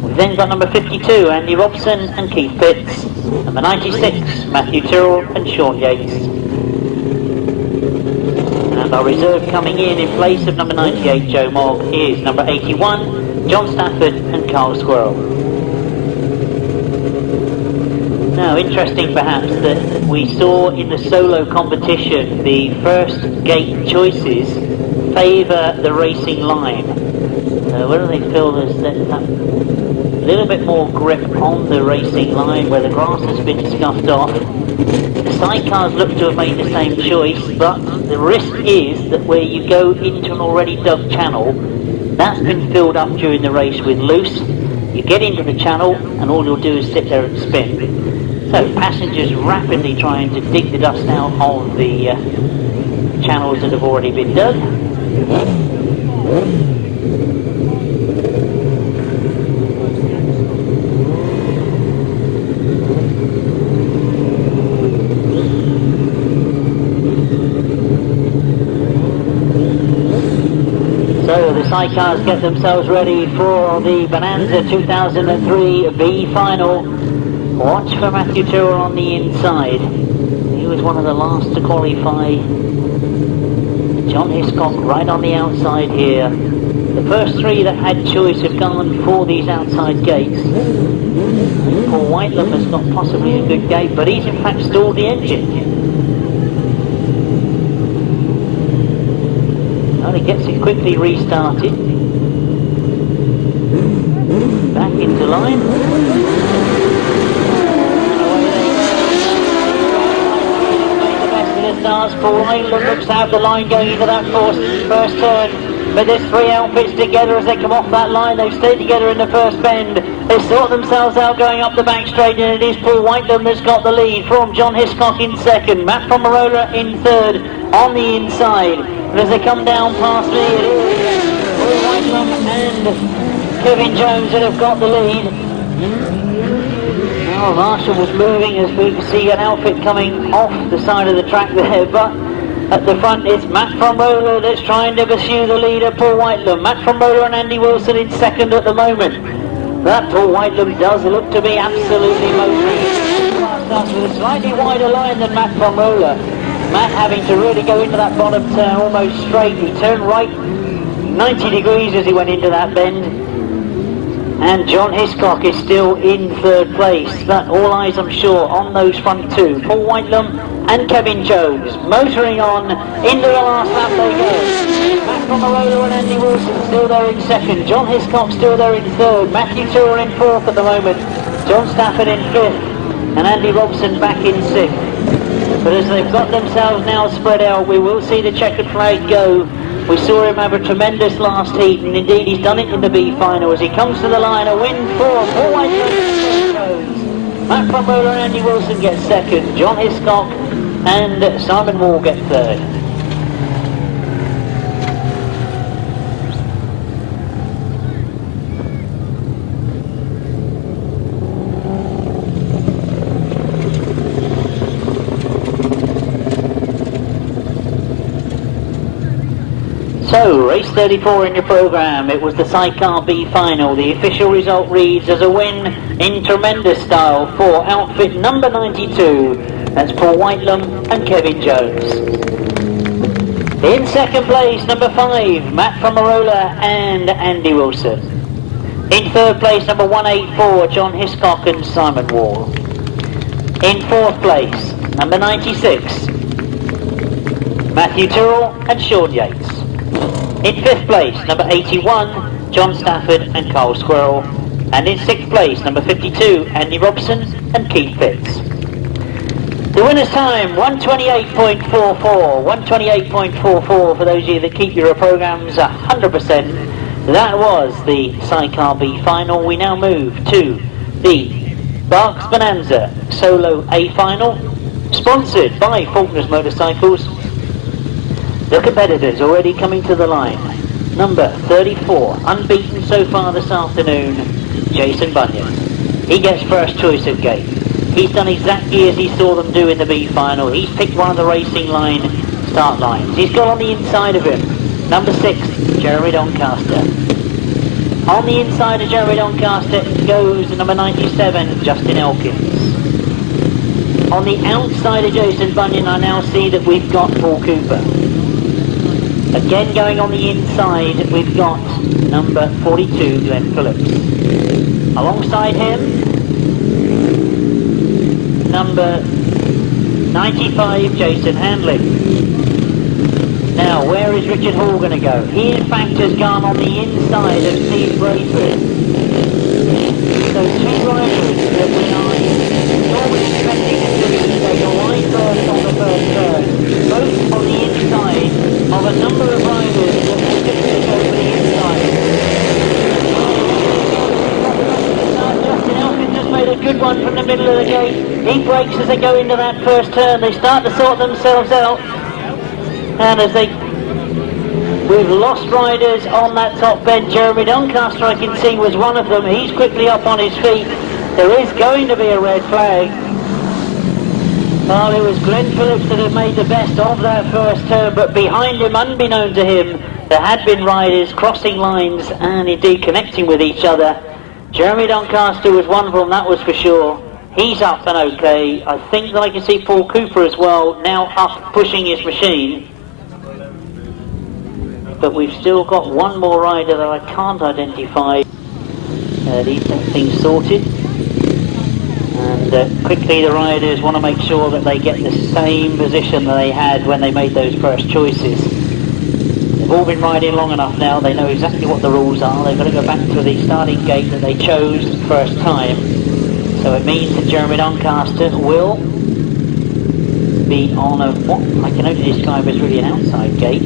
We've then got number 52, Andy Robson and Keith Pitts. Number 96, Matthew Tyrrell and Sean Yates. And Our reserve coming in place of number 98, Joe Mogg, is number 81, John Stafford and Carl Squirrel. Now, interesting perhaps that we saw in the solo competition the first gate choices favour the racing line. Whether they feel there's that little bit more grip on the racing line where the grass has been scuffed off. The sidecars look to have made the same choice, but the risk is that where you go into an already dug channel, that's been filled up during the race with loose. You get into the channel and all you'll do is sit there and spin. So passengers rapidly trying to dig the dust out of the channels that have already been dug. So the sidecars get themselves ready for the Bonanza 2003 B final. Watch for Matthew Tyrrell on the inside. He was one of the last to qualify. John Hiscock right on the outside here. The first three that had choice have gone for these outside gates. Paul Whitelam has got possibly a good gate, but he's in fact stalled the engine. Well, he gets it quickly restarted. Back into line. Starts Paul Whitelam, looks to have the line going into that first turn, but there's three outfits together as they come off that line. They've stayed together in the first bend. They sort themselves out going up the back straight, and it is Paul Whitelam that's got the lead from John Hiscock in second, Matt Pomerola in third on the inside. And as they come down past me, it is Paul Whitelam and Kevin Jones that have got the lead. Oh, Marshall was moving as we can see an outfit coming off the side of the track there, but at the front it's Matt Pomerola that's trying to pursue the leader, Paul Whitelam. Matt Pomerola and Andy Wilson in second at the moment. That Paul Whitelam does look to be absolutely motoring. Starts with a slightly wider line than Matt Pomerola. Matt having to really go into that bottom turn almost straight. He turned right 90 degrees as he went into that bend. And John Hiscock is still in third place. But all eyes, I'm sure, on those front two. Paul Whitelam and Kevin Jones motoring on into the last lap they go. Matt Pomerola and Andy Wilson still there in second. John Hiscock still there in third. Matthew Tyrrell in fourth at the moment. John Stafford in fifth. And Andy Robson back in sixth. But as they've got themselves now spread out, we will see the checkered flag go. We saw him have a tremendous last heat, and indeed he's done it in the B final as he comes to the line. A win for Paul Whitelam. Matt Pomerola and Andy Wilson get second. John Hiscock and Simon Wall get third. So, race 34 in your programme. It was the Sidecar B final. The official result reads as a win in tremendous style for outfit number 92. That's Paul Whitelam and Kevin Jones. In second place, number 5, Matt Pomerola and Andy Wilson. In third place, number 184, John Hiscock and Simon Wall. In fourth place, number 96, Matthew Tyrrell and Sean Yates. In fifth place, number 81, John Stafford and Carl Squirrel. And in sixth place, number 52, Andy Robson and Keith Fitz. The winner's time, 128.44. 128.44 for those of you that keep your programmes 100%. That was the Sidecar B final. We now move to the Berks Bonanza Solo A final, sponsored by Faulkner's Motorcycles. The competitors already coming to the line. Number 34, unbeaten so far this afternoon, Jason Bunyan. He gets first choice of gate. He's done exactly as he saw them do in the B final. He's picked one of the racing line start lines. He's got on the inside of him number 6, Jeremy Doncaster. On the inside of Jeremy Doncaster goes number 97, Justin Elkins. On the outside of Jason Bunyan, I now see that we've got Paul Cooper. Again going on the inside, we've got number 42, Glen Phillips. Alongside him, number 95, Jason Handley. Now, where is Richard Hall going to go? He, in fact, has gone on the inside of Steve Braidford. So, two riders that we are normally expecting to take a wide berth on the first turn, both on the inside of a number of riders that will typically go for the inside. Justin Elkins has made a good one from the middle of the gate. He breaks as they go into that first turn. They start to sort themselves out. And as we've lost riders on that top bend. Jeremy Doncaster, I can see, was one of them. He's quickly up on his feet. There is going to be a red flag. Well, it was Glen Phillips that had made the best of that first turn, but behind him, unbeknown to him, there had been riders crossing lines and indeed connecting with each other. Jeremy Doncaster was one of them, that was for sure. He's up and okay. I think that I can see Paul Cooper as well, now up pushing his machine. But we've still got one more rider that I can't identify. These things sorted. And quickly the riders want to make sure that they get the same position that they had when they made those first choices. They've all been riding long enough now, they know exactly what the rules are. They've got to go back to the starting gate that they chose the first time. So it means that Jeremy Doncaster will be on what I can only describe as really an outside gate.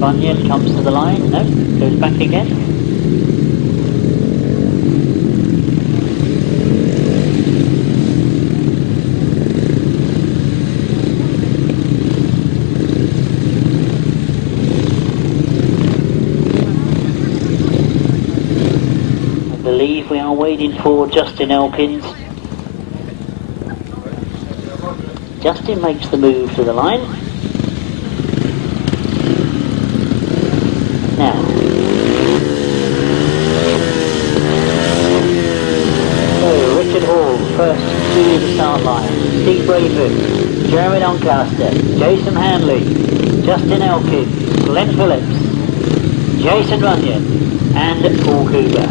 Bunyan comes to the line, no, goes back again. I believe we are waiting for Justin Elkins. Justin makes the move to the line. Now, so Richard Hall first to the start line, Steve Braidford, Jeremy Doncaster, Jason Handley, Justin Elkins, Glen Phillips, Jason Bunyan and Paul Cooper.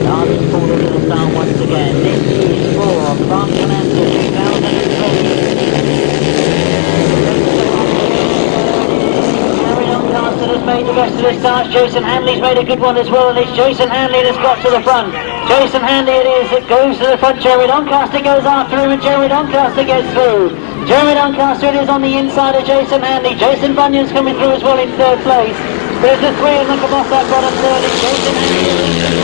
Starting forward to the start once again. This is for Berks Bonanza 2003. Has made the best of the starts. Jason Handley's made a good one as well, and it's Jason Handley that's got to the front. Jason Handley it is that goes to the front. Jeremy Doncaster goes after him, and Jeremy Doncaster gets through. Jeremy Doncaster it is on the inside of Jason Handley. Jason Bunyan's coming through as well in third place. There's the three of them come off that bottom third. It's Jason Handley.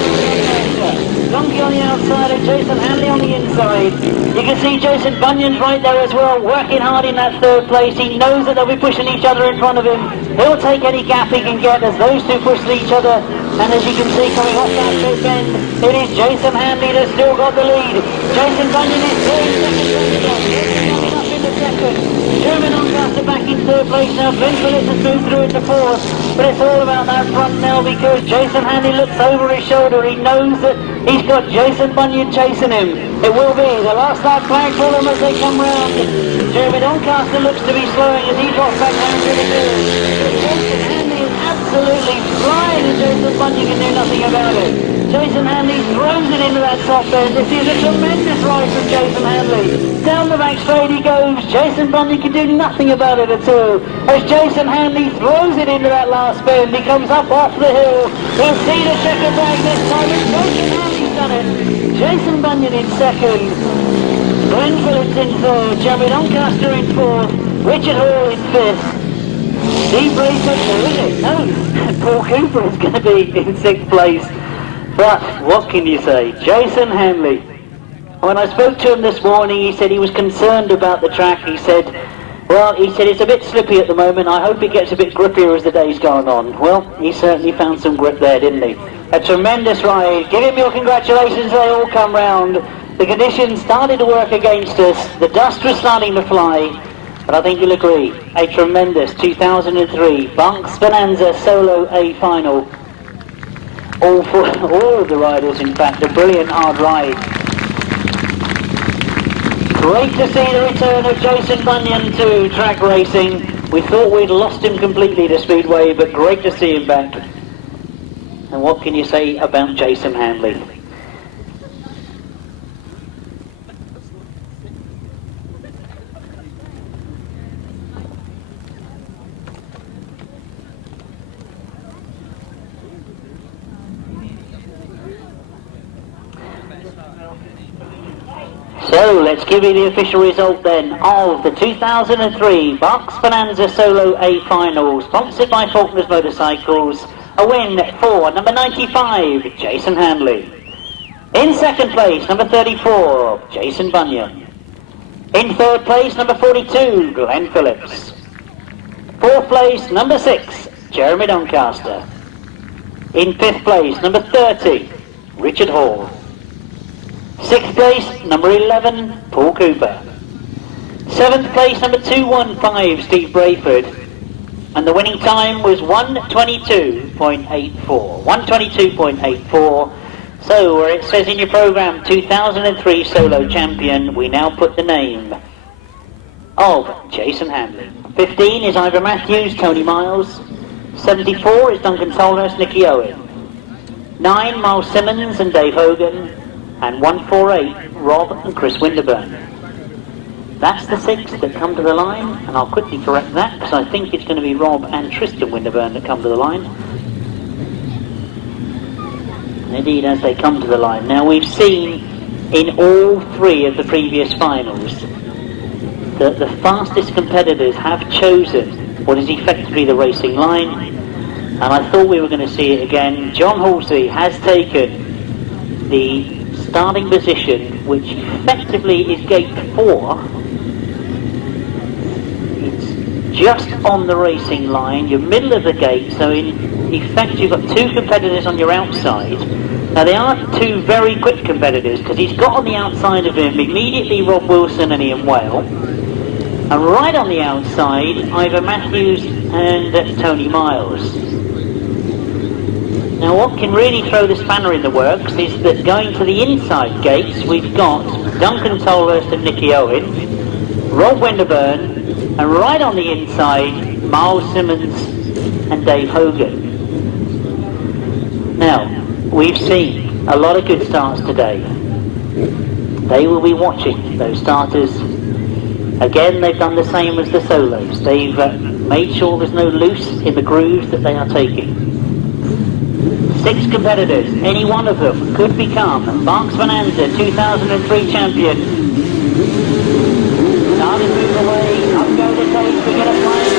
Donkey on the outside and Jason Handley on the inside. You can see Jason Bunyan's right there as well, working hard in that third place. He knows that they'll be pushing each other in front of him. He'll take any gap he can get as those two push each other. And as you can see coming off that straight bend, it is Jason Handley that's still got the lead. Jason Bunyan is third, up in the second. Jeremy Doncaster back in third place now. Glen Phillips has moved through into fourth. But it's all about that front now because Jason Handley looks over his shoulder. He knows that he's got Jason Bunyan chasing him. It will be the last lap flag for them as they come round. Jeremy Doncaster looks to be slowing as he drops back down to the field. Jason Handley is absolutely flying and Jason Bunyan can do nothing about it. Jason Handley throws it into that top end. This is a tremendous ride from Jason Handley. Down the back straight he goes. Jason Bunyan can do nothing about it at all. As Jason Handley throws it into that last bend, he comes up off the hill. We'll see the checker flag this time. It's Jason Handley's done it. Jason Bunyan in second. Glen Phillips in third. Jeremy Doncaster in fourth. Richard Hall in fifth. Steve Braidford, is it? No. Paul Cooper is going to be in sixth place. But what can you say? Jason Handley. When I spoke to him this morning, he said he was concerned about the track. He said it's a bit slippy at the moment. I hope it gets a bit grippier as the day's gone on. Well, he certainly found some grip there, didn't he? A tremendous ride. Give him your congratulations. They all come round. The conditions started to work against us. The dust was starting to fly. But I think you'll agree, a tremendous 2003 Berks Bonanza Solo A Final. All of the riders, in fact, a brilliant hard ride. Great to see the return of Jason Bunyan to track racing. We thought we'd lost him completely to Speedway, but great to see him back. And what can you say about Jason Handley? So let's give you the official result then of the 2003 Berks Bonanza Solo A Final, sponsored by Faulkner's Motorcycles. A win for number 95, Jason Handley. In second place, number 34, Jason Bunyan. In third place, number 42, Glen Phillips. Fourth place, number 6, Jeremy Doncaster. In fifth place, number 30, Richard Hall. Sixth place, number 11, Paul Cooper. Seventh place, number 215, Steve Braidford. And the winning time was 1:22.84. 1:22.84. So where it says in your programme 2003 solo champion, we now put the name of Jason Handley. 15 is Ivor Matthews, Tony Miles. 74 is Duncan Tolhurst, Nicky Owen. 9, Miles Simmons and Dave Hogan. And 148, Rob and Chris Winterburn. That's the 6 that come to the line, and I'll quickly correct that because I think it's going to be Rob and Tristan Winterburn that come to the line. Indeed, as they come to the line. Now, we've seen in all 3 of the previous finals that the fastest competitors have chosen what is effectively the racing line, and I thought we were going to see it again. John Halsey has taken the starting position, which effectively is gate 4. It's just on the racing line, you're middle of the gate, so in effect you've got 2 competitors on your outside. Now they are 2 very quick competitors, because he's got on the outside of him immediately Rob Wilson and Ian Whale, and right on the outside Ivor Matthews and Tony Miles. Now what can really throw the spanner in the works is that going to the inside gates we've got Duncan Tolhurst and Nicky Owen, Rob Winterburn, and right on the inside Miles Simmons and Dave Hogan. Now we've seen a lot of good starts today. They will be watching those starters. Again, they've done the same as the solos. They've made sure there's no loose in the grooves that they are taking. 6 competitors, any one of them could become Berks Bonanza 2003 champion. Starting to move away, up go the tape, we get a flying.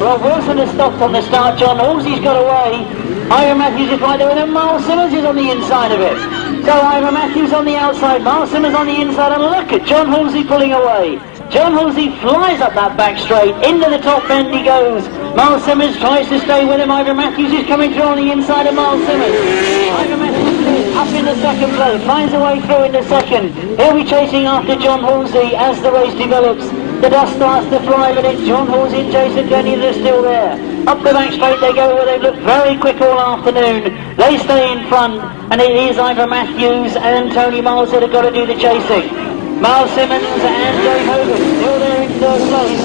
Rob Wilson has stopped on the start, John Halsey's got away. Ivor Matthews is right there, and then Miles Simmons is on the inside of it. So Ivor Matthews on the outside, Miles Simmons on the inside, and look at John Halsey pulling away. John Halsey flies up that back straight, into the top bend he goes. Miles Simmons tries to stay with him. Ivor Matthews is coming through on the inside of Miles Simmons. Ivor Matthews is up in the second place, finds a way through into second. He'll be chasing after John Halsey as the race develops. The dust starts to fly, but it's John Halsey and Jason Glennie that are still there. Up the back straight they go, where they've looked very quick all afternoon. They stay in front, and it is Ivor Matthews and Tony Miles that have got to do the chasing. Miles Simmons and Dave Hogan still there in third place.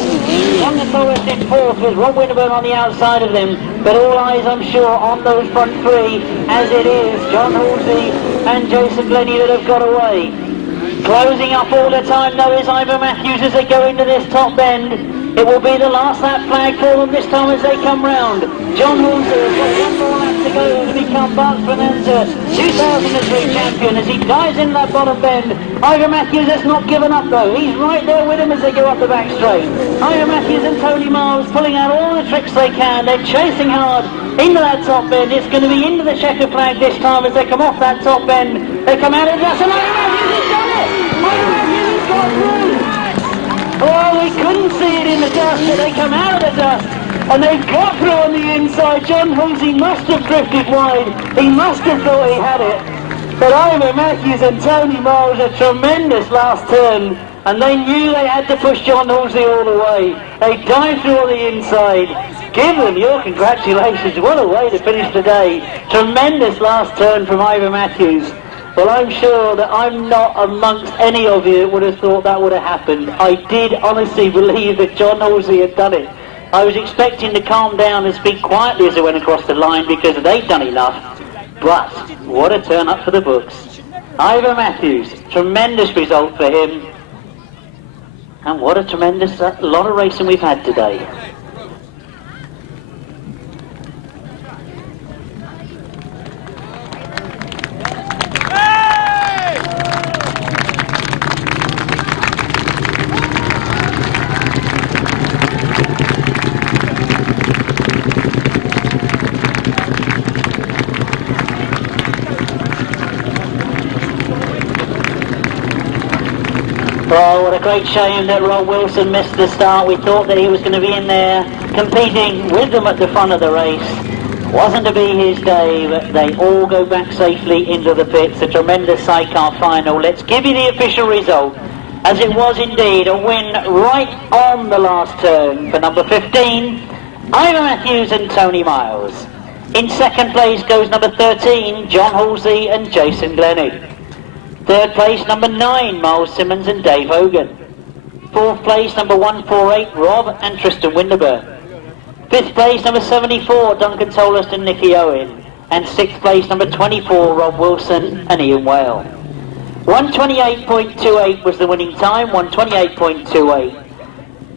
Duncan Tolhurst in fourth with Rob Winterburn on the outside of them. But all eyes, I'm sure, on those front 3, as it is John Halsey and Jason Glennie that have got away. Closing up all the time, though, is Ivor Matthews as they go into this top bend. It will be the last lap flag for them this time as they come round. John Halsey has got 1 more lap to go to become Berks Bonanza 2003 champion as he dives in that bottom bend. Ivor Matthews has not given up though. He's right there with him as they go up the back straight. Ivor Matthews and Tony Miles pulling out all the tricks they can. They're chasing hard into that top bend. It's going to be into the checker flag this time as they come off that top bend. They come out of the dust and Ivor Matthews has done it! Ivor Matthews has got through! Oh, we couldn't see it in the dust, but they come out of the dust, and they've got through on the inside. John Halsey must have drifted wide. He must have thought he had it. But Ivor Matthews and Tony Miles, a tremendous last turn. and they knew they had to push John Halsey all the way. They dived through on the inside. Give them your congratulations. What a way to finish the day. Tremendous last turn from Ivor Matthews. Well, I'm sure that I'm not amongst any of you that would have thought that would have happened. I did honestly believe that John Halsey had done it. I was expecting to calm down and speak quietly as I went across the line because they'd done enough. But what a turn up for the books. Ivor Matthews, tremendous result for him. And what a tremendous lot of racing we've had today. Oh, what a great shame that Rob Wilson missed the start. We thought that he was going to be in there competing with them at the front of the race. Wasn't to be his day, but they all go back safely into the pits. A tremendous sidecar final. Let's give you the official result, as it was indeed a win right on the last turn for number 15, Ivor Matthews and Tony Miles. In second place goes number 13, John Halsey and Jason Glennie. Third place, number 9, Miles Simmons and Dave Hogan. Fourth place, number 148, Rob and Tristan Winterburn. Fifth place, number 74, Duncan Tolhurst and Nicky Owen. And sixth place, number 24, Rob Wilson and Ian Whale. 128.28 was the winning time, 128.28.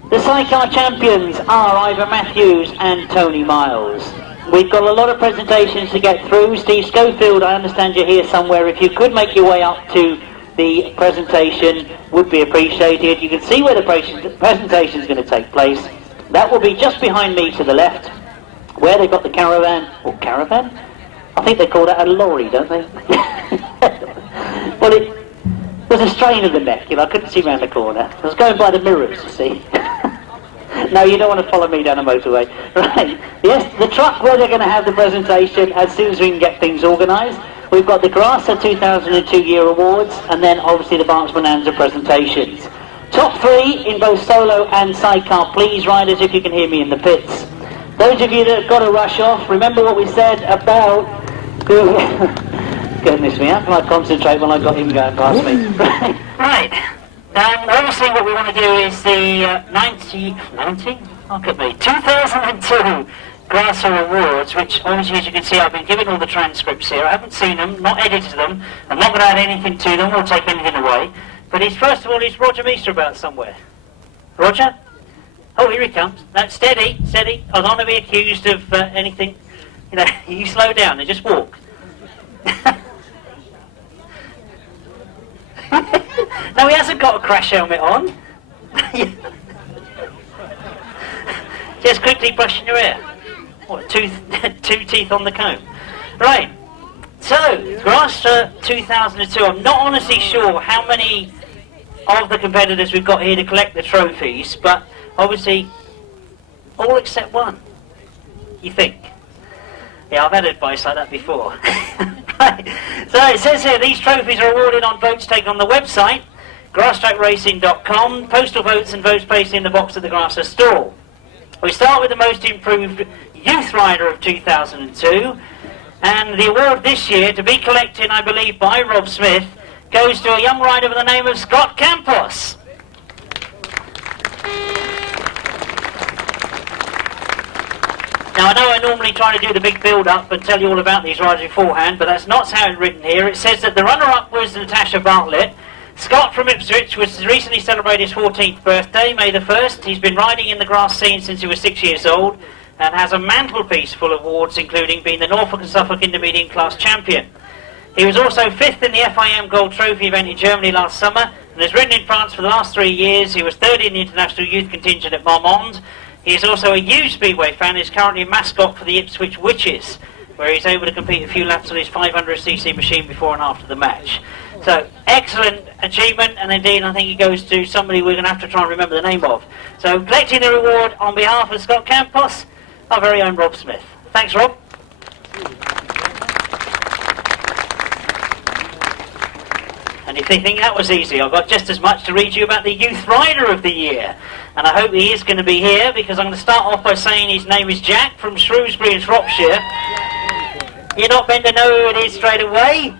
The sidecar champions are Ivor Matthews and Tony Miles. We've got a lot of presentations to get through. Steve Schofield, I understand you're here somewhere. If you could make your way up to the presentation, would be appreciated. You can see where the presentation is going to take place. That will be just behind me to the left, where they've got the caravan. Or caravan? I think they call that a lorry, don't they? Well, it was a strain of the neck. I couldn't see round the corner. I was going by the mirrors, you see. No, you don't want to follow me down the motorway. Right. Yes, the truck where they're going to have the presentation as soon as we can get things organised. We've got the Grasser 2002 year awards, and then obviously the Berks Bonanza presentations. Top 3 in both solo and sidecar, please riders, if you can hear me in the pits. Those of you that have got to rush off, remember what we said about... Goodness me, how can I concentrate when I've got him going past me? Right. Obviously what we want to do is the 2002 Grasser Awards, which obviously, as you can see, I've been given all the transcripts here. I haven't seen them, not edited them. I'm not going to add anything to them or take anything away. But first of all, is Roger Meester about somewhere? Roger? Oh, here he comes. No, steady, steady. I don't want to be accused of anything. You slow down and just walk. No, he hasn't got a crash helmet on. Just quickly brushing your hair. What, two teeth on the comb? Right. So, Grasser 2002. I'm not honestly sure how many of the competitors we've got here to collect the trophies, but obviously all except one. You think? Yeah, I've had advice like that before. Right. So it says here these trophies are awarded on votes taken on the website, grasstrackracing.com, postal votes and votes placed in the box at the Grasser stall. We start with the most improved youth rider of 2002, and the award this year, to be collected, I believe, by Rob Smith, goes to a young rider by the name of Scott Campos. Now, I know I normally try to do the big build-up and tell you all about these riders beforehand, but that's not how it's written here. It says that the runner-up was Natasha Bartlett. Scott from Ipswich was recently celebrated his 14th birthday, May the 1st. He's been riding in the grass scene since he was 6 years old and has a mantelpiece full of awards, including being the Norfolk and Suffolk Intermediate Class Champion. He was also 5th in the FIM Gold Trophy event in Germany last summer and has ridden in France for the last 3 years. He was 3rd in the International Youth Contingent at Marmande. He is also a huge Speedway fan and is currently a mascot for the Ipswich Witches, where he's able to compete a few laps on his 500cc machine before and after the match. So, excellent achievement, and indeed I think it goes to somebody we're going to have to try and remember the name of. So, collecting the reward on behalf of Scott Campos, our very own Rob Smith. Thanks, Rob. And if they think that was easy, I've got just as much to read you about the Youth Rider of the Year. And I hope he is going to be here, because I'm going to start off by saying his name is Jack from Shrewsbury in Shropshire. You're not meant to know who it is straight away.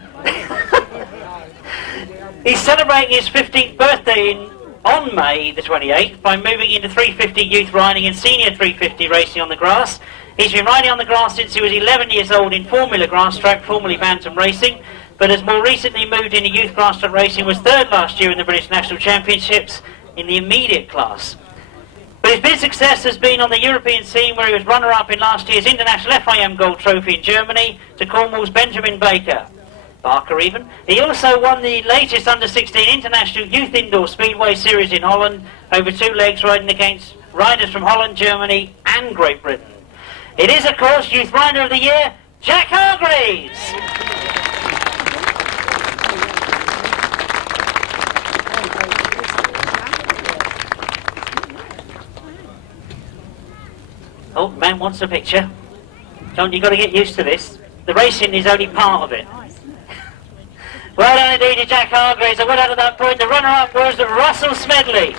He's celebrating his 15th birthday on May the 28th by moving into 350 youth riding and senior 350 racing on the grass. He's been riding on the grass since he was 11 years old in Formula Grasstrack, formerly Bantam Racing, but has more recently moved into youth Grasstrack racing, was third last year in the British National Championships in the immediate class. But his big success has been on the European scene, where he was runner-up in last year's International FIM Gold Trophy in Germany to Cornwall's Benjamin Barker even. He also won the latest under-16 International Youth Indoor Speedway Series in Holland, over 2 legs, riding against riders from Holland, Germany and Great Britain. It is, of course, Youth Rider of the Year, Jack Hargreaves. Oh, man wants a picture. John, you've got to get used to this. The racing is only part of it. Well done indeed to Jack Hargreaves. I went out at that point. The runner-up was Russell Smedley.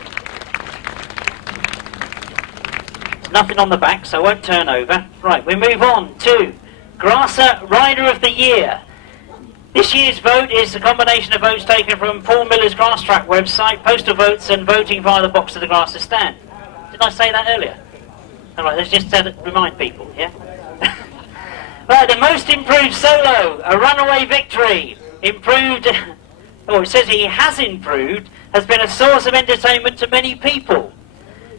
Nothing on the back, so I won't turn over. Right, we move on to Grasser Rider of the Year. This year's vote is a combination of votes taken from Paul Miller's Grasstrack website, postal votes and voting via the box of the Grasser stand. Didn't I say that earlier? All right, let's just remind people, yeah? Right, the most improved solo, a runaway victory. Improved, it says he has improved, has been a source of entertainment to many people.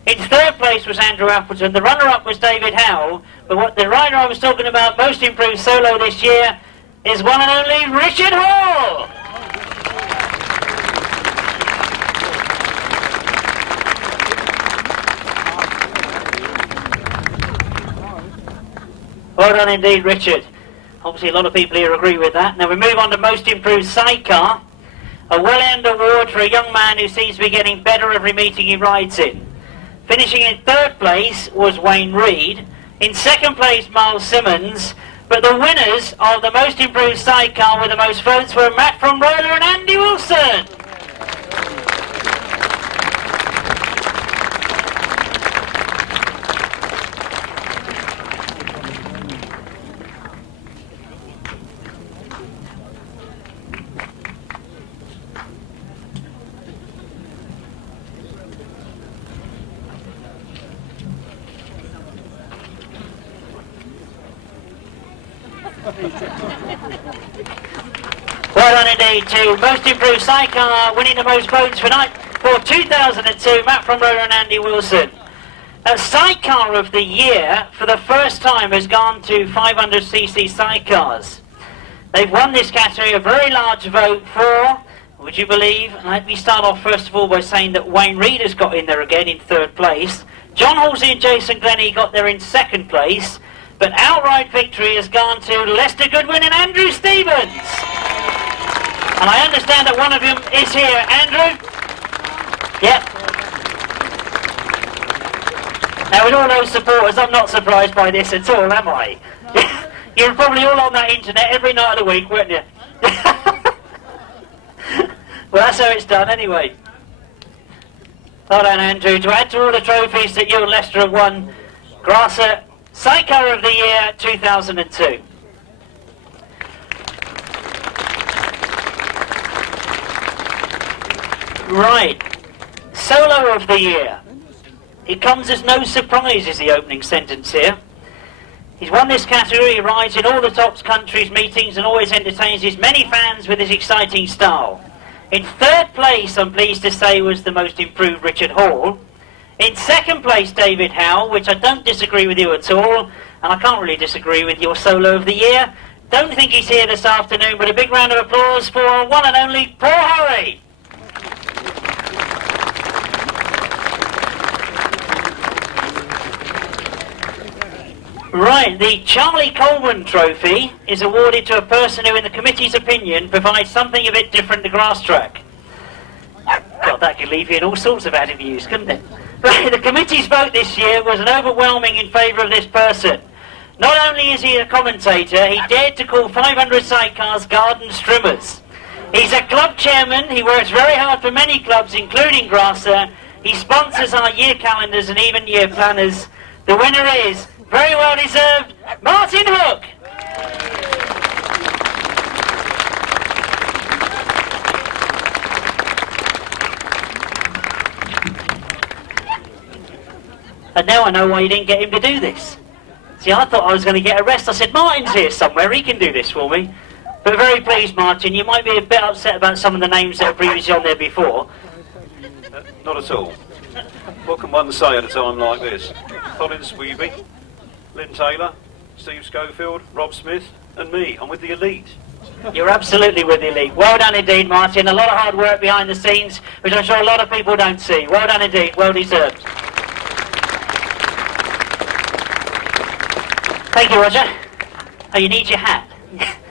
In third place was Andrew Appleton, the runner-up was David Howell, but what the rider I was talking about, most improved solo this year, is one and only Richard Hall! Well done indeed, Richard. Obviously a lot of people here agree with that. Now we move on to Most Improved Sidecar. A well-earned award for a young man who seems to be getting better every meeting he rides in. Finishing in third place was Wayne Reed. In second place, Miles Simmons. But the winners of the Most Improved Sidecar with the most votes were Matt from Roller and Andy Wilson. Well done indeed to Most Improved Sidecar, winning the most votes for 2002, Matt from Roller and Andy Wilson. Sidecar of the Year, for the first time, has gone to 500cc sidecars. They've won this category, a very large vote for, would you believe, and let me start off first of all by saying that Wayne Reed has got in there again in third place. John Halsey and Jason Glennie got there in second place. But outright victory has gone to Lester Goodwin and Andrew Stevens. And I understand that one of them is here. Andrew? Yep. Now, with all those supporters, I'm not surprised by this at all, am I? You're probably all on that internet every night of the week, weren't you? Well, that's how it's done anyway. Well done, Andrew. To add to all the trophies that you and Lester have won, Grasser Sidecar of the Year 2002. Right, Solo of the Year. It comes as no surprise is the opening sentence here. He's won this category, he rides in all the Tops countries meetings and always entertains his many fans with his exciting style. In third place, I'm pleased to say, was the Most Improved Richard Hall. In second place, David Howell, which I don't disagree with you at all, and I can't really disagree with your Solo of the Year. Don't think he's here this afternoon, but a big round of applause for one and only Paul Hurry. Right, the Charlie Coleman Trophy is awarded to a person who, in the committee's opinion, provides something a bit different to Grasstrack. God, that could leave you in all sorts of attitudes, couldn't it? Right, the committee's vote this year was an overwhelming in favour of this person. Not only is he a commentator, he dared to call 500 sidecars garden strimmers. He's a club chairman. He works very hard for many clubs, including Grasser. He sponsors our year calendars and even year planners. The winner is, very well deserved, Martin Hook. And now I know why you didn't get him to do this. See, I thought I was going to get a rest. I said, Martin's here somewhere, he can do this for me. But very pleased, Martin. You might be a bit upset about some of the names that were previously on there before. Not at all. What can one say at a time like this? Colin Sweeby, Lynn Taylor, Steve Schofield, Rob Smith, and me. I'm with the elite. You're absolutely with the elite. Well done indeed, Martin. A lot of hard work behind the scenes, which I'm sure a lot of people don't see. Well done indeed. Well deserved. Thank you, Roger. Oh, you need your hat.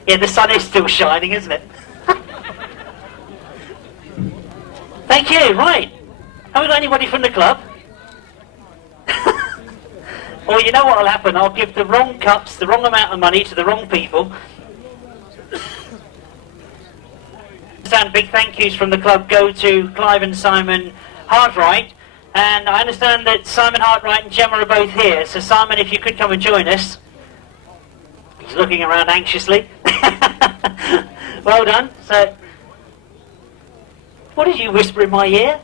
Yeah, the sun is still shining, isn't it? Thank you. Right. Have we got anybody from the club? Well, you know what will happen? I'll give the wrong cups, the wrong amount of money to the wrong people. And big thank yous from the club go to Clive and Simon Hartwright. And I understand that Simon Hartwright and Gemma are both here. So Simon, if you could come and join us. He's looking around anxiously. Well done. So, what did you whisper in my ear?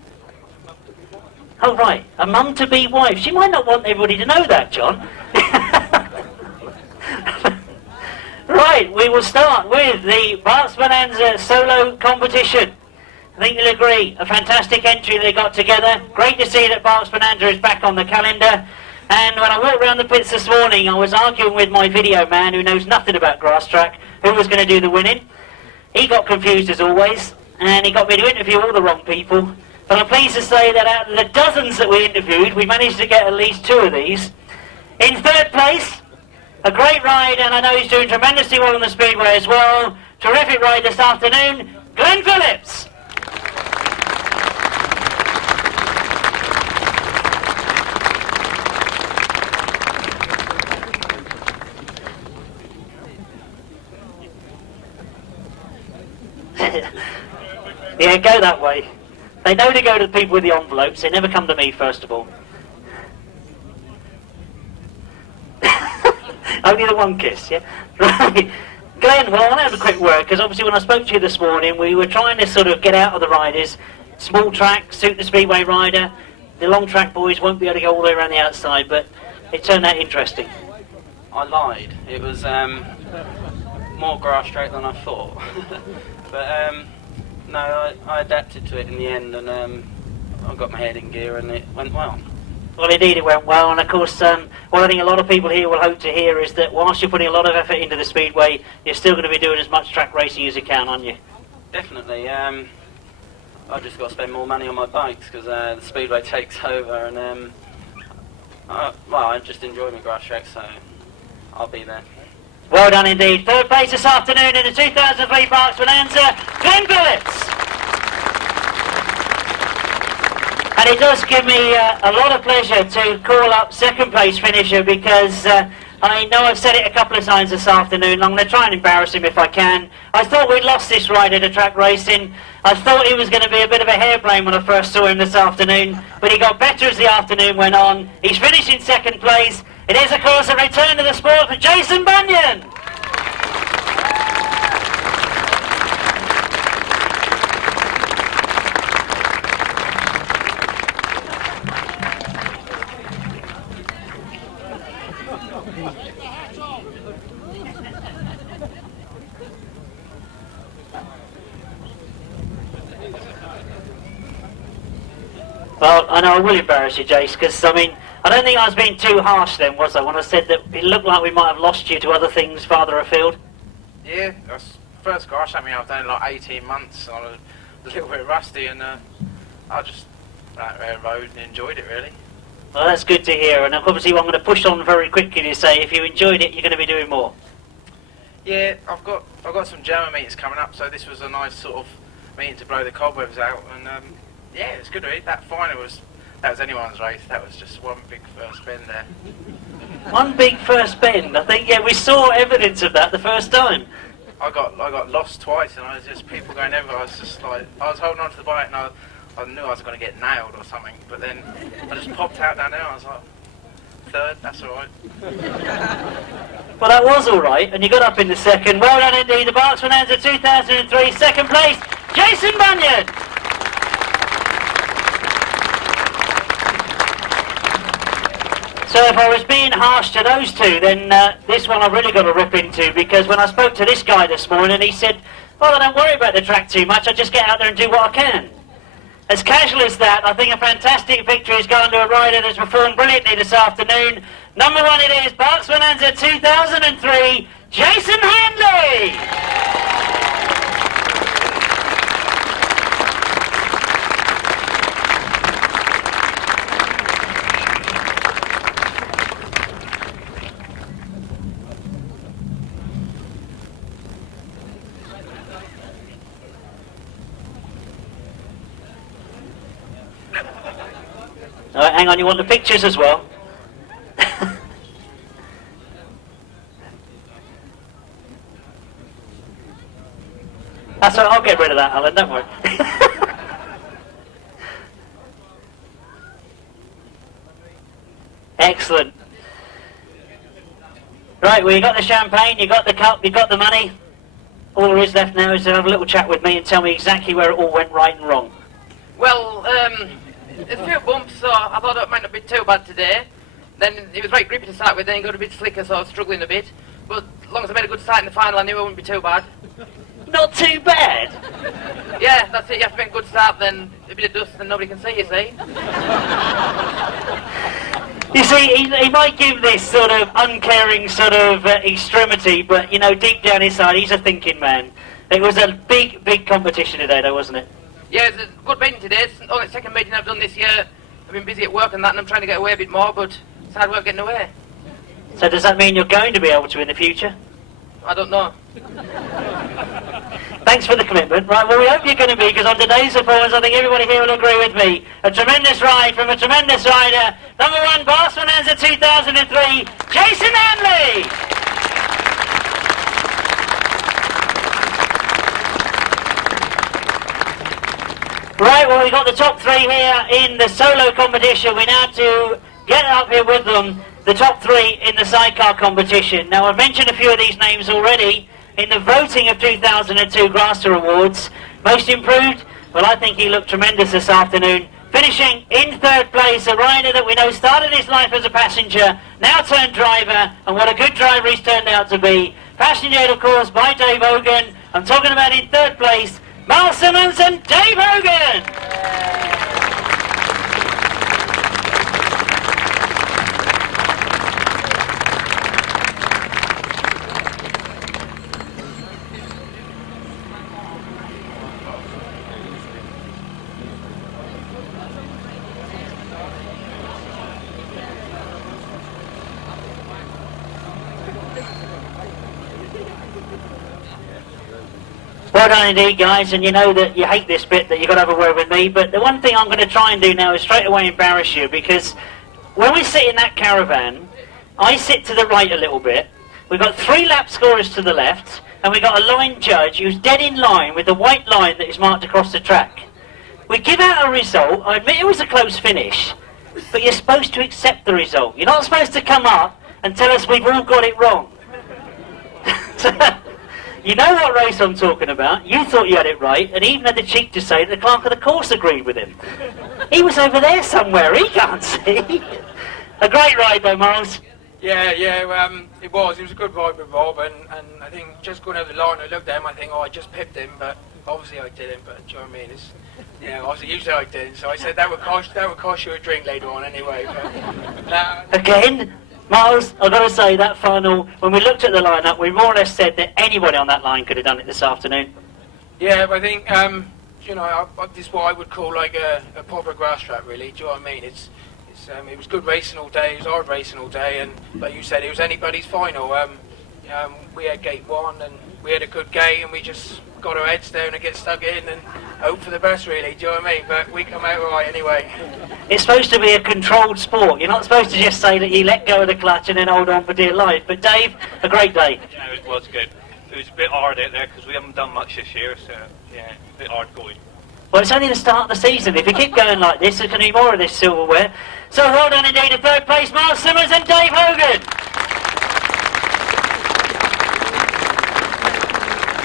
Oh right, a mum-to-be wife. She might not want everybody to know that, John. Right, we will start with the Berks Bonanza solo competition. I think you'll agree, a fantastic entry they got together. Great to see that Berks Bonanza is back on the calendar. And when I walked around the pits this morning, I was arguing with my video man who knows nothing about Grasstrack, who was going to do the winning. He got confused as always, and he got me to interview all the wrong people. But I'm pleased to say that out of the dozens that we interviewed, we managed to get at least 2 of these. In third place, a great ride, and I know he's doing tremendously well on the speedway as well. Terrific ride this afternoon, Glen Phillips. Yeah, go that way. They know to go to the people with the envelopes. They never come to me, first of all. Only the one kiss, yeah? Right. Glen, well, I want to have a quick word, because obviously when I spoke to you this morning, we were trying to sort of get out of the riders. Small track, suit the speedway rider. The long track boys won't be able to go all the way around the outside, but it turned out interesting. I lied. It was more grass straight than I thought. But no, I adapted to it in the end, and I got my head in gear, and it went well. Well, indeed, it went well, and of course, what I think a lot of people here will hope to hear is that whilst you're putting a lot of effort into the speedway, you're still going to be doing as much track racing as you can, aren't you? Definitely. I've just got to spend more money on my bikes because the speedway takes over, and well, I just enjoy my grass track, so I'll be there. Well done indeed. Third place this afternoon in the 2003 Berks Bonanza, Glen Phillips. And it does give me a lot of pleasure to call up second place finisher, because I know I've said it a couple of times this afternoon. I'm going to try and embarrass him if I can. I thought we'd lost this rider to track racing. I thought he was going to be a bit of a hairbrain when I first saw him this afternoon, but he got better as the afternoon went on. He's finished in second place. It is, of course, a return to the sport for Jason Bunyan. Well, I know I will embarrass you, Jace, because, I mean, I don't think I was being too harsh then, was I, when I said that it looked like we might have lost you to other things farther afield? Yeah, that's first crash. I mean, I've done it like 18 months. I was a little bit rusty, and I just ran around the road and enjoyed it, really. Well, that's good to hear, and obviously I'm going to push on very quickly to say if you enjoyed it, you're going to be doing more. Yeah, I've got some German meetings coming up, so this was a nice sort of meeting to blow the cobwebs out, and yeah, it's good to read. That final was anyone's race. That was just one big first bend there. One big first bend. I think, yeah, we saw evidence of that the first time. I got lost twice, and I was just people going everywhere. I was just like, I was holding on to the bike, and I knew I was going to get nailed or something. But then I just popped out down there. And I was like, third, that's all right. Well, that was all right, and you got up in the second. Well done indeed. The Berks Bonanza 2003 second place, Jason Bunyan. So if I was being harsh to those two, then this one I've really got to rip into, because when I spoke to this guy this morning, he said, well, I don't worry about the track too much, I just get out there and do what I can. As casual as that, I think a fantastic victory has gone to a rider that's performed brilliantly this afternoon. Number one it is, Berks Bonanza 2003, Jason Handley! All right, hang on, you want the pictures as well? That's all right, I'll get rid of that, Alan, don't worry. Excellent. Right, well, you got the champagne, you got the cup, you got the money. All there is left now is to have a little chat with me and tell me exactly where it all went right and wrong. Well, there's a few bumps, so I thought it might not be too bad today. Then it was right grippy to start with, then it got a bit slicker, so I was struggling a bit. But as long as I made a good start in the final, I knew it wouldn't be too bad. Not too bad? Yeah, that's it, you have to make a good start, then a bit of dust and nobody can see, you see. You see, he might give this sort of uncaring sort of extremity, but, you know, deep down inside, he's a thinking man. It was a big, big competition today, though, wasn't it? Yeah, it's a good meeting today. It's only the second meeting I've done this year. I've been busy at work and that, and I'm trying to get away a bit more, but it's hard work getting away. So does that mean you're going to be able to in the future? I don't know. Thanks for the commitment. Right, well, we hope you're going to be, because on today's performance, I think everybody here will agree with me. A tremendous ride from a tremendous rider. Number one, Berks Bonanza 2003, Jason Handley! Right, well, we've got the top three here in the solo competition. We now have to get up here with them, the top three in the sidecar competition. Now, I've mentioned a few of these names already in the voting of 2002 Grasstrack Awards. Most improved? Well, I think he looked tremendous this afternoon. Finishing in third place, a rider that we know started his life as a passenger, now turned driver, and what a good driver he's turned out to be. Pasengered, of course, by Dave Hogan. I'm talking about in third place, Mal Simmons and Dave Hogan! Well done indeed, guys, and you know that you hate this bit, that you've got to have a word with me, but the one thing I'm going to try and do now is straight away embarrass you, because when we sit in that caravan, I sit to the right a little bit, we've got three lap scorers to the left, and we've got a line judge who's dead in line with the white line that is marked across the track. We give out a result, I admit it was a close finish, but you're supposed to accept the result. You're not supposed to come up and tell us we've all got it wrong. You know what race I'm talking about. You thought you had it right, and even had the cheek to say that the clerk of the course agreed with him. He was over there somewhere, he can't see. A great ride though, Miles. Yeah, it was. It was a good ride with Rob, and I think just going over the line, I looked at him, I think, oh, I just pipped him, but obviously I didn't, but do you know what I mean? It's, you know, obviously usually I didn't, so I said that would cost you a drink later on anyway. But, Again? Miles, I've got to say, that final, when we looked at the lineup, we more or less said that anybody on that line could have done it this afternoon. Yeah, but I think, you know, this is what I would call like a proper grass track, really. Do you know what I mean? It was good racing all day, it was hard racing all day, and like you said, it was anybody's final. We had gate one, and we had a good gate, and we just got our heads down and get stuck in and hope for the best, really. Do you know what I mean? But we come out all right anyway. It's supposed to be a controlled sport. You're not supposed to just say that you let go of the clutch and then hold on for dear life. But Dave, a great day. Yeah, it was good. it was a bit hard out there because we haven't done much this year, so yeah, a bit hard going. Well, it's only the start of the season. If you keep going like this, there's going to be more of this silverware. So well done indeed to third place, Miles Simmons and Dave Hogan.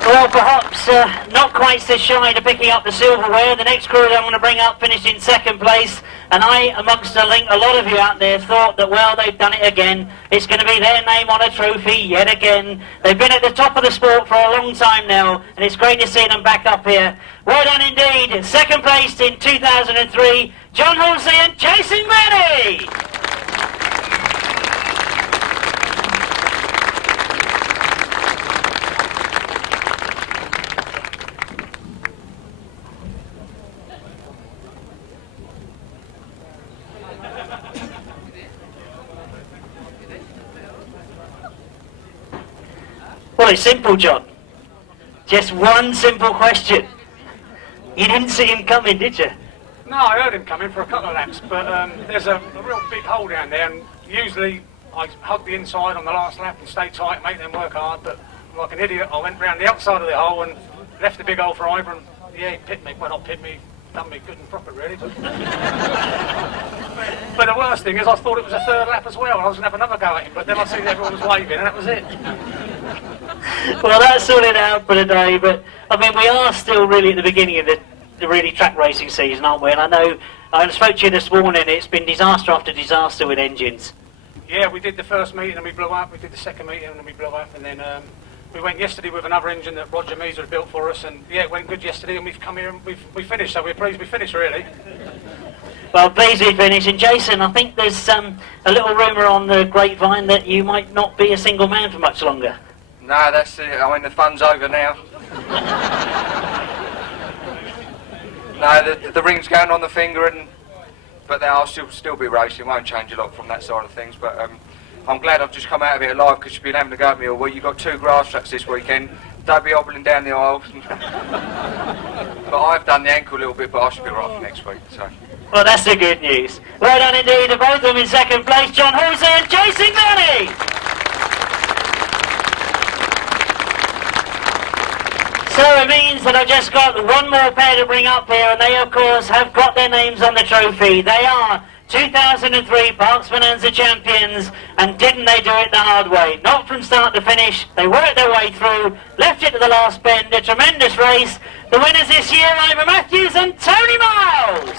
Well, perhaps not quite so shy to picking up the silverware. The next crew that I'm going to bring up finished in second place. And I, amongst a lot of you out there, thought that, well, they've done it again. It's going to be their name on a trophy yet again. They've been at the top of the sport for a long time now, and it's great to see them back up here. Well done indeed. Second place in 2003, John Halsey and Jason Manny. Well, it's simple, John. Just one simple question. You didn't see him coming, did you? No, I heard him coming for a couple of laps, but there's a real big hole down there, and usually I hug the inside on the last lap and stay tight and make them work hard, but like an idiot, I went round the outside of the hole and left the big hole for Ivor, and yeah, he pit me. Well, not pit me, done me good and proper, really. But, but the worst thing is I thought it was a third lap as well, and I was going to have another go at him, but then I seen everyone was waving, and that was it. Well, that's sorted out for today, but I mean, we are still really at the beginning of the really track racing season, aren't we? And I know, I spoke to you this morning, it's been disaster after disaster with engines. Yeah, we did the first meeting and we blew up, we did the second meeting and we blew up, and then we went yesterday with another engine that Roger Measer had built for us, and yeah, it went good yesterday, and we've come here and we finished, so we're pleased we finished, really. Well, pleased we finished, and Jason, I think there's a little rumour on the grapevine that you might not be a single man for much longer. No, that's it. I mean, the fun's over now. No, the ring's going on the finger, but I'll still be racing. Won't change a lot from that side of things. But I'm glad I've just come out of it alive, because you've been having to go at me all week. You've got 2 grass tracks this weekend. Don't be hobbling down the aisles. But I've done the ankle a little bit, but I should be right for next week. So. Well, that's the good news. Well done indeed to both of them in second place, John Halsey and Jason Manny. So it means that I've just got one more pair to bring up here, and they of course have got their names on the trophy. They are 2003 Berks Bonanza champions, and didn't they do it the hard way? Not from start to finish, they worked their way through, left it to the last bend, a tremendous race. The winners this year, Ivor Matthews and Tony Miles.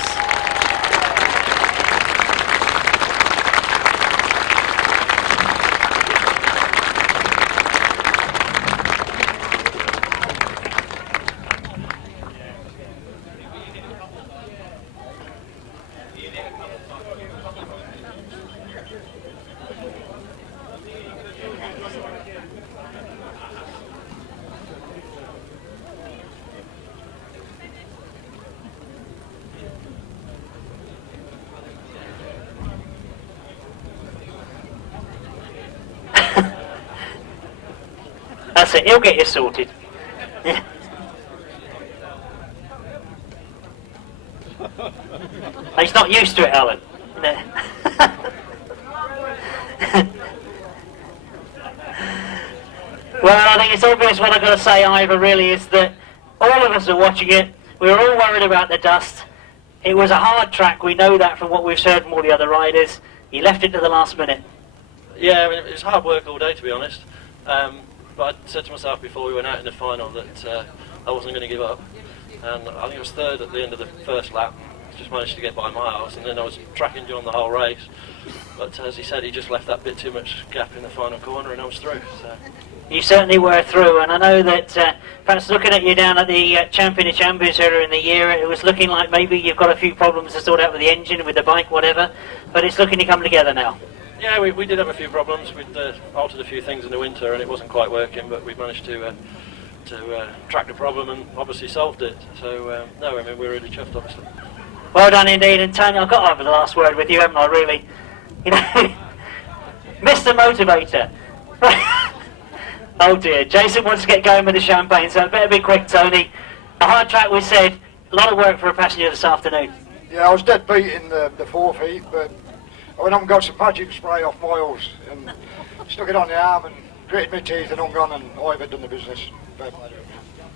That's it, he'll get you sorted. Yeah. He's not used to it, Alan. No. Well, I think it's obvious what I've got to say, Ivor, really, is that all of us are watching it. We were all worried about the dust. It was a hard track, we know that from what we've heard from all the other riders. He left it to the last minute. Yeah, I mean, it was hard work all day, to be honest. But I said to myself before we went out in the final that I wasn't going to give up. And I think I was third at the end of the first lap. Just managed to get by Miles, and then I was tracking John the whole race. But as he said, he just left that bit too much gap in the final corner, and I was through. So. You certainly were through, and I know that perhaps looking at you down at the Champion of Champions earlier in the year, it was looking like maybe you've got a few problems to sort out with the engine, with the bike, whatever, but it's looking to come together now. Yeah, we did have a few problems. We'd altered a few things in the winter, and it wasn't quite working, but we managed to track the problem and obviously solved it. So, no, I mean, we're really chuffed, obviously. Well done indeed, and Tony, I've got to have the last word with you, haven't I, really? You know, Mr. Motivator. Oh dear, Jason wants to get going with the champagne, so it better be quick, Tony. A hard track, we said, a lot of work for a passenger this afternoon. Yeah, I was dead beat in the fourth heat, but I went up and got some magic spray off Miles and stuck it on the arm, and gritted my teeth and hung on, and I've done the business.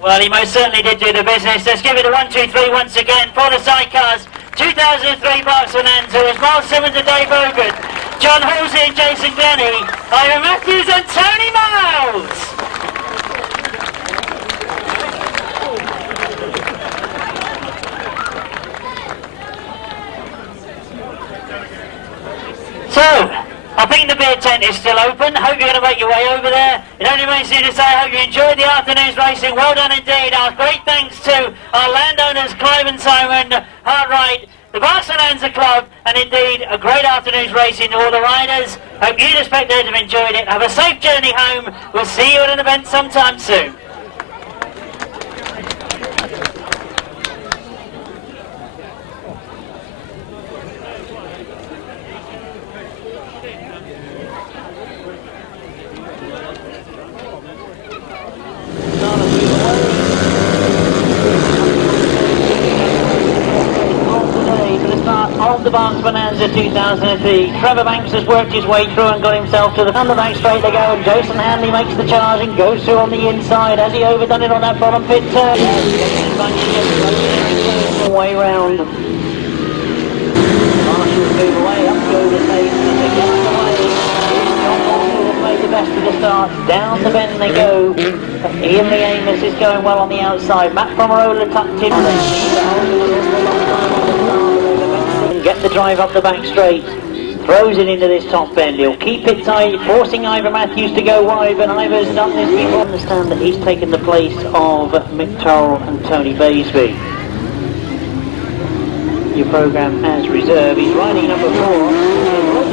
Well, he most certainly did do the business. Let's give it a 1, 2, 3 once again for the sidecars. 2003 Berks Bonanza as Miles Simmons and Dave Hogan, John Halsey and Jason Glenny, Ivan Matthews and Tony Miles. So, I think the beer tent is still open. Hope you're going to make your way over there. It only remains for you to say I hope you enjoyed the afternoon's racing. Well done indeed. Our great thanks to our landowners, Clive and Simon Hartright, the Berks Bonanza Club, and indeed a great afternoon's racing to all the riders. Hope you, the spectators, have enjoyed it. Have a safe journey home. We'll see you at an event sometime soon. Of the Berks Bonanza 2003, Trevor Banks has worked his way through and got himself to the front of the back straight they go, and Jason Handley makes the charge and goes through on the inside. Has he overdone it on that bottom pit turn? Way round. Marshals move away, up go the pace as they get away. John Walker has made the best of the start. Down the bend they go. Ian Lee Amos is going well on the outside. Matt Pomerola tucked in. Get the drive up the back straight, throws it into this top bend. He'll keep it tight, forcing Ivor Matthews to go wide, but Ivor's done this before. I understand that he's taken the place of Mick Turrell and Tony Baisby. Your programme as reserve. He's riding number 4.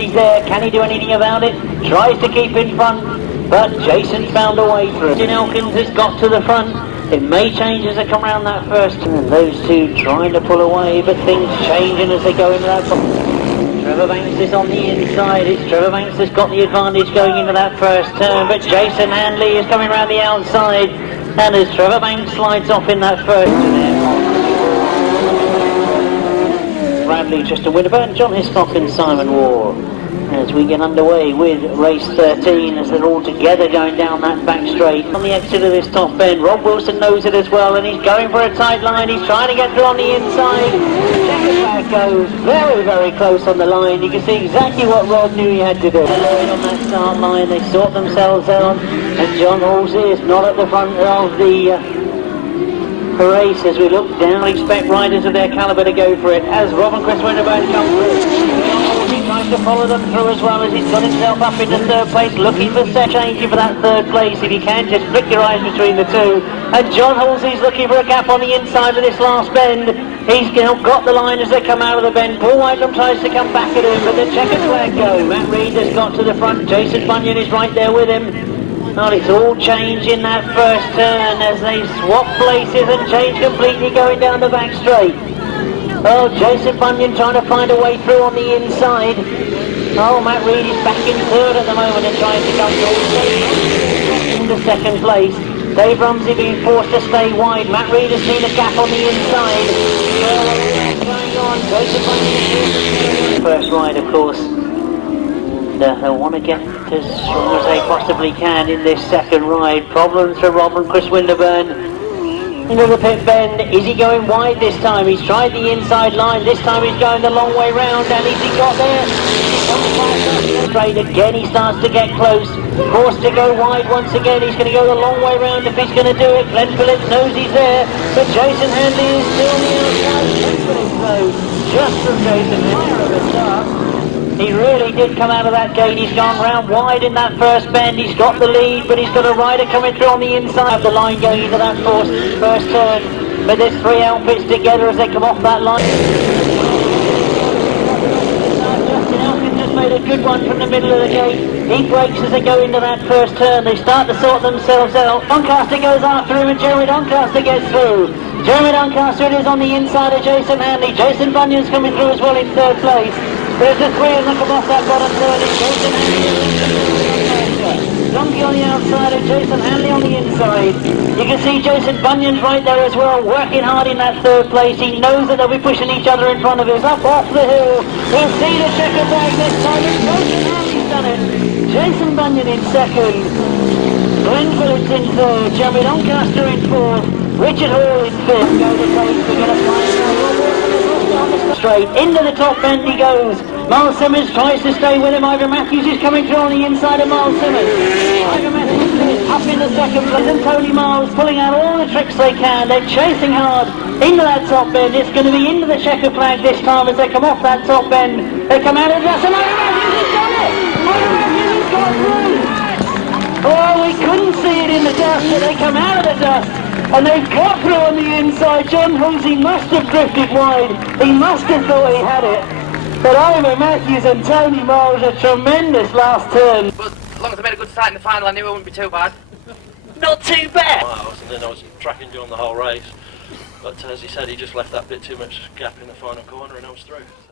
He's there. Can he do anything about it? Tries to keep in front, but Jason's found a way through. Elkins has got to the front. It may change as they come round that first turn. Those two trying to pull away, but things changing as they go into that. Trevor Banks is on the inside. It's Trevor Banks that's got the advantage going into that first turn, but Jason Handley is coming round the outside. And as Trevor Banks slides off in that first turn, Bradley, Tristan Winterburn, John Hiscock and Simon Ward. As we get underway with race 13, as they're all together going down that back straight. On the exit of this top bend, Rob Wilson knows it as well, and he's going for a tight line. He's trying to get through on the inside. Checker back goes very, very close on the line. You can see exactly what Rob knew he had to do. On that start line, they sort themselves out, and John Halsey is not at the front of the race. As we look down, expect riders of their calibre to go for it. As Rob and Chris Winterburn come through, trying to follow them through as well, as he's got himself up into third place, looking for changing for that third place. If you can, just flick your eyes between the two. And John Halsey's looking for a gap on the inside of this last bend. He's got the line as they come out of the bend. Paul Whitelam tries to come back at him, but the checkered flag go. Matt Reed has got to the front. Jason Bunyan is right there with him. Well, it's all changed in that first turn as they swap places and change completely going down the back straight. Oh, Jason Bunyan trying to find a way through on the inside. Oh, Matt Reed is back in third at the moment and trying to come through into second place. Dave Rumsey being forced to stay wide. Matt Reed has seen a gap on the inside. Going on, Jason Bunyan. First ride, of course. They'll want to get as strong as they possibly can in this second ride. Problems for Rob and Chris Winterburn. Into the pit bend. Is he going wide this time? He's tried the inside line. This time he's going the long way round. And has he got there? Straight again. He starts to get close. Forced to go wide once again. He's going to go the long way round if he's going to do it. Glen Phillips knows he's there. But Jason Handley is still the outside. Glen Phillips though, just from Jason Handley. He really did come out of that gate. He's gone round wide in that first bend. He's got the lead, but he's got a rider coming through on the inside of the line going into that first turn. But there's 3 outfits together as they come off that line. Justin Elkins just made a good one from the middle of the gate. He breaks as they go into that first turn. They start to sort themselves out. Doncaster goes after him and Jeremy Doncaster gets through. Jeremy Doncaster it is on the inside of Jason Handley. Jason Bunyan's coming through as well in third place. There's the 3 of them come off that bottom third. It's Jason Handley. Donkey on the outside and Jason Handley on the inside. You can see Jason Bunyan's right there as well, working hard in that third place. He knows that they'll be pushing each other in front of him. Up off the hill. We'll see the checkered flag this time. It's Jason Handley's done it. Jason Bunyan in second. Glen Phillips in third, Jeremy Doncaster in fourth, Richard Hall in fifth. Go to take, we're going to fly straight into the top bend he goes. Miles Simmons tries to stay with him. Ivan Matthews is coming through on the inside of Miles Simmons. Ivan Matthews is up in the second place, and Tony Miles pulling out all the tricks they can. They're chasing hard into that top bend. It's going to be into the checker flag this time as they come off that top bend. They come out of the dust, and Ivan Matthews has done it! Ivan Matthews has got through! Oh, we couldn't see it in the dust, but they come out of the dust. And they've got through on the inside. John Rumsey must have drifted wide. He must have thought he had it. But Ivan Matthews and Tony Miles, a tremendous last turn. But as long as I made a good start in the final, I knew it wouldn't be too bad. Not too bad. Miles, and then I was tracking John the whole race. But as he said, he just left that bit too much gap in the final corner and I was through. So.